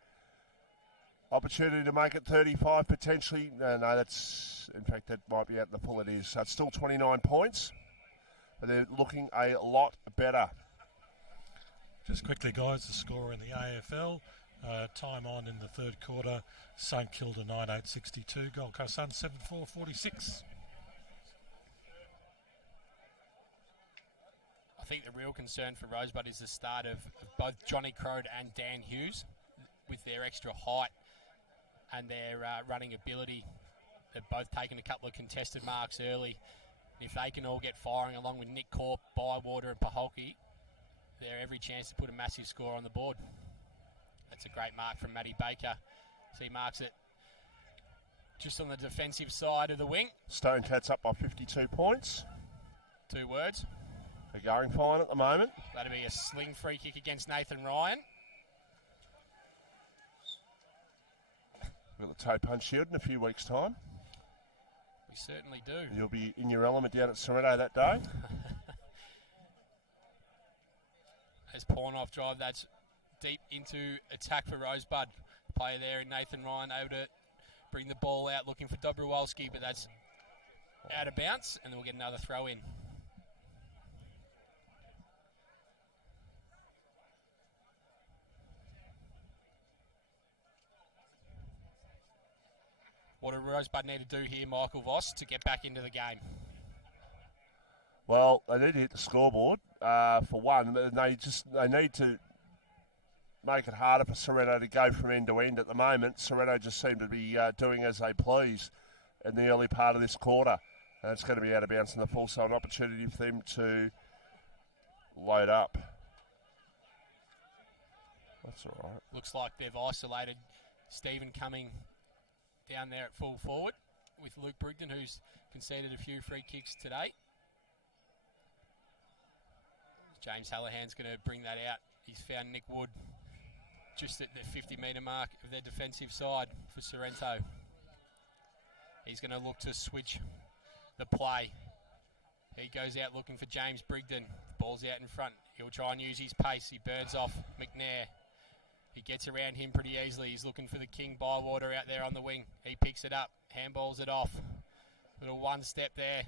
Opportunity to make it 35 potentially. No, that's, in fact, that might be out the full it is. So it's still 29 points, but they're looking a lot better. Just quickly, guys, the score in the AFL. Time on in the third quarter. St Kilda 9-8-62. Gold Coast Suns 7-4-46. I think the real concern for Rosebud is the start of both Johnny Crode and Dan Hughes with their extra height and their running ability. They've both taken a couple of contested marks early. If they can all get firing along with Nick Corp, Bywater and Paholke, they're every chance to put a massive score on the board. That's a great mark from Matty Baker. So he marks it just on the defensive side of the wing. Stone Cats up by 52 points. 2 words. They're going fine at the moment. That'll be a sling free kick against Nathan Ryan. We've got the toe punch shield in a few weeks' time. We certainly do. You'll be in your element down at Sorrento that day. As Pornoff drive, that's deep into attack for Rosebud. Player there in Nathan Ryan able to bring the ball out looking for Dobrowolski, but that's out of bounds, and then we'll get another throw in. What do Rosebud need to do here, Michael Voss, to get back into the game? Well, they need to hit the scoreboard for one. They need to make it harder for Sorrento to go from end to end. At the moment, Sorrento just seem to be doing as they please in the early part of this quarter. And it's going to be out of bounds in the full, so an opportunity for them to load up. That's all right. Looks like they've isolated Stephen coming down there at full forward with Luke Brigden, who's conceded a few free kicks today. James Hallahan's going to bring that out. He's found Nick Wood just at the 50-metre mark of their defensive side for Sorrento. He's going to look to switch the play. He goes out looking for James Brigden. The ball's out in front. He'll try and use his pace. He burns off McNair. He gets around him pretty easily. He's looking for the King Bywater out there on the wing. He picks it up, handballs it off. Little one step there.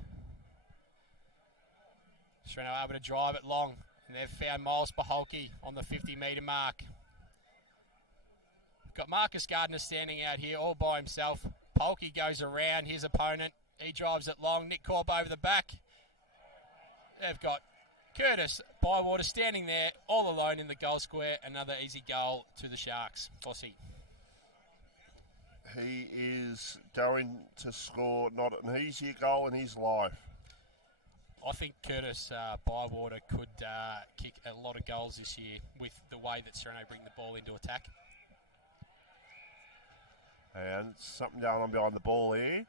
Sorrento able to drive it long, and they've found Miles Paholke on the 50-metre mark. Got Marcus Gardner standing out here all by himself. Paholke goes around his opponent. He drives it long. Nick Corp over the back. They've got Curtis Bywater standing there all alone in the goal square. Another easy goal to the Sharks. Fossey. He is going to score not an easier goal in his life. I think Curtis Bywater could kick a lot of goals this year with the way that Sorrento bring the ball into attack. And something going on behind the ball here.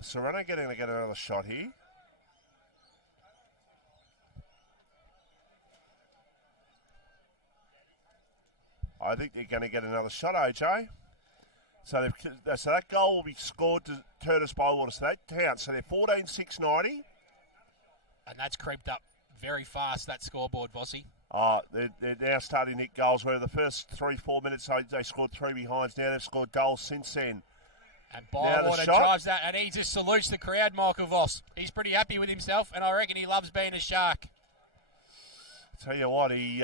Sorrento getting to get another shot here. I think they're going to get another shot, AJ. So that goal will be scored to Curtis Bywater, so that counts. So they're 14-6-90. And that's creeped up very fast, that scoreboard, Vossi. They're now starting to hit goals, where the first 3-4 minutes they scored 3 behinds. Now they've scored goals since then. And Bywater drives that, and he just salutes the crowd, Michael Voss. He's pretty happy with himself, and I reckon he loves being a Shark. Tell you what, he...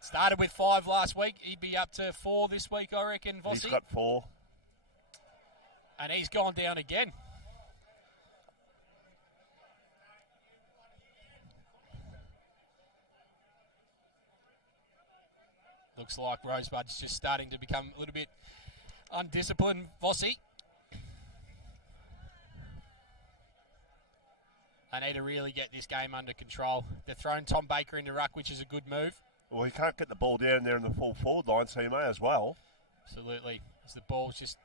started with 5 last week. He'd be up to 4 this week, I reckon, Vossi. He's got 4. And he's gone down again. Looks like Rosebud's just starting to become a little bit undisciplined, Vossi. They need to really get this game under control. They're throwing Tom Baker into ruck, which is a good move. Well, he can't get the ball down there in the full forward line, so he may as well. Absolutely. As the ball's just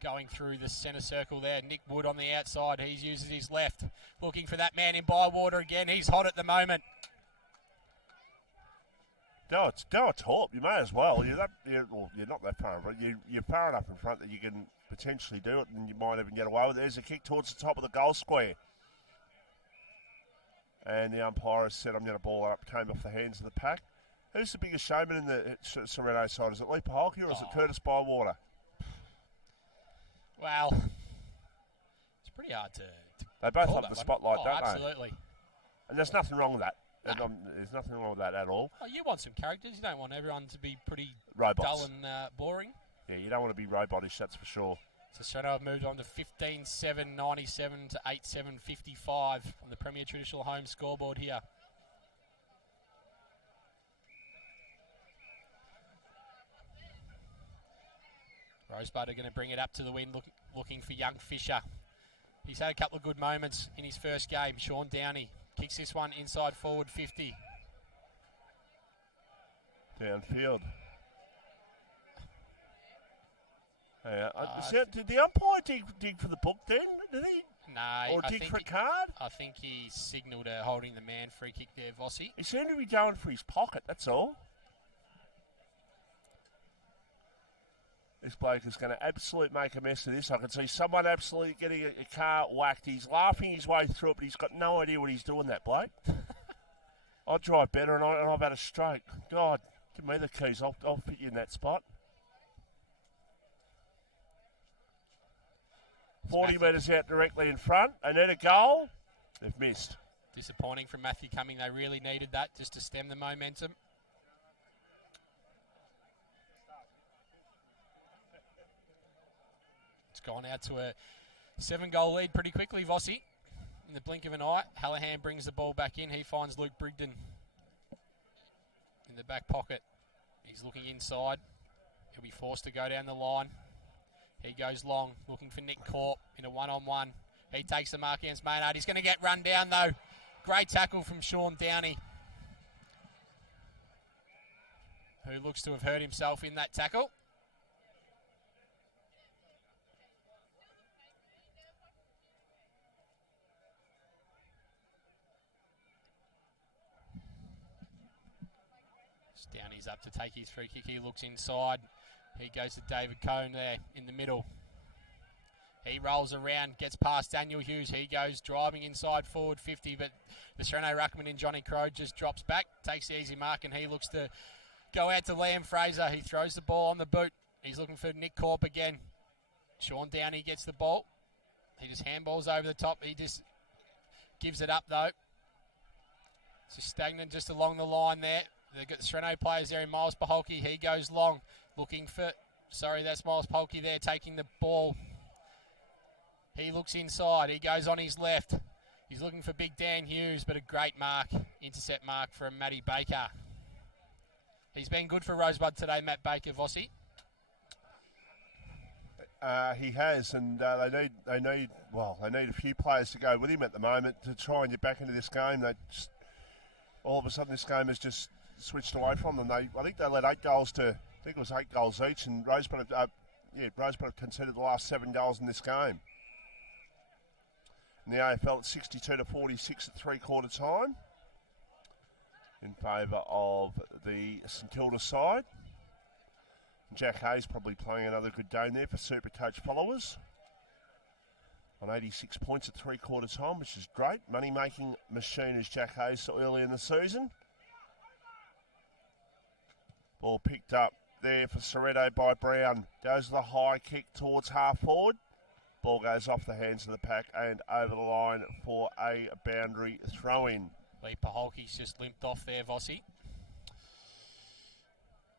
going through the centre circle there. Nick Wood on the outside. He uses his left. Looking for that man in Bywater again. He's hot at the moment. Go at top. You may as well. You're not that far, but you're far enough in front that you can potentially do it, and you might even get away with it. There's a kick towards the top of the goal square. And the umpire has said, I'm going to ball up. Came off the hands of the pack. Who's the biggest showman in the Sorrento side? Is it Lee Paholke or is it Curtis Bywater? Well, it's pretty hard to they both love the spotlight, don't absolutely. they? And there's nothing wrong with that. No. There's nothing wrong with that at all. Oh, you want some characters. You don't want everyone to be pretty robots. Dull and boring. Yeah, you don't want to be robotish, that's for sure. So Sorrento have moved on to 15-7-97 to 8-7-55 on the Premier Traditional Home scoreboard here. Rosebud are going to bring it up to the win, looking for young Fisher. He's had a couple of good moments in his first game. Sean Downey kicks this one inside forward 50. Downfield. Did the umpire dig for the book then? Did he? No. Or dig for a card? I think he signalled a holding the man free kick there, Vossi. He seemed to be going for his pocket, that's all. This bloke is going to absolutely make a mess of this. I can see someone absolutely getting a car whacked. He's laughing his way through it, but he's got no idea what he's doing, that bloke. I drive better and I've had a stroke. God, give me the keys. I'll fit you in that spot. 40 metres out directly in front. And then a goal. They've missed. Disappointing from Matthew Cumming. They really needed that just to stem the momentum. It's gone out to a 7-goal lead pretty quickly, Vossi. In the blink of an eye, Hallahan brings the ball back in. He finds Luke Brigden in the back pocket. He's looking inside. He'll be forced to go down the line. He goes long, looking for Nick Corp in a one-on-one. He takes the mark against Maynard. He's going to get run down, though. Great tackle from Sean Downey, who looks to have hurt himself in that tackle. Downey's up to take his free kick. He looks inside. He goes to David Cohn there in the middle. He rolls around, gets past Daniel Hughes. He goes driving inside forward 50, but the Sorrento ruckman in Johnny Crow just drops back, takes the easy mark, and he looks to go out to Liam Fraser. He throws the ball on the boot. He's looking for Nick Corp again. Sean Downey gets the ball. He just handballs over the top. He just gives it up, though. It's just stagnant just along the line there. They've got the Sorrento players there in Miles Paholke. He goes long, looking for... Sorry, that's Miles Paholke there taking the ball. He looks inside. He goes on his left. He's looking for Big Dan Hughes, but a great mark, intercept mark from Matty Baker. He's been good for Rosebud today, Matt Baker, Vossi. He has, and they need a few players to go with him at the moment to try and get back into this game. All of a sudden, this game has just switched away from them. I think they led 8 goals to, I think it was 8 goals each, and Rosebud have conceded the last 7 goals in this game. In the AFL, it's 62-46 at three-quarter time in favour of the St Kilda side. Jack Hayes probably playing another good game there for Supercoach followers. On 86 points at three-quarter time, which is great. Money-making machine is Jack Hayes so early in the season. Ball picked up there for Sorrento by Brown. Goes to the high kick towards half-forward. Ball goes off the hands of the pack and over the line for a boundary throw-in. Lee Paholke's just limped off there, Vossi.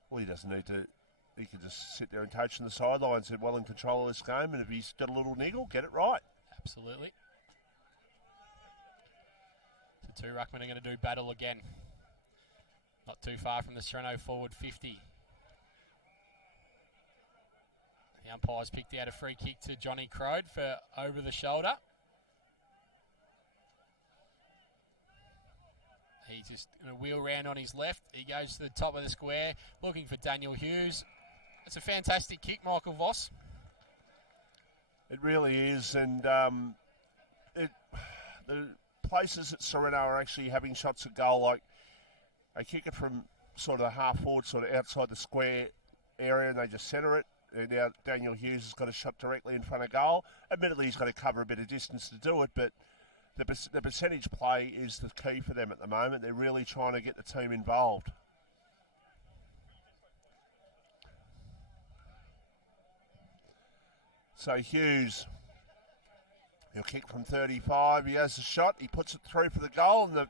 Well, he doesn't need to... He can just sit there and coach on the sidelines. They're well in control of this game, and if he's got a little niggle, get it right. Absolutely. So 2 ruckmen are going to do battle again. Not too far from the Sorrento forward 50. The umpire's picked out a free kick to Johnny Crode for over the shoulder. He's just going to wheel round on his left. He goes to the top of the square, looking for Daniel Hughes. It's a fantastic kick, Michael Voss. It really is, and the places at Sorrento are actually having shots at goal, like they kick it from sort of half forward, sort of outside the square area, and they just centre it. And now Daniel Hughes has got a shot directly in front of goal. Admittedly, he's got to cover a bit of distance to do it, but the percentage play is the key for them at the moment. They're really trying to get the team involved. So Hughes, he'll kick from 35. He has a shot. He puts it through for the goal, and the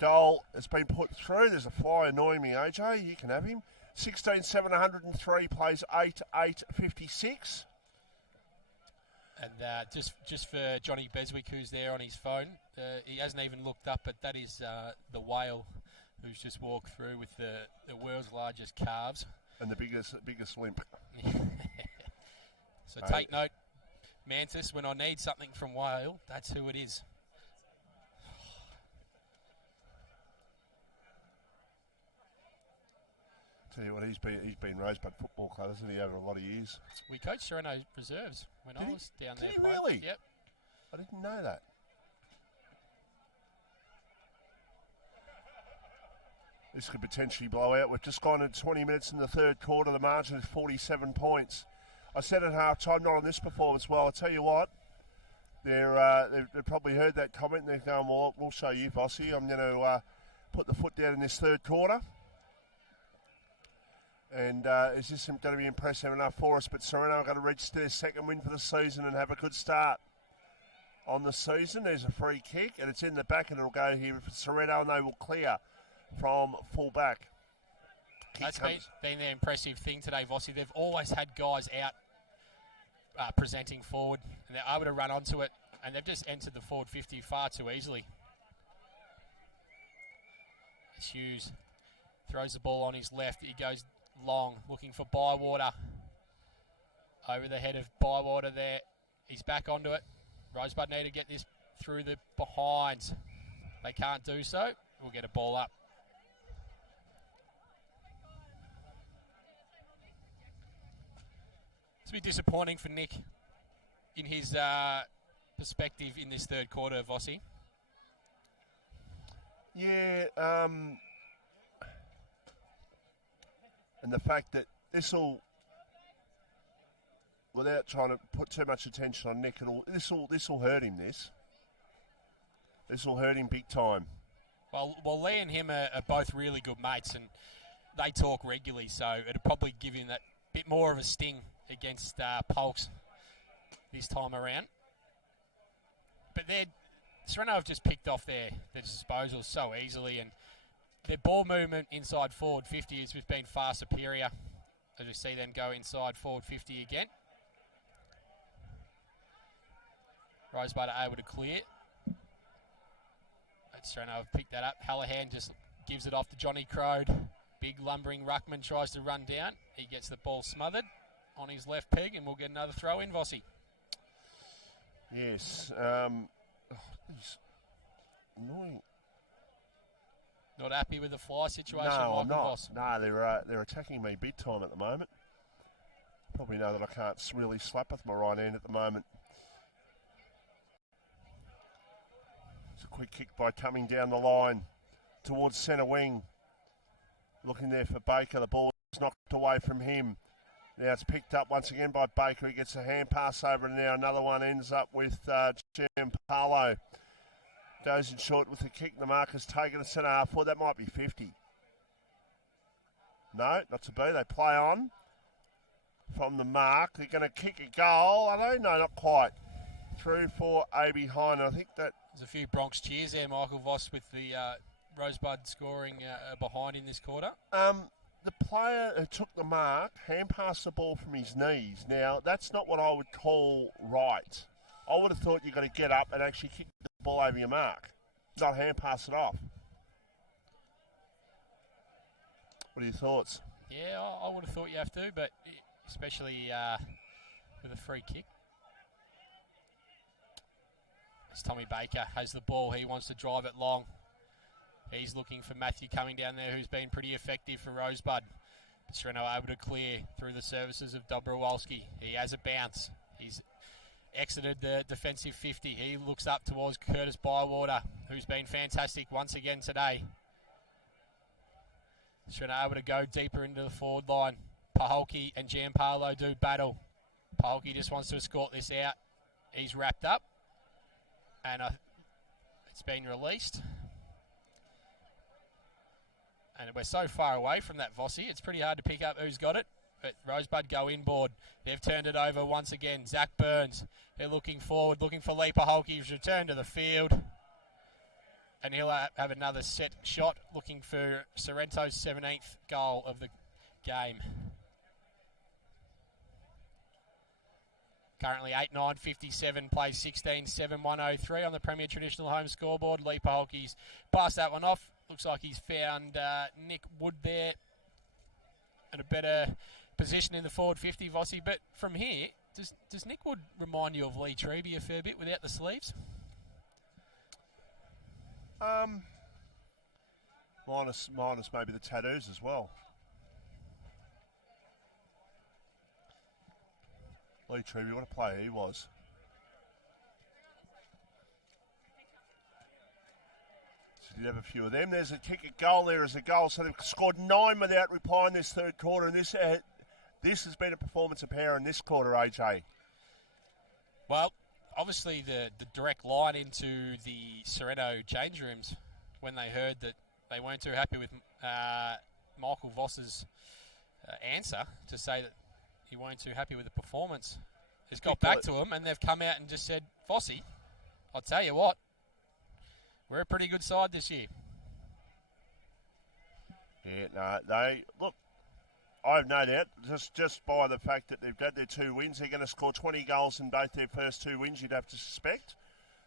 goal has been put through. There's a fly annoying me, AJ. You can have him. 16-703 plays 8-8-56. And just for Johnny Beswick, who's there on his phone, he hasn't even looked up, but that is the whale who's just walked through with the world's largest calves. And the biggest limp. So take note, Mantis, when I need something from whale, that's who it is. Tell you what, he's been Rosebud Football Club, hasn't he, over a lot of years? We coached Sorrento reserves when I was down there. Did he really? Yep. I didn't know that. This could potentially blow out. We've just gone into 20 minutes in the third quarter. The margin is 47 points. I said at half-time, not on this performance, well, I'll tell you what, they've probably heard that comment, and they're going, well, we'll show you, Vossi. I'm going to put the foot down in this third quarter. And is this going to be impressive enough for us? But Sorrento are going to register their second win for the season and have a good start on the season. There's a free kick, and it's in the back, and it'll go here for Sorrento, and they will clear from full back. That's been their impressive thing today, Vossi. They've always had guys out presenting forward, and they're able to run onto it, and they've just entered the forward 50 far too easily. It's Hughes. Throws the ball on his left. He goes long, looking for Bywater. Over the head of Bywater there. He's back onto it. Rosebud need to get this through the behinds. They can't do so. We'll get a ball up. It's a bit disappointing for Nick in his perspective in this third quarter, Vossi. Yeah, and the fact that this will, without trying to put too much attention on Nick, this will hurt him. This will hurt him big time. Well, Lee and him are both really good mates, and they talk regularly, so it'll probably give him that bit more of a sting against Pulse this time around. But Sorrento have just picked off their disposals so easily, and their ball movement inside forward 50 has just been far superior. As we see them go inside forward 50 again. Rosebud are able to clear. Sorrento have picked that up. Hallahan just gives it off to Johnny Crode. Big lumbering ruckman tries to run down. He gets the ball smothered on his left peg, and we'll get another throw in, Vossi. Yes. It's annoying. Not happy with the fly situation, No, Michael I'm not. Voss? No, they're attacking me big time at the moment. Probably know that I can't really slap with my right hand at the moment. It's a quick kick by coming down the line towards centre wing. Looking there for Baker. The ball is knocked away from him. Now it's picked up once again by Baker. He gets a hand pass over, and now another one ends up with Giampaolo. Goes in short with the kick. The marker's taken a centre half forward. That might be 50. No, not to be. They play on from the mark. They're going to kick a goal. Are they? No, not quite. Through for A behind. I think that... There's a few Bronx cheers there, Michael Voss, with the Rosebud scoring behind in this quarter. The player who took the mark hand passed the ball from his knees. Now, that's not what I would call right. I would have thought you've got to get up and actually kick the ball over your mark, not hand pass it off. What are your thoughts? Yeah, I would have thought you have to, but especially with a free kick. As Tommy Baker has the ball, he wants to drive it long. He's looking for Matthew coming down there, who's been pretty effective for Rosebud. Sorrento able to clear through the services of Dobrowolski. He has a bounce. He's exited the defensive 50. He looks up towards Curtis Bywater, who's been fantastic once again today. Sorrento able to go deeper into the forward line. Paholke and Gianpaolo do battle. Paholke just wants to escort this out. He's wrapped up, and it's been released. And we're so far away from that Vossi, it's pretty hard to pick up who's got it. But Rosebud go inboard. They've turned it over once again. Zach Burns, they're looking forward, looking for Lee Paholke. He's returned to the field. And he'll have another set shot, looking for Sorrento's 17th goal of the game. Currently 8-9-57, plays 16-7-1-0-3 on the Premier Traditional Home scoreboard. Lee Paholke's passed that one off. Looks like he's found Nick Wood there in a better position in the forward 50, Vossi. But from here, does Nick Wood remind you of Lee Treeby a fair bit without the sleeves? Minus maybe the tattoos as well. Lee Treeby, what a player he was. So did have a few of them. There's a kick at goal. There is a goal. So they've scored 9 without reply in this third quarter. And this has been a performance of power in this quarter, AJ. Well, obviously the direct line into the Sorrento change rooms when they heard that they weren't too happy with Michael Voss's answer to say that he weren't too happy with the performance. It's got back to him, and they've come out and just said, Vossi, I'll tell you what, we're a pretty good side this year. Yeah, no, they look. I have no doubt, just by the fact that they've had their 2 wins, they're going to score 20 goals in both their first 2 wins. You'd have to suspect.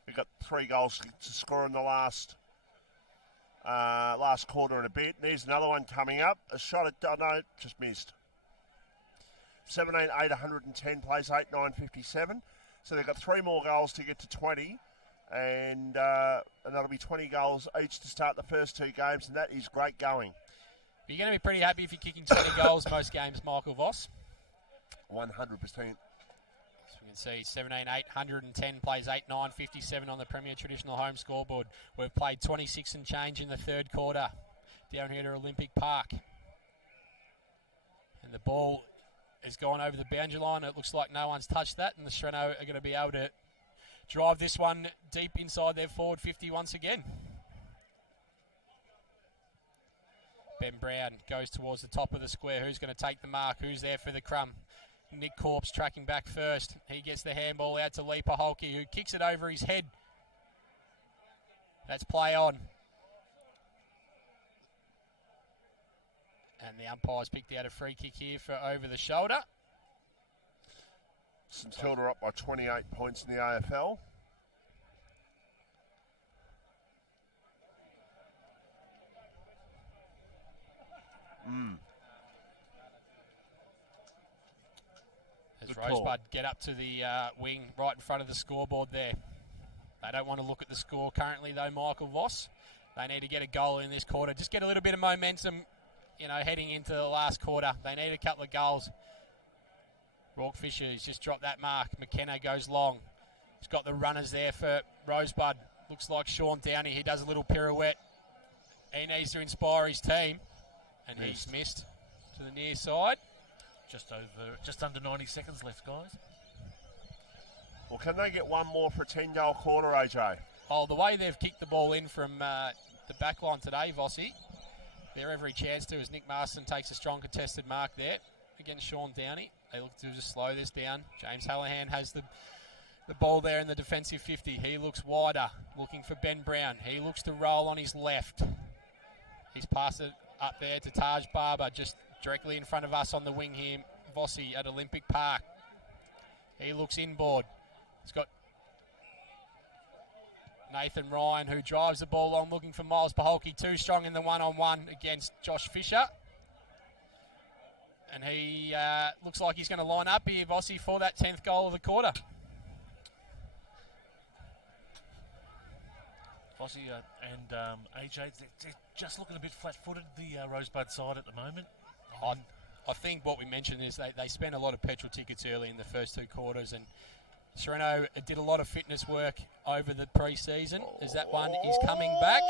They've got 3 goals to score in the last quarter and a bit. There's another one coming up. A shot at just missed. 17-8-110 plays 8-9-57. So they've got 3 more goals to get to 20, and that'll be 20 goals each to start the first 2 games, and that is great going. You're going to be pretty happy if you're kicking 20 goals most games, Michael Voss. 100%. So we can see 17-8-110 plays 8-9-57 on the Premier Traditional Home scoreboard. We've played 26 and change in the third quarter down here to Olympic Park. And the ball has gone over the boundary line. It looks like no one's touched that, and the Sorrento are going to be able to drive this one deep inside their forward 50 once again. Ben Brown goes towards the top of the square. Who's going to take the mark? Who's there for the crumb? Nick Corpse tracking back first. He gets the handball out to Lee Paholke, who kicks it over his head. That's play on. And the umpire's picked out a free kick here for over the shoulder. St Kilda up by 28 points in the AFL. As Rosebud get up to the wing right in front of the scoreboard there. They don't want to look at the score currently though, Michael Voss. They need to get a goal in this quarter. Just get a little bit of momentum, heading into the last quarter. They need a couple of goals. Rourke Fisher's just dropped that mark. McKenna goes long. He's got the runners there for Rosebud. Looks like Sean Downey. He does a little pirouette. He needs to inspire his team. And he's missed to the near side. Just under 90 seconds left, guys. Well, can they get one more for a 10-goal quarter, AJ? Oh, the way they've kicked the ball in from the back line today, Vossi, they're every chance to, as Nick Marston takes a strong contested mark there against Sean Downey. They look to just slow this down. James Hallahan has the ball there in the defensive 50. He looks wider, looking for Ben Brown. He looks to roll on his left. He's passed it up there to Taj Barber, just directly in front of us on the wing here, Vossi at Olympic Park. He looks inboard. He's got Nathan Ryan, who drives the ball on, looking for Miles Paholke, too strong in the one-on-one against Josh Fisher. And he looks like he's going to line up here, Vossi, for that 10th goal of the quarter. Vossi and AJ, they're just looking a bit flat-footed, the Rosebud side at the moment. I think what we mentioned is they spent a lot of petrol tickets early in the first 2 quarters, and Sorrento did a lot of fitness work over the pre-season as that one is coming back.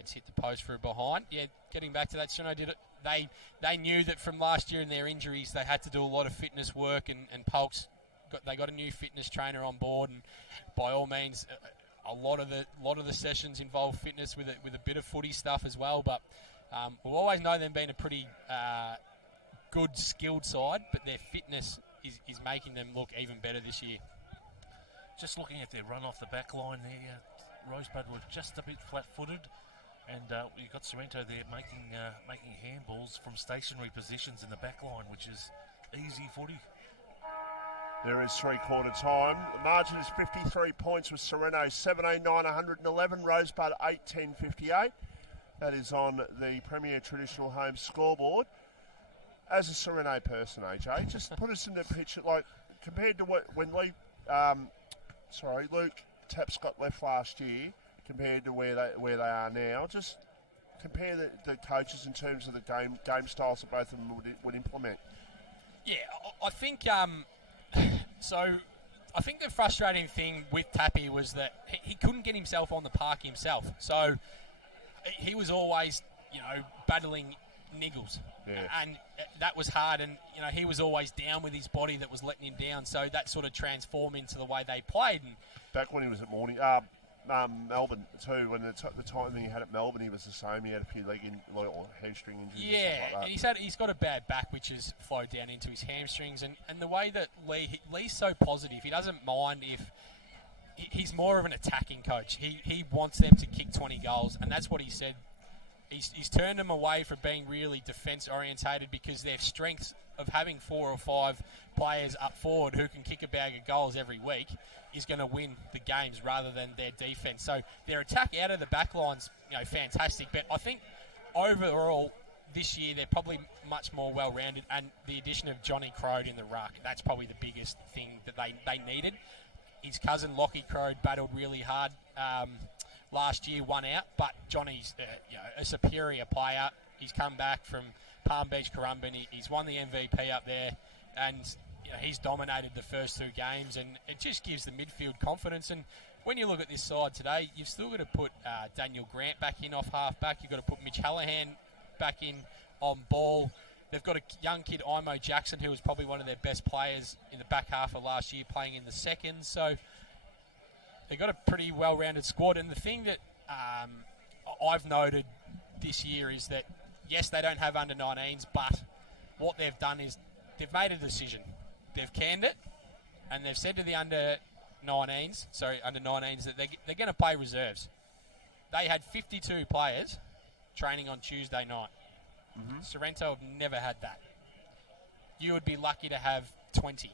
It's hit the post for a behind. Yeah, getting back to that, Sorrento did it. They knew that from last year and their injuries, they had to do a lot of fitness work, and Polk's got a new fitness trainer on board, and by all means, a lot of the sessions involve fitness with a bit of footy stuff as well. But we'll always know them being a pretty good skilled side, but their fitness is making them look even better this year. Just looking at their run off the back line there, Rosebud were just a bit flat-footed, and you've got Sorrento there making handballs from stationary positions in the back line, which is easy footy. There is 3/4 time. The margin is 53 points with Sorrento 17,911, Rosebud 8,1058. That is on the Premier Traditional Home scoreboard. As a Sorrento person, AJ, just put us in the picture, like compared to when Luke Tapscott left last year, compared to where they are now. Just compare the coaches in terms of the game styles that both of them would implement. Yeah, I think. So I think the frustrating thing with Tappy was that he couldn't get himself on the park himself. So he was always, battling niggles. Yeah. And that was hard. And, he was always down with his body that was letting him down. So that sort of transformed into the way they played. And back when he was at Melbourne too, when the time he had at Melbourne, he was the same. He had a few or hamstring injuries. Yeah, and stuff like that. he's got a bad back, which has flowed down into his hamstrings. And the way that Lee's so positive, he doesn't mind if he's more of an attacking coach. He wants them to kick 20 goals, and that's what he said. He's turned them away from being really defence orientated because their strengths of having 4 or 5 players up forward who can kick a bag of goals every week is going to win the games rather than their defence. So their attack out of the back line's fantastic. But I think overall this year they're probably much more well-rounded, and the addition of Johnny Crode in the ruck, that's probably the biggest thing that they needed. His cousin Lockie Crode battled really hard last year, won out, but Johnny's a superior player. He's come back from Palm Beach Currumbin. He's won the MVP up there, and he's dominated the first 2 games, and it just gives the midfield confidence. And when you look at this side today, you've still got to put Daniel Grant back in off half-back. You've got to put Mitch Hallahan back in on ball. They've got a young kid, Imo Jackson, who was probably one of their best players in the back half of last year, playing in the second. So they've got a pretty well-rounded squad. And the thing that I've noted this year is that, yes, they don't have under-19s, but what they've done is they've made a decision. They've canned it, and they've said to the under-19s that they're going to play reserves. They had 52 players training on Tuesday night. Mm-hmm. Sorrento have never had that. You would be lucky to have 20,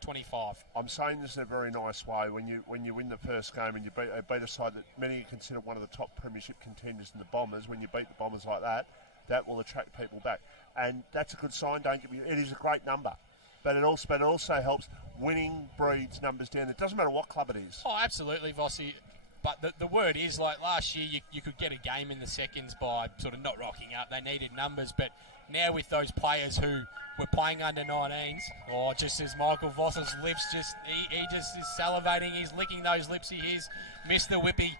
25. I'm saying this in a very nice way. When you win the first game and you beat a side that many consider one of the top premiership contenders in the Bombers, when you beat the Bombers like that, that will attract people back. And that's a good sign. It is a great number. But it also helps. Winning breeds numbers down. It doesn't matter what club it is. Oh, absolutely, Vossi. But the word is, like last year, you could get a game in the seconds by sort of not rocking up. They needed numbers. But now with those players who were playing under 19s, just as Michael Voss's lips he just is salivating. He's licking those lips. He is Mr. Whippy.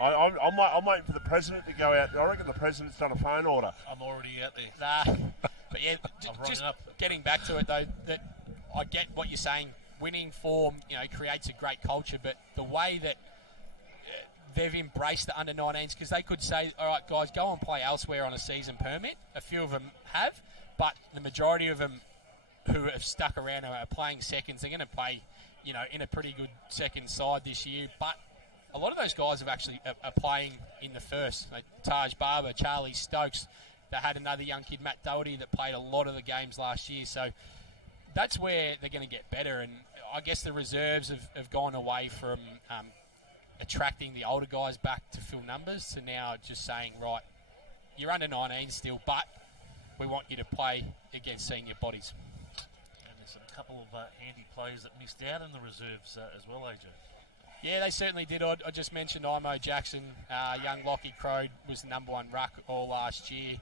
I'm waiting for the president to go out. I reckon the president's done a phone order. I'm already out there. Nah. But yeah, just getting back to it though, that I get what you're saying. Winning form, creates a great culture, but the way that they've embraced the under-19s, because they could say, all right, guys, go and play elsewhere on a season permit. A few of them have, but the majority of them who have stuck around are playing seconds. They're going to play, in a pretty good second side this year, but a lot of those guys have actually are playing in the first. Like Taj Barber, Charlie Stokes. They had another young kid, Matt Doherty, that played a lot of the games last year. So that's where they're going to get better. And I guess the reserves have gone away from attracting the older guys back to fill numbers to now just saying, right, you're under 19 still, but we want you to play against senior bodies. And there's a couple of handy players that missed out in the reserves as well, AJ. Yeah, they certainly did. I just mentioned Imo Jackson, young Lockie Crow was the number 1 ruck all last year.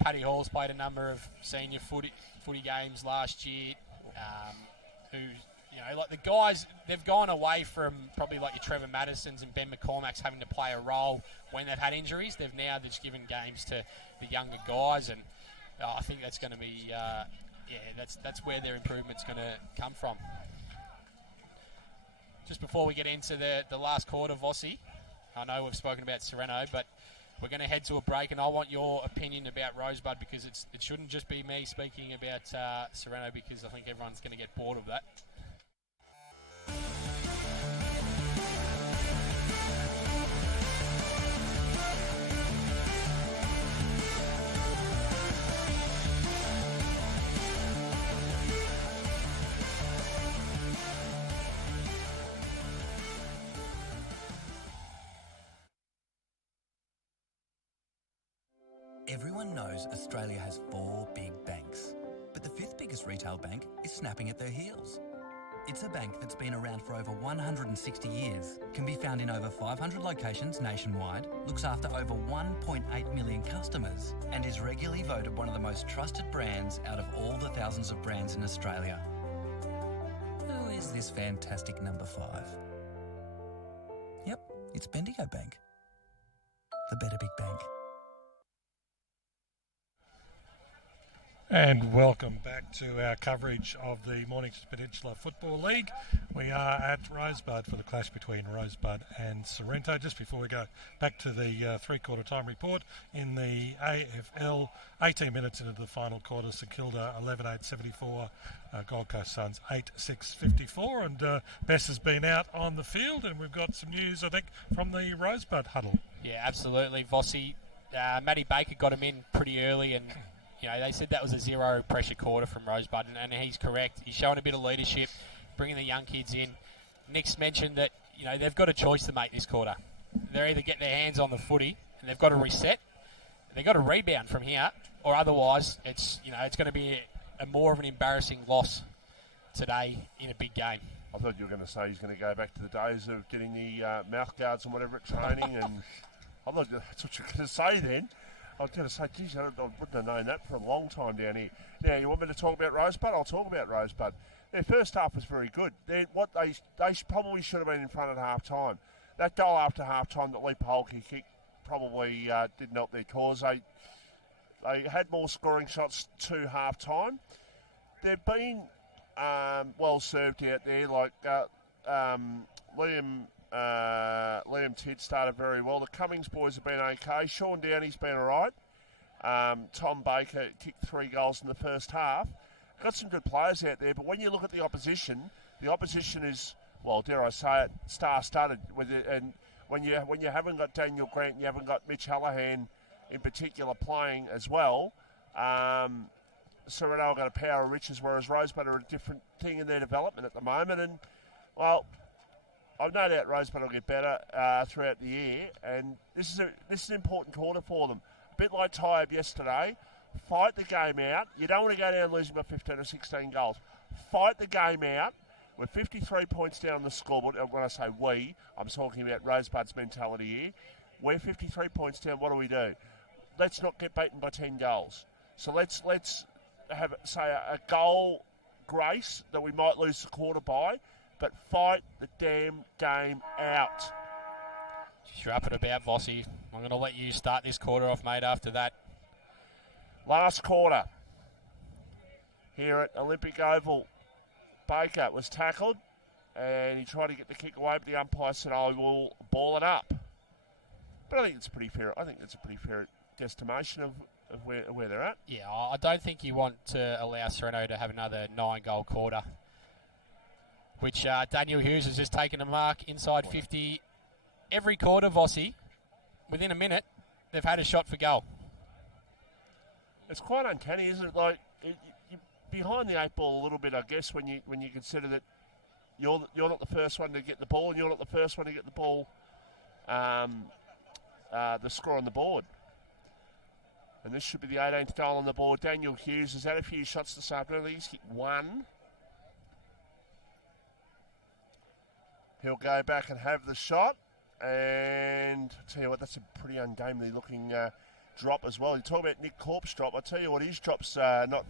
Paddy Hall's played a number of senior footy games last year. Who, like the guys, they've gone away from probably like your Trevor Madisons and Ben McCormack's having to play a role when they've had injuries. They've now just given games to the younger guys, and I think that's going to be, that's where their improvement's going to come from. Just before we get into the last quarter, Vossi, I know we've spoken about Sorrento, but we're going to head to a break, and I want your opinion about Rosebud, because it shouldn't just be me speaking about Sorrento, because I think everyone's going to get bored of that. Everyone knows Australia has 4 big banks, but the 5th biggest retail bank is snapping at their heels. It's a bank that's been around for over 160 years, can be found in over 500 locations nationwide, looks after over 1.8 million customers, and is regularly voted one of the most trusted brands out of all the thousands of brands in Australia. Who is this fantastic number 5? Yep, it's Bendigo Bank. The better big bank. And welcome back to our coverage of the Mornington Peninsula Football League. We are at Rosebud for the clash between Rosebud and Sorrento. Just before we go back to the three-quarter time report, in the AFL, 18 minutes into the final quarter, St Kilda 11-8-74, Gold Coast Suns 8-6-54, and Bess has been out on the field, and we've got some news, I think, from the Rosebud huddle. Yeah, absolutely, Vossi. Matty Baker got him in pretty early, and they said that was a zero pressure quarter from Rosebud, and he's correct. He's showing a bit of leadership, bringing the young kids in. Nick's mentioned that they've got a choice to make this quarter. They're either getting their hands on the footy and they've got to reset, they've got to rebound from here, or otherwise it's going to be a more of an embarrassing loss today in a big game. I thought you were going to say he's going to go back to the days of getting the mouth guards and whatever at training, and I thought that's what you were going to say then. I was going to say, geez, I wouldn't have known that for a long time down here. Now, you want me to talk about Rosebud? I'll talk about Rosebud. Their first half was very good. They probably should have been in front at half-time. That goal after half-time that Lee Polke kicked probably didn't help their cause. They had more scoring shots to half-time. They've been well served out there. Like Liam Tidd started very well. The Cummings boys have been okay. Sean Downey's been all right. Tom Baker kicked 3 goals in the first half. Got some good players out there, but when you look at the opposition is, well, dare I say it, star-studded with it. And when you haven't got Daniel Grant, and you haven't got Mitch Hallahan in particular playing as well. Sorrento have got a power of riches, whereas Rosebud are a different thing in their development at the moment. And well, I've no doubt Rosebud will get better throughout the year, and this is an important quarter for them. A bit like Tyab yesterday, fight the game out. You don't want to go down losing by 15 or 16 goals. Fight the game out. We're 53 points down on the scoreboard. And when I say we, I'm talking about Rosebud's mentality here. We're 53 points down. What do? Let's not get beaten by 10 goals. So let's have, say, a goal grace that we might lose the quarter by, but fight the damn game out. Strap it about, Vossi. I'm going to let you start this quarter off, mate, after that. Last quarter. Here at Olympic Oval, Baker was tackled and he tried to get the kick away, but the umpire said, I will ball it up. But I think it's pretty fair. I think it's a pretty fair guesstimation of where they're at. Yeah, I don't think you want to allow Sorrento to have another 9-goal quarter, which Daniel Hughes has just taken a mark inside 50. Every quarter, Vossi, within a minute, they've had a shot for goal. It's quite uncanny, isn't it? Like, you're behind the 8 ball a little bit, I guess, when you consider that you're not the first one to get the ball, and you're not the first one to get the ball, the score on the board. And this should be the 18th goal on the board. Daniel Hughes has had a few shots this afternoon. He's hit 1. He'll go back and have the shot. And I tell you what, that's a pretty ungainly looking drop as well. You talk about Nick Corp's drop. I tell you what, his drop's not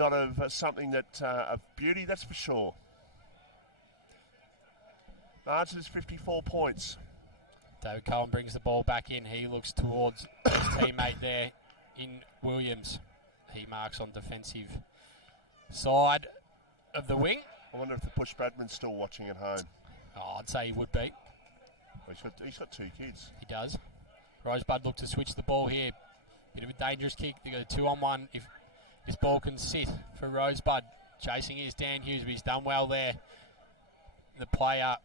of something that of beauty, that's for sure. Margin is 54 points. David Cohen brings the ball back in. He looks towards his teammate there in Williams. He marks on defensive side of the wing. I wonder if the push Bradman's still watching at home. Oh, I'd say he would be. He's got 2 kids. He does. Rosebud look to switch the ball here. Bit of a dangerous kick. They got a 2-on-1. If this ball can sit for Rosebud, chasing is Dan Hughes, but he's done well there. The player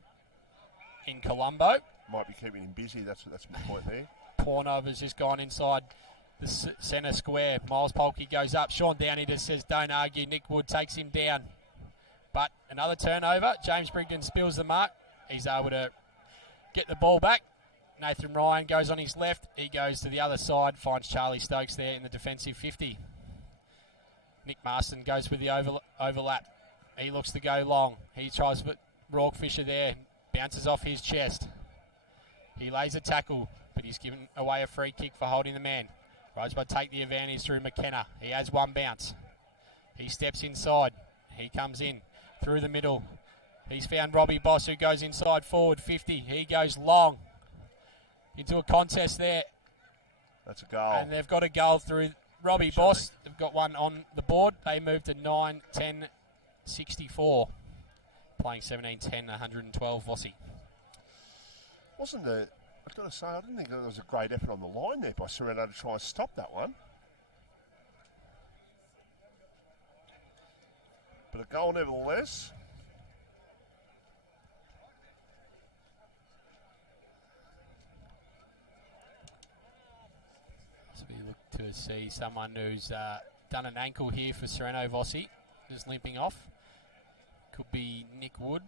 in Colombo. Might be keeping him busy. That's my point there. Pornova's just gone inside the centre square. Miles Polkey goes up. Sean Downey just says, don't argue. Nick Wood takes him down. But another turnover. James Brigden spills the mark. He's able to get the ball back. Nathan Ryan goes on his left. He goes to the other side. Finds Charlie Stokes there in the defensive 50. Nick Marston goes with the overlap. He looks to go long. He tries for Rourke Fisher there. Bounces off his chest. He lays a tackle, but he's given away a free kick for holding the man. Rosebud take the advantage through McKenna. He has one bounce. He steps inside. He comes in through the middle. He's found Robbie Boss, who goes inside forward 50. He goes long into a contest there. That's a goal. And they've got a goal through Robbie Boss. They've got one on the board. They move to 9-10-64. Playing 17-10, 112 Vossi. I've got to say, I didn't think there was a great effort on the line there by Sorrento to try and stop that one. But a goal nevertheless. So we look to see someone who's done an ankle here for Sorrento Vossi, who's limping off. Could be Nick Wood.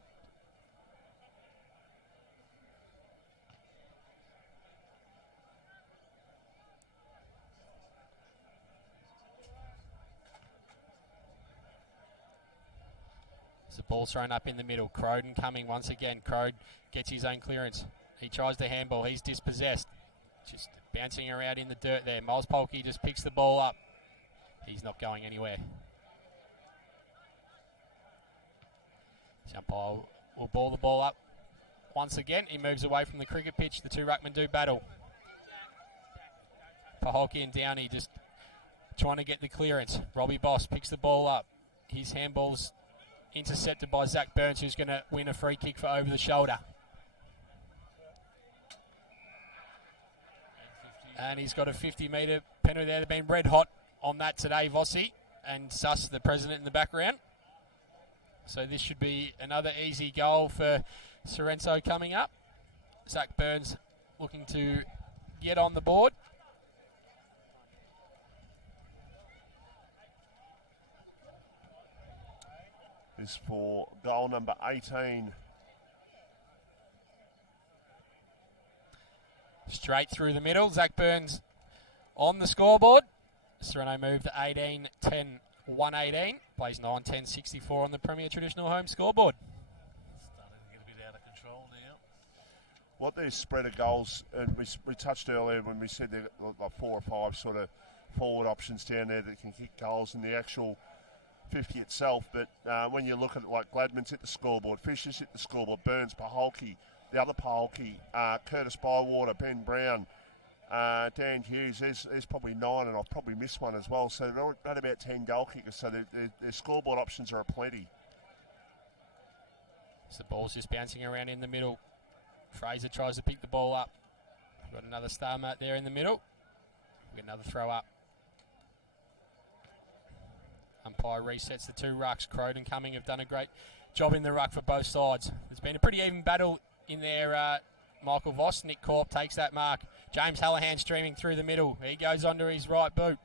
There's a ball thrown up in the middle. Croden coming once again. Crode gets his own clearance. He tries the handball. He's dispossessed. Just bouncing around in the dirt there. Miles Polkey just picks the ball up. He's not going anywhere. Umpire will ball the ball up once again. He moves away from the cricket pitch. The two ruckmen do battle. Paholke and Downey just trying to get the clearance. Robbie Boss picks the ball up. His handball's intercepted by Zach Burns, who's going to win a free kick for over the shoulder. And he's got a 50-metre penalty there. They've been red hot on that today, Vossi, and Suss, the president, in the background. So this should be another easy goal for Sorrento coming up. Zach Burns looking to get on the board. Is for goal number 18. Straight through the middle. Zach Burns on the scoreboard. Sorrento moved to 18-10. 118, plays 9-10-64 on the Premier Traditional Home scoreboard. Starting to get a bit out of control now. What their spread of goals, and we touched earlier when we said they've got like 4 or 5 sort of forward options down there that can kick goals in the actual 50 itself. But when you look at it, like Gladman's hit the scoreboard, Fisher's hit the scoreboard, Burns, Paholke, the other Paholke, Curtis Bywater, Ben Brown, Dan Hughes, there's probably 9, and I've probably missed one as well. So they've got about 10 goal kickers, so their scoreboard options are aplenty. So the ball's just bouncing around in the middle. Fraser tries to pick the ball up. We've got another star mat there in the middle. We've got another throw up. Umpire resets the 2 rucks. Croden coming have done a great job in the ruck for both sides. There's been a pretty even battle in there. Michael Voss, Nick Corp takes that mark. James Hallahan streaming through the middle. He goes onto his right boot.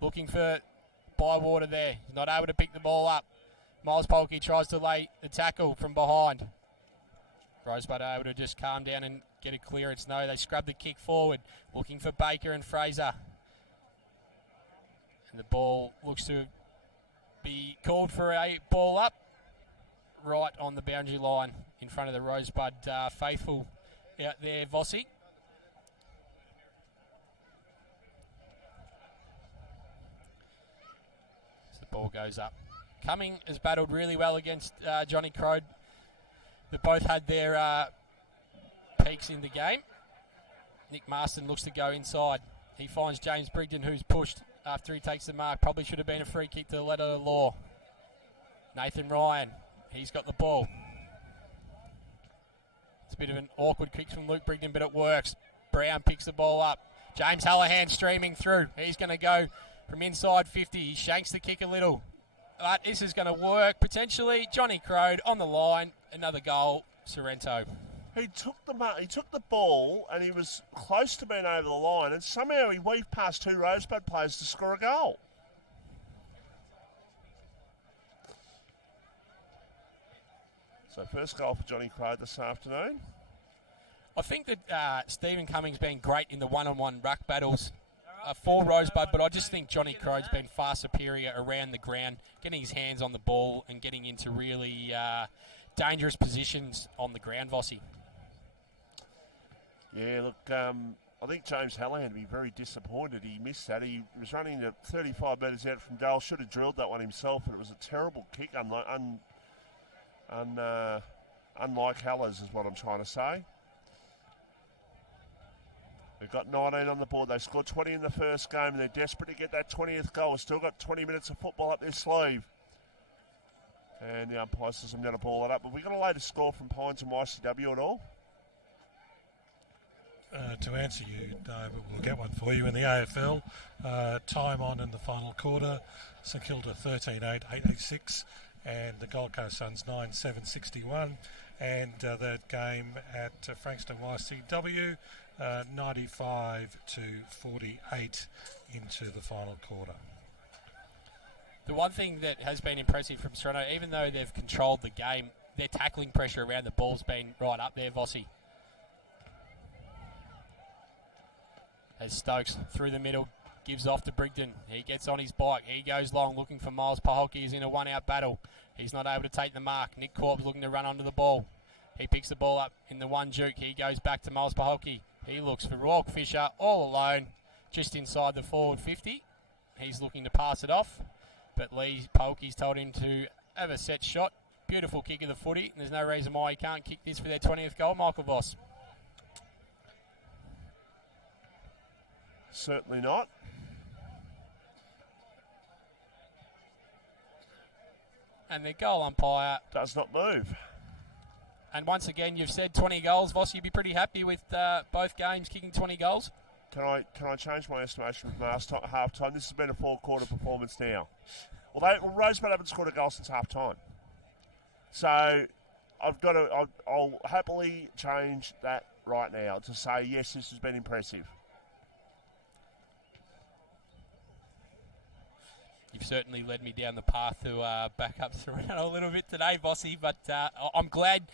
Looking for Bywater there. He's not able to pick the ball up. Miles Polkey tries to lay the tackle from behind. Rosebud are able to just calm down and get a clearance. No, they scrub the kick forward. Looking for Baker and Fraser. And the ball looks to be called for a ball up right on the boundary line in front of the Rosebud faithful out there, Vossi. So the ball goes up. Cumming has battled really well against Johnny Crode. They both had their peaks in the game. Nick Marston looks to go inside. He finds James Brigden, who's pushed after he takes the mark. Probably should have been a free kick to the letter of the law. Nathan Ryan, he's got the ball. It's a bit of an awkward kick from Luke Brigden, but it works. Brown picks the ball up. James Hallahan streaming through. He's going to go from inside 50. He shanks the kick a little. But this is going to work, potentially. Johnny Crode on the line. Another goal, Sorrento. He took the ball and he was close to being over the line, and somehow he weaved past two Rosebud players to score a goal. So first goal for Johnny Crode this afternoon. I think that Stephen Cumming's been great in the one-on-one ruck battles for Rosebud, but I just think Johnny Crode's been far superior around the ground, getting his hands on the ball and getting into really dangerous positions on the ground, Vossi. Yeah, look, I think James Hallahan would be very disappointed. He missed that. He was running at 35 metres out from goal. Should have drilled that one himself, but it was a terrible kick, unlike Haller's is what I'm trying to say. They've got 19 on the board. They scored 20 in the first game, and they're desperate to get that 20th goal. We've still got 20 minutes of football up their sleeve. And the umpire says I'm going to ball it up. But we got a latest score from Pines and YCW at all? To answer you, David, we'll get one for you. In the AFL, time on in the final quarter, St Kilda 13-8, 8-6, and the Gold Coast Suns 9-7, 61. And that game at Frankston YCW, 95 to 48 into the final quarter. The one thing that has been impressive from Sorrento, even though they've controlled the game, their tackling pressure around the ball's been right up there, Vossi. As Stokes through the middle, gives off to Brigden. He gets on his bike. He goes long, looking for Miles Paholke. He's in a one-out battle. He's not able to take the mark. Nick Corb's looking to run onto the ball. He picks the ball up in the one juke. He goes back to Miles Paholke. He looks for Rourke Fisher all alone, just inside the forward 50. He's looking to pass it off, but Lee Paholke's told him to have a set shot. Beautiful kick of the footy, and there's no reason why he can't kick this for their 20th goal. Michael Voss. Certainly not. And the goal umpire does not move. And once again, you've said 20 goals. Voss, you'd be pretty happy with both games kicking 20 goals? Can I change my estimation from last half time? This has been a four-quarter performance now. Well, Rosebud haven't scored a goal since half time. So I'll happily change that right now to say, yes, this has been impressive. You've certainly led me down the path to back up Sorrento a little bit today, Vossi, but I'm glad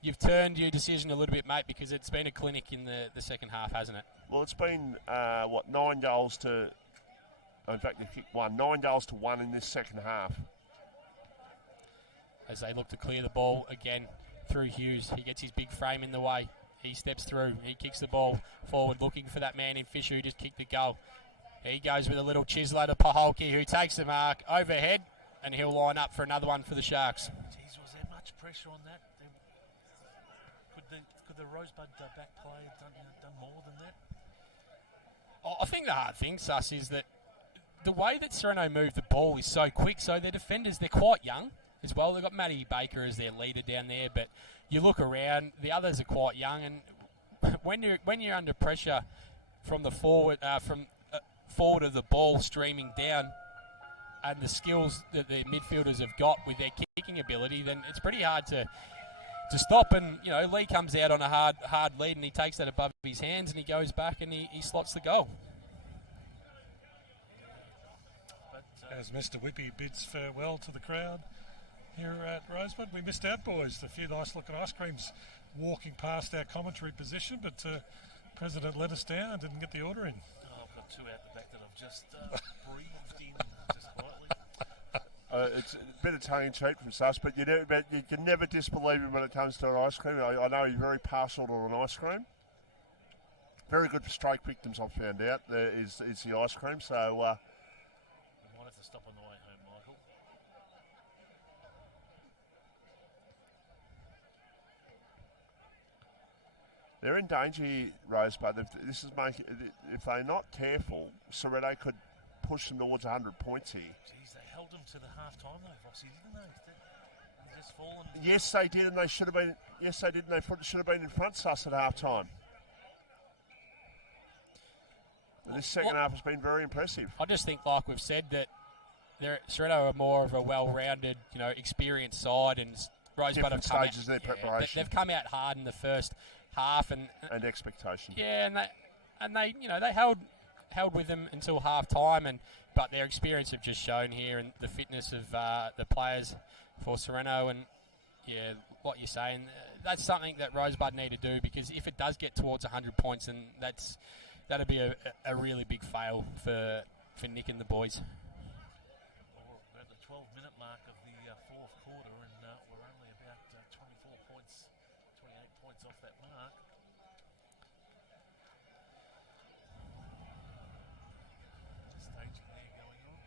you've turned your decision a little bit, mate, because it's been a clinic in the second half, hasn't it? Well, it's been, 9 goals to... In fact, they kicked 9 goals to 1 in this second half. As they look to clear the ball again through Hughes. He gets his big frame in the way. He steps through. He kicks the ball forward, looking for that man in Fisher who just kicked the goal. He goes with a little chiseler to Paholke, who takes the mark overhead, and he'll line up for another one for the Sharks. Jeez, was there much pressure on that? Could the Rosebud back play done more than that? I think the hard thing, Suss, is that the way that Sorrento move the ball is so quick, so their defenders, they're quite young as well. They've got Matty Baker as their leader down there, but you look around, the others are quite young, and when you're under pressure from the forward forward of the ball streaming down, and the skills that the midfielders have got with their kicking ability, then it's pretty hard to stop. And Lee comes out on a hard lead, and he takes that above his hands, and he goes back and he slots the goal. As Mr. Whippy bids farewell to the crowd here at Rosebud, we missed out, boys. A few nice looking ice creams walking past our commentary position, but President let us down, didn't get the order in. I've got two out the back that I've just breathed in just quietly. It's a bit of tongue-in-cheek from Sus, but you can never disbelieve him when it comes to an ice cream. I know he's very partial to an ice cream. Very good for stroke victims, I've found out, is the ice cream. So We might have to stop on the way home, Michael. they're in danger here, Rosebud. If they're not careful, Sorrento could push them towards 100 points here. Jeez, they held them to the half-time though, Vossi, didn't they? They just fallen. Yes, they did, and they should have been. Yes, they did, and they should have been in front of us at half-time. But this second half has been very impressive. I just think, like we've said, that Sorrento are more of a well-rounded, experienced side, and Rosebud have come stages of their preparation. They've come out hard in the first half, and expectation. Yeah, and they held with them until half time, but their experience have just shown here, and the fitness of the players for Sorrento, and yeah, like you're saying, that's something that Rosebud need to do, because if it does get towards 100 points, then that'll be a really big fail for Nick and the boys. We're at the 12-minute mark of the fourth quarter, and we're only about 24 points, 28 points off that mark. Staging there going on.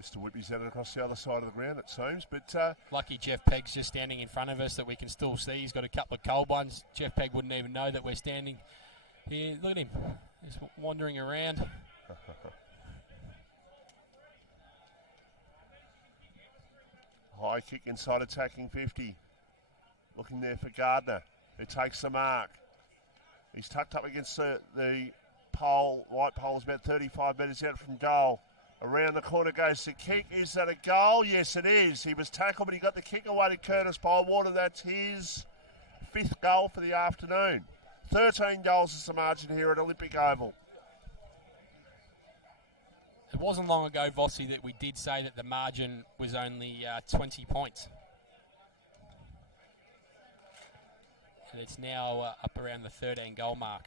Mr. Whitby's headed across the other side of the ground, it seems, but lucky Jeff Pegg's just standing in front of us that we can still see. He's got a couple of cold ones. Jeff Pegg wouldn't even know that we're standing here. Look at him, just wandering around. High kick inside attacking 50. Looking there for Gardner, who takes the mark. He's tucked up against the pole. White pole is about 35 metres out from goal. Around the corner goes the kick. Is that a goal? Yes, it is. He was tackled, but he got the kick away to Curtis Bywater. That's his 5th goal for the afternoon. 13 goals is the margin here at Olympic Oval. It wasn't long ago, Vossi, that we did say that the margin was only 20 points. And it's now up around the 13 goal mark.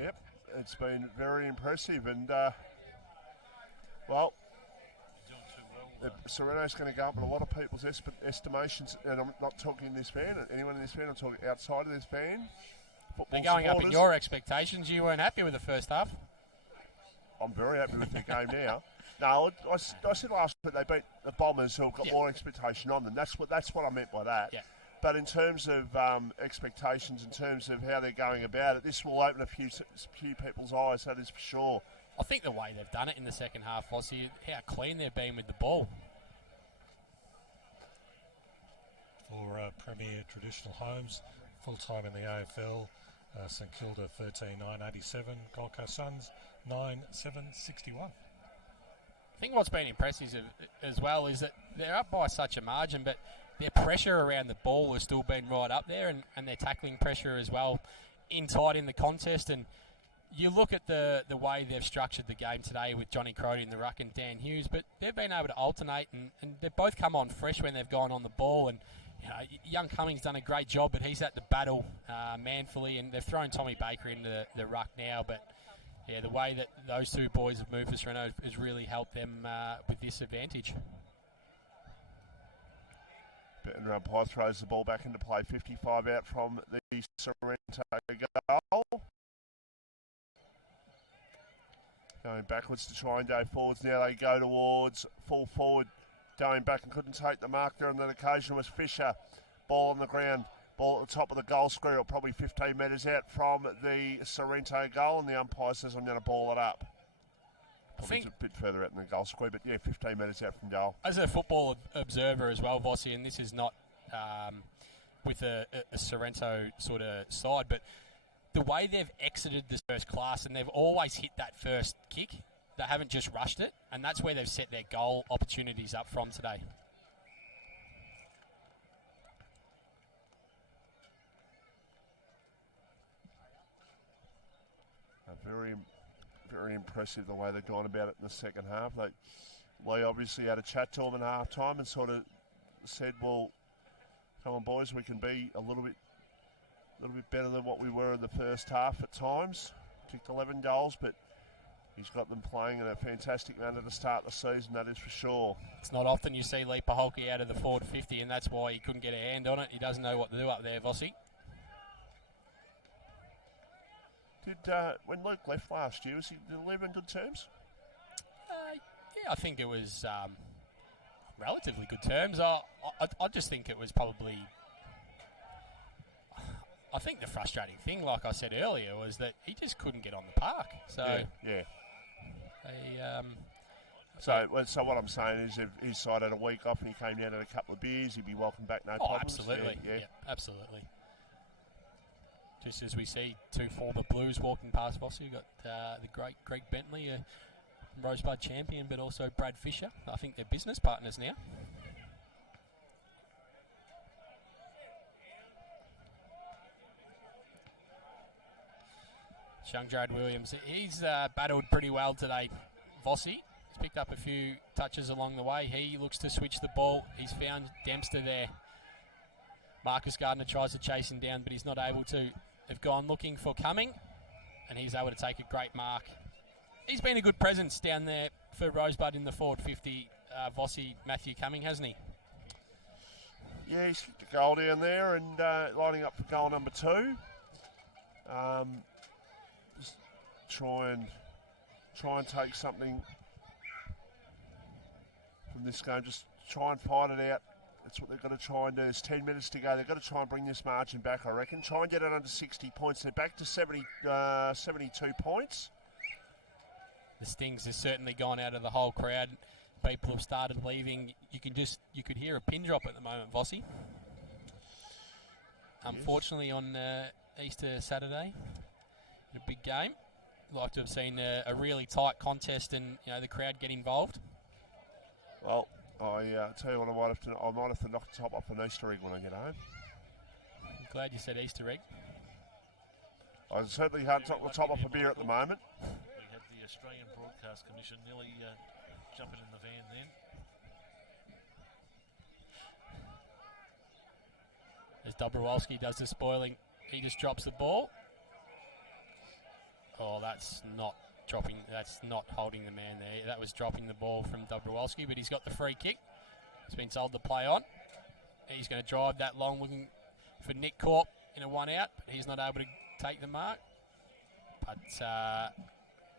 Yep, it's been very impressive, and Sorrento's going to go up in a lot of people's estimations, and I'm not talking in this van, anyone in this van, I'm talking outside of this van. They're going up in your expectations. You weren't happy with the first half. I'm very happy with the game now. No, I said last week they beat the Bombers, who have got more expectation on them. That's what I meant by that. Yeah. But in terms of expectations, in terms of how they're going about it, this will open a few people's eyes, that is for sure. I think the way they've done it in the second half, Vossi, how clean they've been with the ball. For Premier Traditional Homes, full-time in the AFL, St Kilda 13,987, Gold Coast Suns 9,761. I think what's been impressive as well is that they're up by such a margin, but their pressure around the ball has still been right up there, and their tackling pressure as well tight in the contest. And you look at the way they've structured the game today with Johnny Crody in the ruck and Dan Hughes, but they've been able to alternate, and they've both come on fresh when they've gone on the ball. And young Cummings done a great job, but he's had to battle manfully, and they've thrown Tommy Baker into the ruck now. But yeah, the way that those two boys have moved for Sorrento has really helped them with this advantage. Better umpire throws the ball back into play. 55 out from the Sorrento goal. Going backwards to try and go forwards. Now they go towards full forward. Going back and couldn't take the mark there on that occasion was Fisher. Ball on the ground. Ball at the top of the goal square, probably 15 metres out from the Sorrento goal, and the umpire says, I'm going to ball it up. Probably a bit further out than the goal square, but yeah, 15 metres out from goal. As a football observer as well, Vossi, and this is not with a Sorrento sort of side, but the way they've exited this first class, and they've always hit that first kick, they haven't just rushed it, and that's where they've set their goal opportunities up from today. Very, very impressive the way they've gone about it in the second half. Lee obviously had a chat to them at half time and sort of said, well, come on boys, we can be a little bit better than what we were in the first half at times. Kicked 11 goals, but He's got them playing in a fantastic manner to start the season, that is for sure. It's not often you see Lee Paholke out of the forward 50, and that's why he couldn't get a hand on it. He doesn't know what to do up there, Vossi. When Luke left last year, did he leave in good terms? Yeah, I think it was relatively good terms. I just think it was probably... I think the frustrating thing, like I said earlier, was that he just couldn't get on the park. So yeah. So what I'm saying is, if his side had a week off and he came down at a couple of beers, he'd be welcome back, no problems. Absolutely. Yeah, absolutely. Just as we see two former Blues walking past Vossi, we've got the great Greg Bentley, a Rosebud champion, but also Brad Fisher. I think they're business partners now. Young Jared Williams, he's battled pretty well today, Vossi. He's picked up a few touches along the way. He looks to switch the ball. He's found Dempster there. Marcus Gardner tries to chase him down, but he's not able to. They've gone looking for Cumming, and he's able to take a great mark. He's been a good presence down there for Rosebud in the forward 50, Vossi, Matthew Cumming, hasn't he? Yeah, he's kicked a goal down there and lining up for goal number 2. Just try and take something from this game. Just try and fight it out. That's what they've got to try and do. There's 10 minutes to go. They've got to try and bring this margin back, I reckon. Try and get it under 60 points. They're back to 72 points. The stings has certainly gone out of the whole crowd. People have started leaving. You could hear a pin drop at the moment, Vossi. Unfortunately, on Easter Saturday, a big game. I'd like to have seen a really tight contest and the crowd get involved. Well, I tell you what, I might have to knock the top off an Easter egg when I get home. I'm glad you said Easter egg. I certainly can't knock the top off a beer at the moment. We had the Australian Broadcast Commission nearly jumping in the van then. As Dobrowolski does the spoiling, he just drops the ball. Oh, that's not holding the man there. That was dropping the ball from Dobrowolski, but he's got the free kick. He's been told to play on. He's going to drive that long, looking for Nick Corp in a 1-out, but he's not able to take the mark. But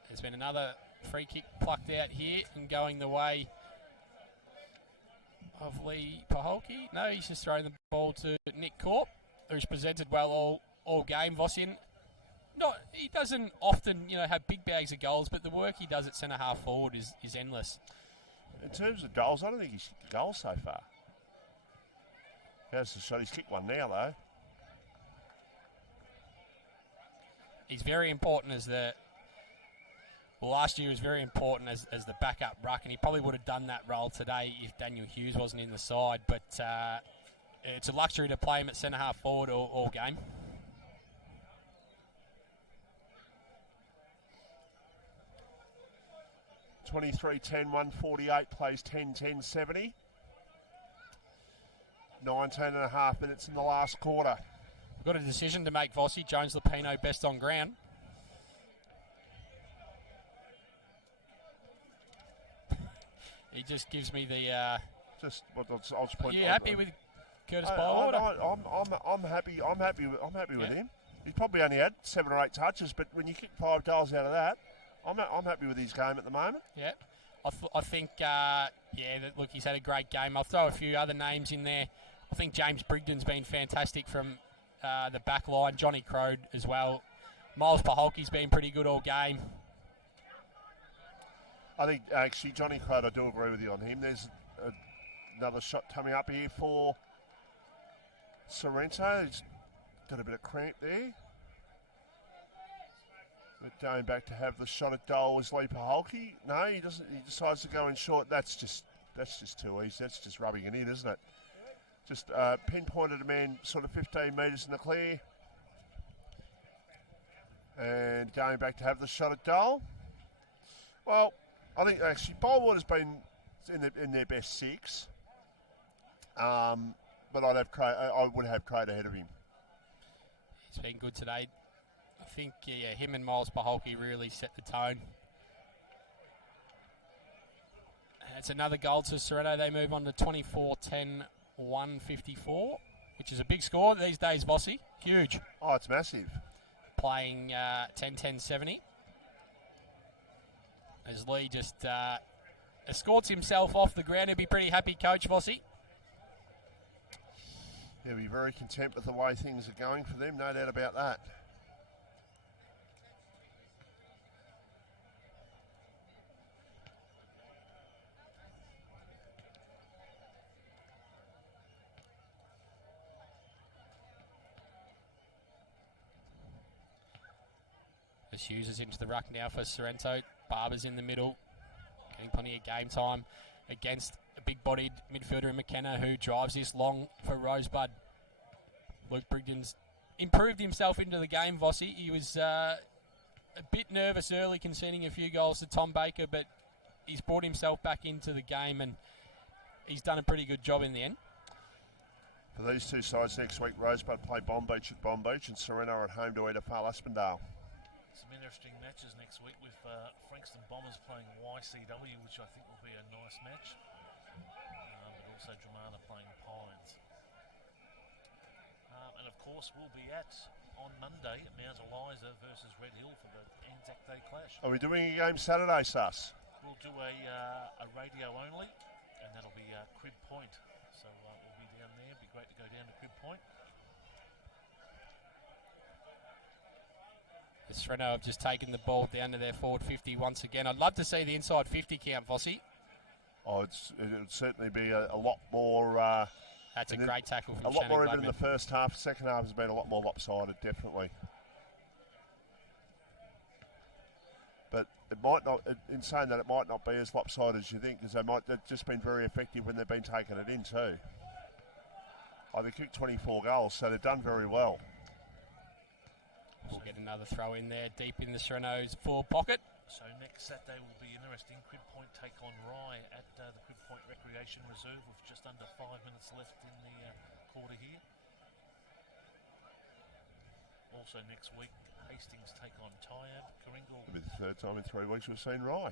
there's been another free kick plucked out here and going the way of Lee Paholke. No, he's just throwing the ball to Nick Corp, who's presented well all game. Vossian, he doesn't often have big bags of goals, but the work he does at centre half forward is endless. In terms of goals, I don't think he's kicked a goal so far. He has the shot. He's kicked one now, though. He's very important last year was very important as the backup ruck, and he probably would have done that role today if Daniel Hughes wasn't in the side. But it's a luxury to play him at centre half forward all game. $23.10, 148 plays 10-10-70. 19.5 minutes in the last quarter. We've got a decision to make, Vossi. Jones Lapino best on ground. He just gives me the... I'll just point. Are you happy with Curtis Bywater? I'm happy with him. He's probably only had 7 or 8 touches, but when you kick 5 goals out of that, I'm happy with his game at the moment. Yeah, I think, look, he's had a great game. I'll throw a few other names in there. I think James Brigden's been fantastic from the back line. Johnny Crode as well. Miles Paholke's been pretty good all game. I think, actually, Johnny Crode, I do agree with you on him. There's another shot coming up here for Sorrento. He's got a bit of cramp there. But going back to have the shot at goal is Lee Paholke. No, he doesn't. He decides to go in short. That's just too easy. That's just rubbing it in, isn't it? Just pinpointed a man sort of 15 metres in the clear. And going back to have the shot at goal. Well, I think actually Bywater's been in their best 6. But I would have Crate ahead of him. He's been good today. I think him and Miles Paholke really set the tone That's another goal to Sorrento. They move on to 24-10, 154, which is a big score these days, Vossi. Huge. Oh, it's massive. Playing 10-10-70. As Lee just escorts himself off the ground. He'll be pretty happy, Coach Vossi. He'll be very content with the way things are going for them, no doubt about that. As Hughes is into the ruck now for Sorrento. Barber's in the middle, getting plenty of game time against a big-bodied midfielder in McKenna who drives this long for Rosebud. Luke Brigden's improved himself into the game, Vossi. He was a bit nervous early conceding a few goals to Tom Baker, but he's brought himself back into the game and he's done a pretty good job in the end. For these two sides next week, Rosebud play Bomb Beach at Bomb Beach and Sorrento are at home to Edafale Aspendale. Some interesting matches next week with Frankston Bombers playing YCW, which I think will be a nice match. But also Dramana playing Pines. And of course, we'll be on Monday at Mount Eliza versus Red Hill for the Anzac Day clash. Are we doing a game Saturday, Sus? We'll do a radio only, and that'll be Crib Point. So we'll be down there. It'd be great to go down to Crib Point. Sorrento have just taken the ball down to their forward 50 once again. I'd love to see the inside 50 count, Vossi. Oh, it would certainly be a lot more... That's a great tackle from a lot Shannon more even in Gladman. the first half. Second half has been a lot more lopsided, definitely. But it might not, in saying that, it might not be as lopsided as you think, because they've just been very effective when they've been taking it in too. Oh, they kicked 24 goals, so they've done very well. We'll get another throw in there, deep in the Sorrento's forward pocket. So next Saturday will be interesting. Crib Point take on Rye at the Crib Point Recreation Reserve with just under 5 minutes left in the quarter here. Also next week, Hastings take on Tyab. Coringal. It'll be the third time in 3 weeks we've seen Rye.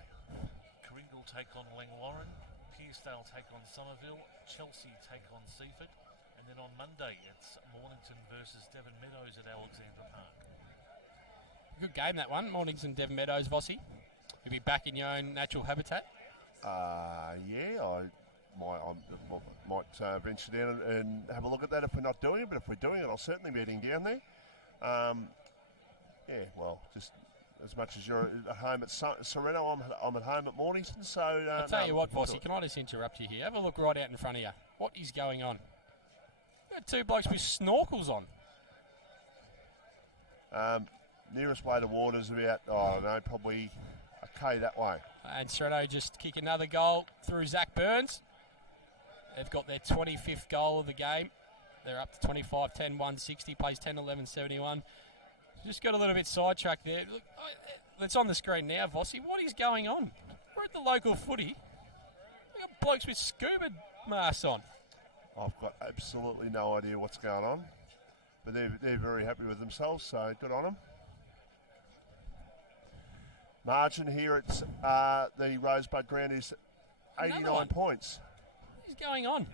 Coringal take on Langwarren. Pearcedale take on Somerville. Chelsea take on Seaford. And then on Monday, it's Mornington versus Devon Meadows at Alexandra Park. Good game, that one. Mornington, Devon Meadows, Vossi. You'll be back in your own natural habitat. Yeah, I might venture down and have a look at that if we're not doing it. But if we're doing it, I'll certainly be heading down there. Yeah, well, just as much as you're at home at Sorrento, I'm at home at Mornington. So I'll tell you what, Vossi, can I just interrupt you here? Have a look right out in front of you. What is going on? We've got two blokes with snorkels on. Nearest way to water is about, I don't know, probably a K that way. And Sorrento just kick another goal through Zach Burns. They've got their 25th goal of the game. They're up to 25-10, 160, plays 10-11-71. Just got a little bit sidetracked there. Look, it's on the screen now, Vossi. What is going on? We're at the local footy. We've got blokes with scuba masks on. I've got absolutely no idea what's going on. But they're very happy with themselves, so good on them. Margin here at the Rosebud ground is 89 points. What is going on?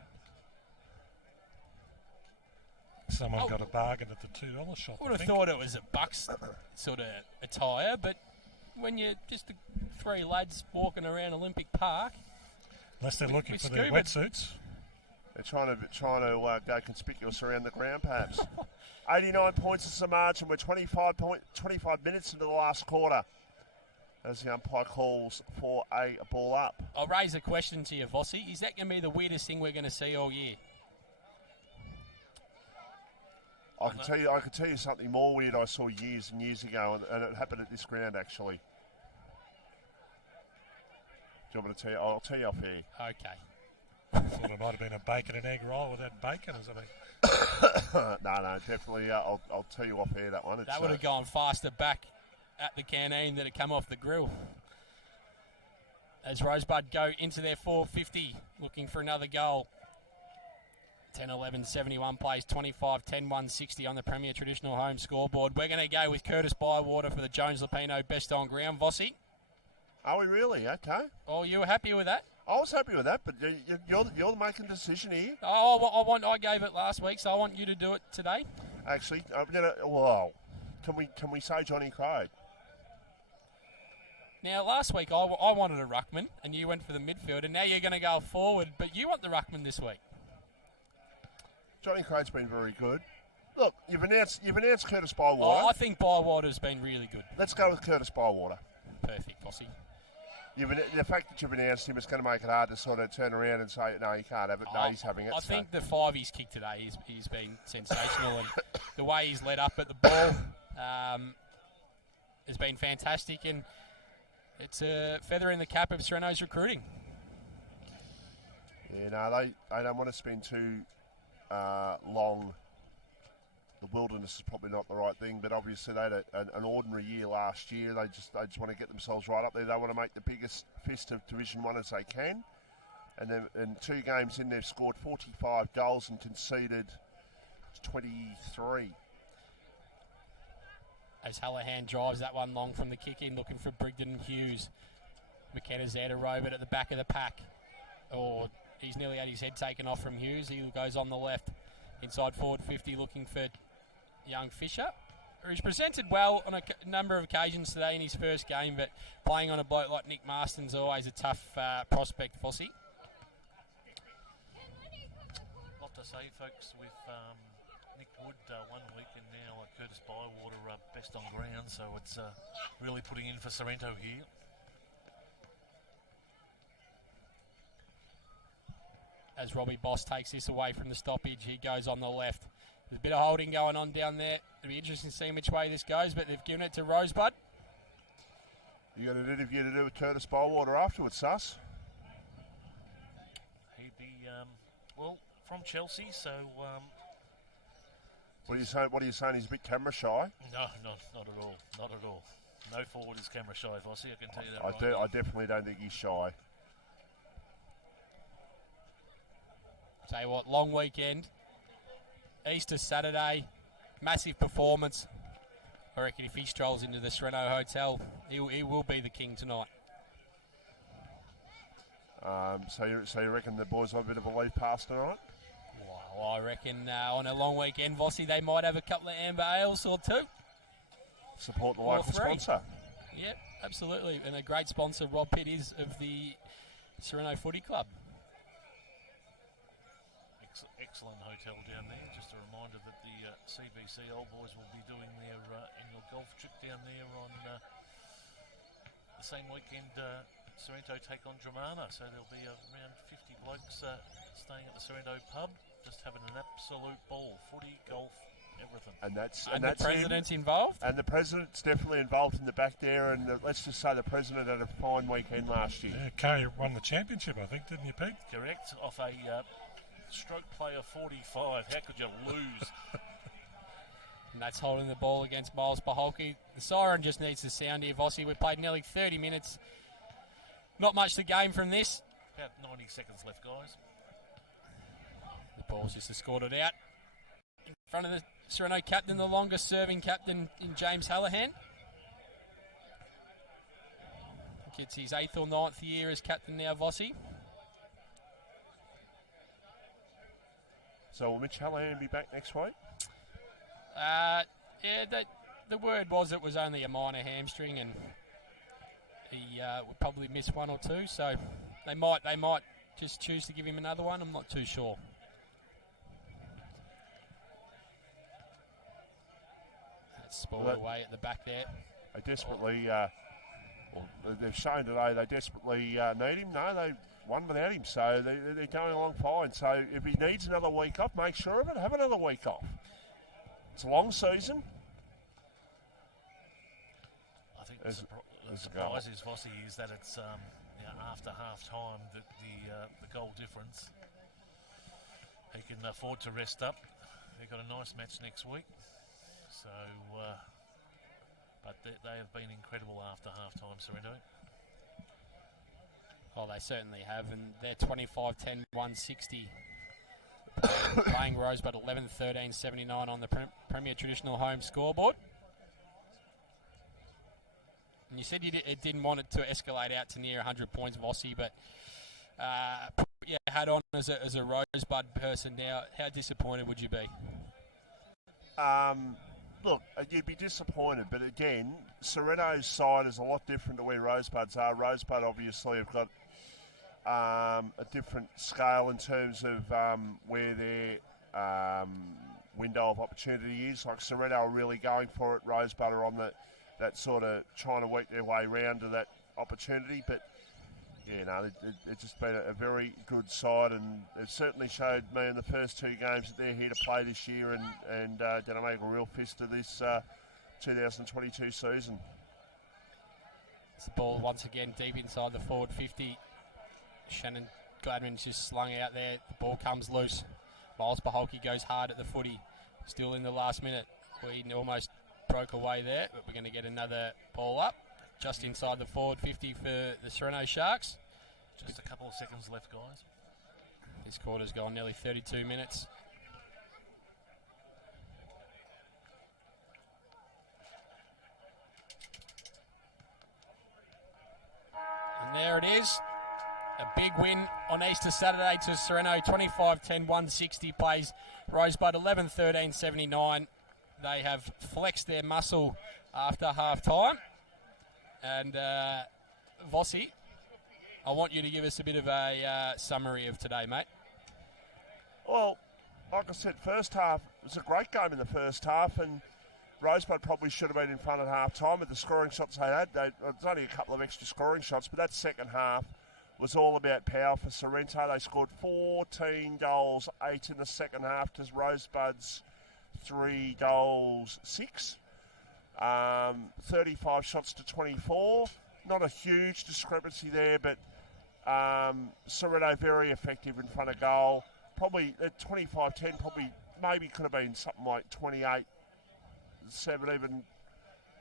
Someone got a bargain at the $2 shop. I would have thought it was a Bucks sort of attire, but when you're just three lads walking around Olympic Park... Unless they're looking for their wetsuits. They're trying to go conspicuous around the ground, perhaps. 89 points is the margin. We're 25 minutes into the last quarter as the umpire calls for a ball up. I'll raise a question to you, Vossi. Is that going to be the weirdest thing we're going to see all year? I can tell you something more weird I saw years and years ago, and it happened at this ground actually. Do you want me to tell you? I'll tell you off air. Okay. I thought it might have been a bacon and egg roll without bacon. Is it No, definitely. I'll tell you off air that one. That would have gone faster back at the canteen than it come off the grill. As Rosebud go into their 450, looking for another goal. 10-11-71 plays 25-10, 160 on the Premier Traditional Home scoreboard. We're going to go with Curtis Bywater for the Jones Lapino best on ground. Vossi? Are we really? Okay. Oh, you were happy with that? I was happy with that, but you're making the decision here. Oh, I gave it last week, so I want you to do it today. Actually, can we say Johnny Craig? Now, last week I wanted a ruckman, and you went for the midfield, and now you're going to go forward, but you want the ruckman this week. Johnny Craig's been very good. Look, you've announced Curtis Bywater. I think Bywater's been really good. Let's go with Curtis Bywater. Perfect, Bossy. The fact that you've announced him is going to make it hard to sort of turn around and say, no, you can't have it. No, he's having it. I think the 5 he's kicked today, he's been sensational, and the way he's led up at the ball has been fantastic, and it's a feather in the cap of Sorrento's recruiting. Yeah, no, they don't want to spend too long. The wilderness is probably not the right thing, but obviously they had an ordinary year last year. They just want to get themselves right up there. They want to make the biggest fist of Division 1 as they can. And then in 2 games in, they've scored 45 goals and conceded 23. As Hallahan drives that one long from the kick-in, looking for Brigden and Hughes. McKenna's there to Rosebud at the back of the pack. He's nearly had his head taken off from Hughes. He goes on the left, inside forward 50, looking for young Fisher. He's presented well on a number of occasions today in his first game, but playing on a bloke like Nick Marston's always a tough prospect, Fossey. Lot to say, folks, with Nick Wood 1 week and now Curtis Bywater best on ground, so it's really putting in for Sorrento here. As Robbie Boss takes this away from the stoppage, he goes on the left. There's a bit of holding going on down there. It'll be interesting to see which way this goes, but they've given it to Rosebud. You got an interview to do with Curtis Bywater afterwards, Sus? He'd be, from Chelsea, so... What are you saying? He's a bit camera shy? No, not at all. Not at all. No forward is camera shy, Vossi, I can tell you that I definitely don't think he's shy. Tell you what, long weekend. Easter Saturday, massive performance. I reckon if he strolls into the Sorrento Hotel, he will be the king tonight. So you reckon the boys have a bit of a leave pass tonight? Well, I reckon on a long weekend, Vossi, they might have a couple of amber ales or 2. Support the local sponsor. Yep, absolutely. And a great sponsor, Rob Pitt, is of the Sorrento Footy Club. Excellent hotel down there. Just a reminder that the CBC Old Boys will be doing their annual golf trip down there on the same weekend. Sorrento take on Dramana, so there'll be around 50 blokes staying at the Sorrento pub, just having an absolute ball. Footy, golf, everything. And that's the president's involved? And the president's definitely involved in the back there, and let's just say the president had a fine weekend last year. Yeah, Kay won the championship, I think, didn't you, Pete? Correct, off a stroke play of 45. How could you lose? And that's holding the ball against Miles Paholke. The siren just needs to sound here, Vossi. We've played nearly 30 minutes. Not much to gain from this. About 90 seconds left, guys. The ball's just escorted out. In front of the Sorrento captain, the longest serving captain in James Hallahan. It's his 8th or 9th year as captain now, Vossi. So will Mitch Hallahan be back next week? The word was it was only a minor hamstring, and he would probably miss 1 or 2. So they might just choose to give him another one. I'm not too sure. That's spoiled away at the back there. They desperately, they've shown today they desperately need him. No, they won without him, so they're going along fine. So if he needs another week off, make sure of it. Have another week off. It's a long season. I think the surprise is, Vossi, is that it's after half time that the goal difference. He can afford to rest up. They've got a nice match next week. So, but they have been incredible after half time, Sorrento. Oh, they certainly have, and they're 25-10-160. Playing Rosebud 11-13-79 on the Premier Traditional Home scoreboard. And you said you didn't want it to escalate out to near 100 points, Vossi, but put your hat on as a Rosebud person now, how disappointed would you be? Look, you'd be disappointed, but again, Sorrento's side is a lot different to where Rosebuds are. Rosebud obviously have got a different scale in terms of where their window of opportunity is. Like Sorrento are really going for it. Rosebud are on that sort of trying to work their way around to that opportunity. But yeah, no, it's just been a very good side, and it certainly showed me in the first two games that they're here to play this year and going to make a real fist of this 2022 season. It's the ball once again deep inside the forward 50. Shannon Gladman's just slung out there. The ball comes loose. Miles Paholke goes hard at the footy. Still in the last minute. We almost broke away there, but we're going to get another ball up. Just inside the forward 50 for the Sorrento Sharks. Just a couple of seconds left, guys. This quarter's gone nearly 32 minutes. And there it is. A big win on Easter Saturday to Sorrento. 25-10, 160 plays. Rosebud 11-13, 79. They have flexed their muscle after half-time. And Vossi, I want you to give us a bit of a summary of today, mate. Well, like I said, first half, it was a great game in the first half, and Rosebud probably should have been in front at half-time with the scoring shots they had. There's only a couple of extra scoring shots, but that second half was all about power for Sorrento. They scored 14 goals, 8 in the second half to Rosebud's 3 goals, 6. 35 shots to 24. Not a huge discrepancy there, but Sorrento very effective in front of goal. Probably at 25-10, probably maybe could have been something like 28-7, even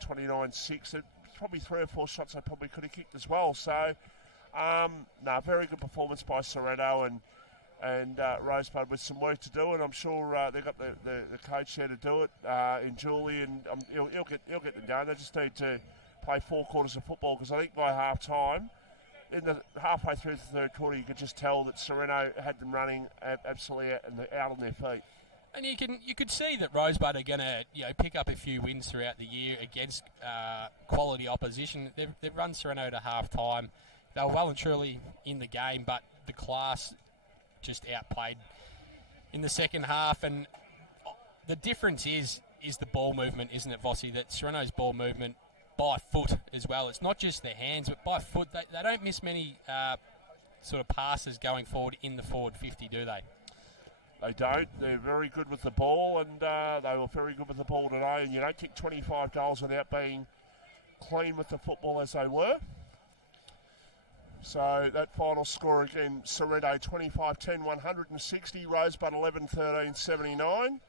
29-6. There's probably 3 or 4 shots they probably could have kicked as well. So, very good performance by Sorrento and Rosebud with some work to do, and I'm sure they've got the coach there to do it in Julie, and he'll get them going. They just need to play 4 quarters of football, because I think by half-time, halfway through the third quarter, you could just tell that Sorrento had them running absolutely out on their feet. And you could see that Rosebud are going to pick up a few wins throughout the year against quality opposition. They've run Sorrento to half-time. They were well and truly in the game, but the class just outplayed in the second half. And the difference is the ball movement, isn't it, Vossi? That Sorrento's ball movement by foot as well. It's not just their hands, but by foot. They don't miss many sort of passes going forward in the forward 50, do they? They don't. They're very good with the ball, and they were very good with the ball today. And you don't kick 25 goals without being clean with the football as they were. So that final score again, Sorrento 25-10, 160, Rosebud 11-13, 79.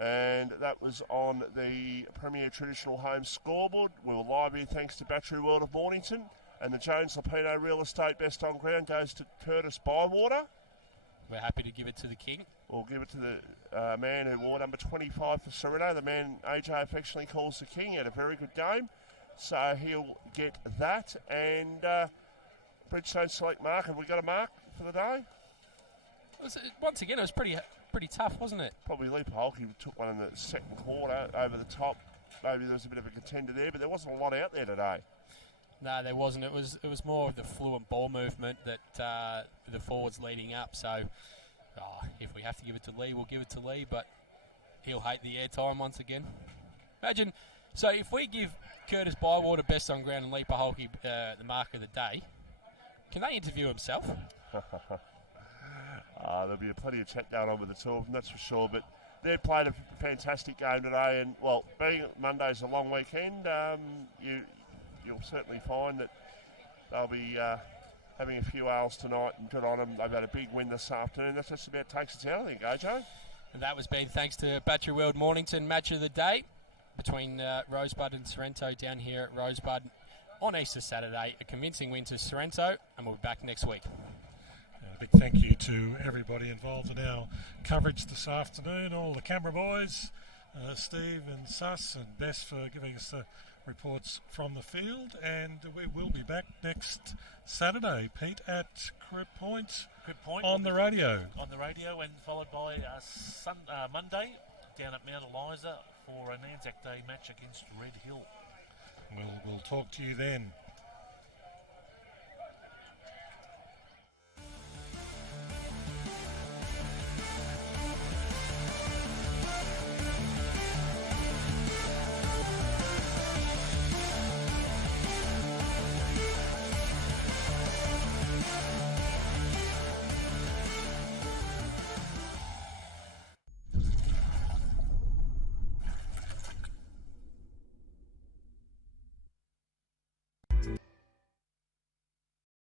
And that was on the Premier Traditional Home scoreboard. We were live here thanks to Battery World of Mornington. And the Jones Lapino Real Estate Best on Ground goes to Curtis Bywater. We're happy to give it to the king. We'll give it to the man who wore number 25 for Sorrento, the man AJ affectionately calls the king. He had a very good game. So he'll get that. And Bridgestone Select Mark. Have we got a mark for the day? Once again, it was pretty tough, wasn't it? Probably Lee Paholke took one in the second quarter over the top. Maybe there was a bit of a contender there, but there wasn't a lot out there today. No, there wasn't. It was more of the fluent ball movement that the forwards leading up. So if we have to give it to Lee, we'll give it to Lee, but he'll hate the airtime once again. Imagine, so if we give Curtis Bywater Best on Ground and Lee Paholke the mark of the day, can they interview himself? There'll be plenty of chat going on with the two of them, that's for sure. But they've played a fantastic game today, and well, being Monday's a long weekend, you'll certainly find that they'll be having a few hours tonight, and good on them. They've had a big win this afternoon. That just about takes us out, I think, AJ. And that was been thanks to Battery World Mornington Match of the Day between Rosebud and Sorrento down here at Rosebud on Easter Saturday. A convincing win to Sorrento, and we'll be back next week. A big thank you to everybody involved in our coverage this afternoon, all the camera boys, Steve and Suss and Bess for giving us the reports from the field, and we will be back next Saturday, Pete, at Crib Point on the radio. On the radio, and followed by Monday down at Mount Eliza for an Anzac Day match against Red Hill. We'll talk to you then.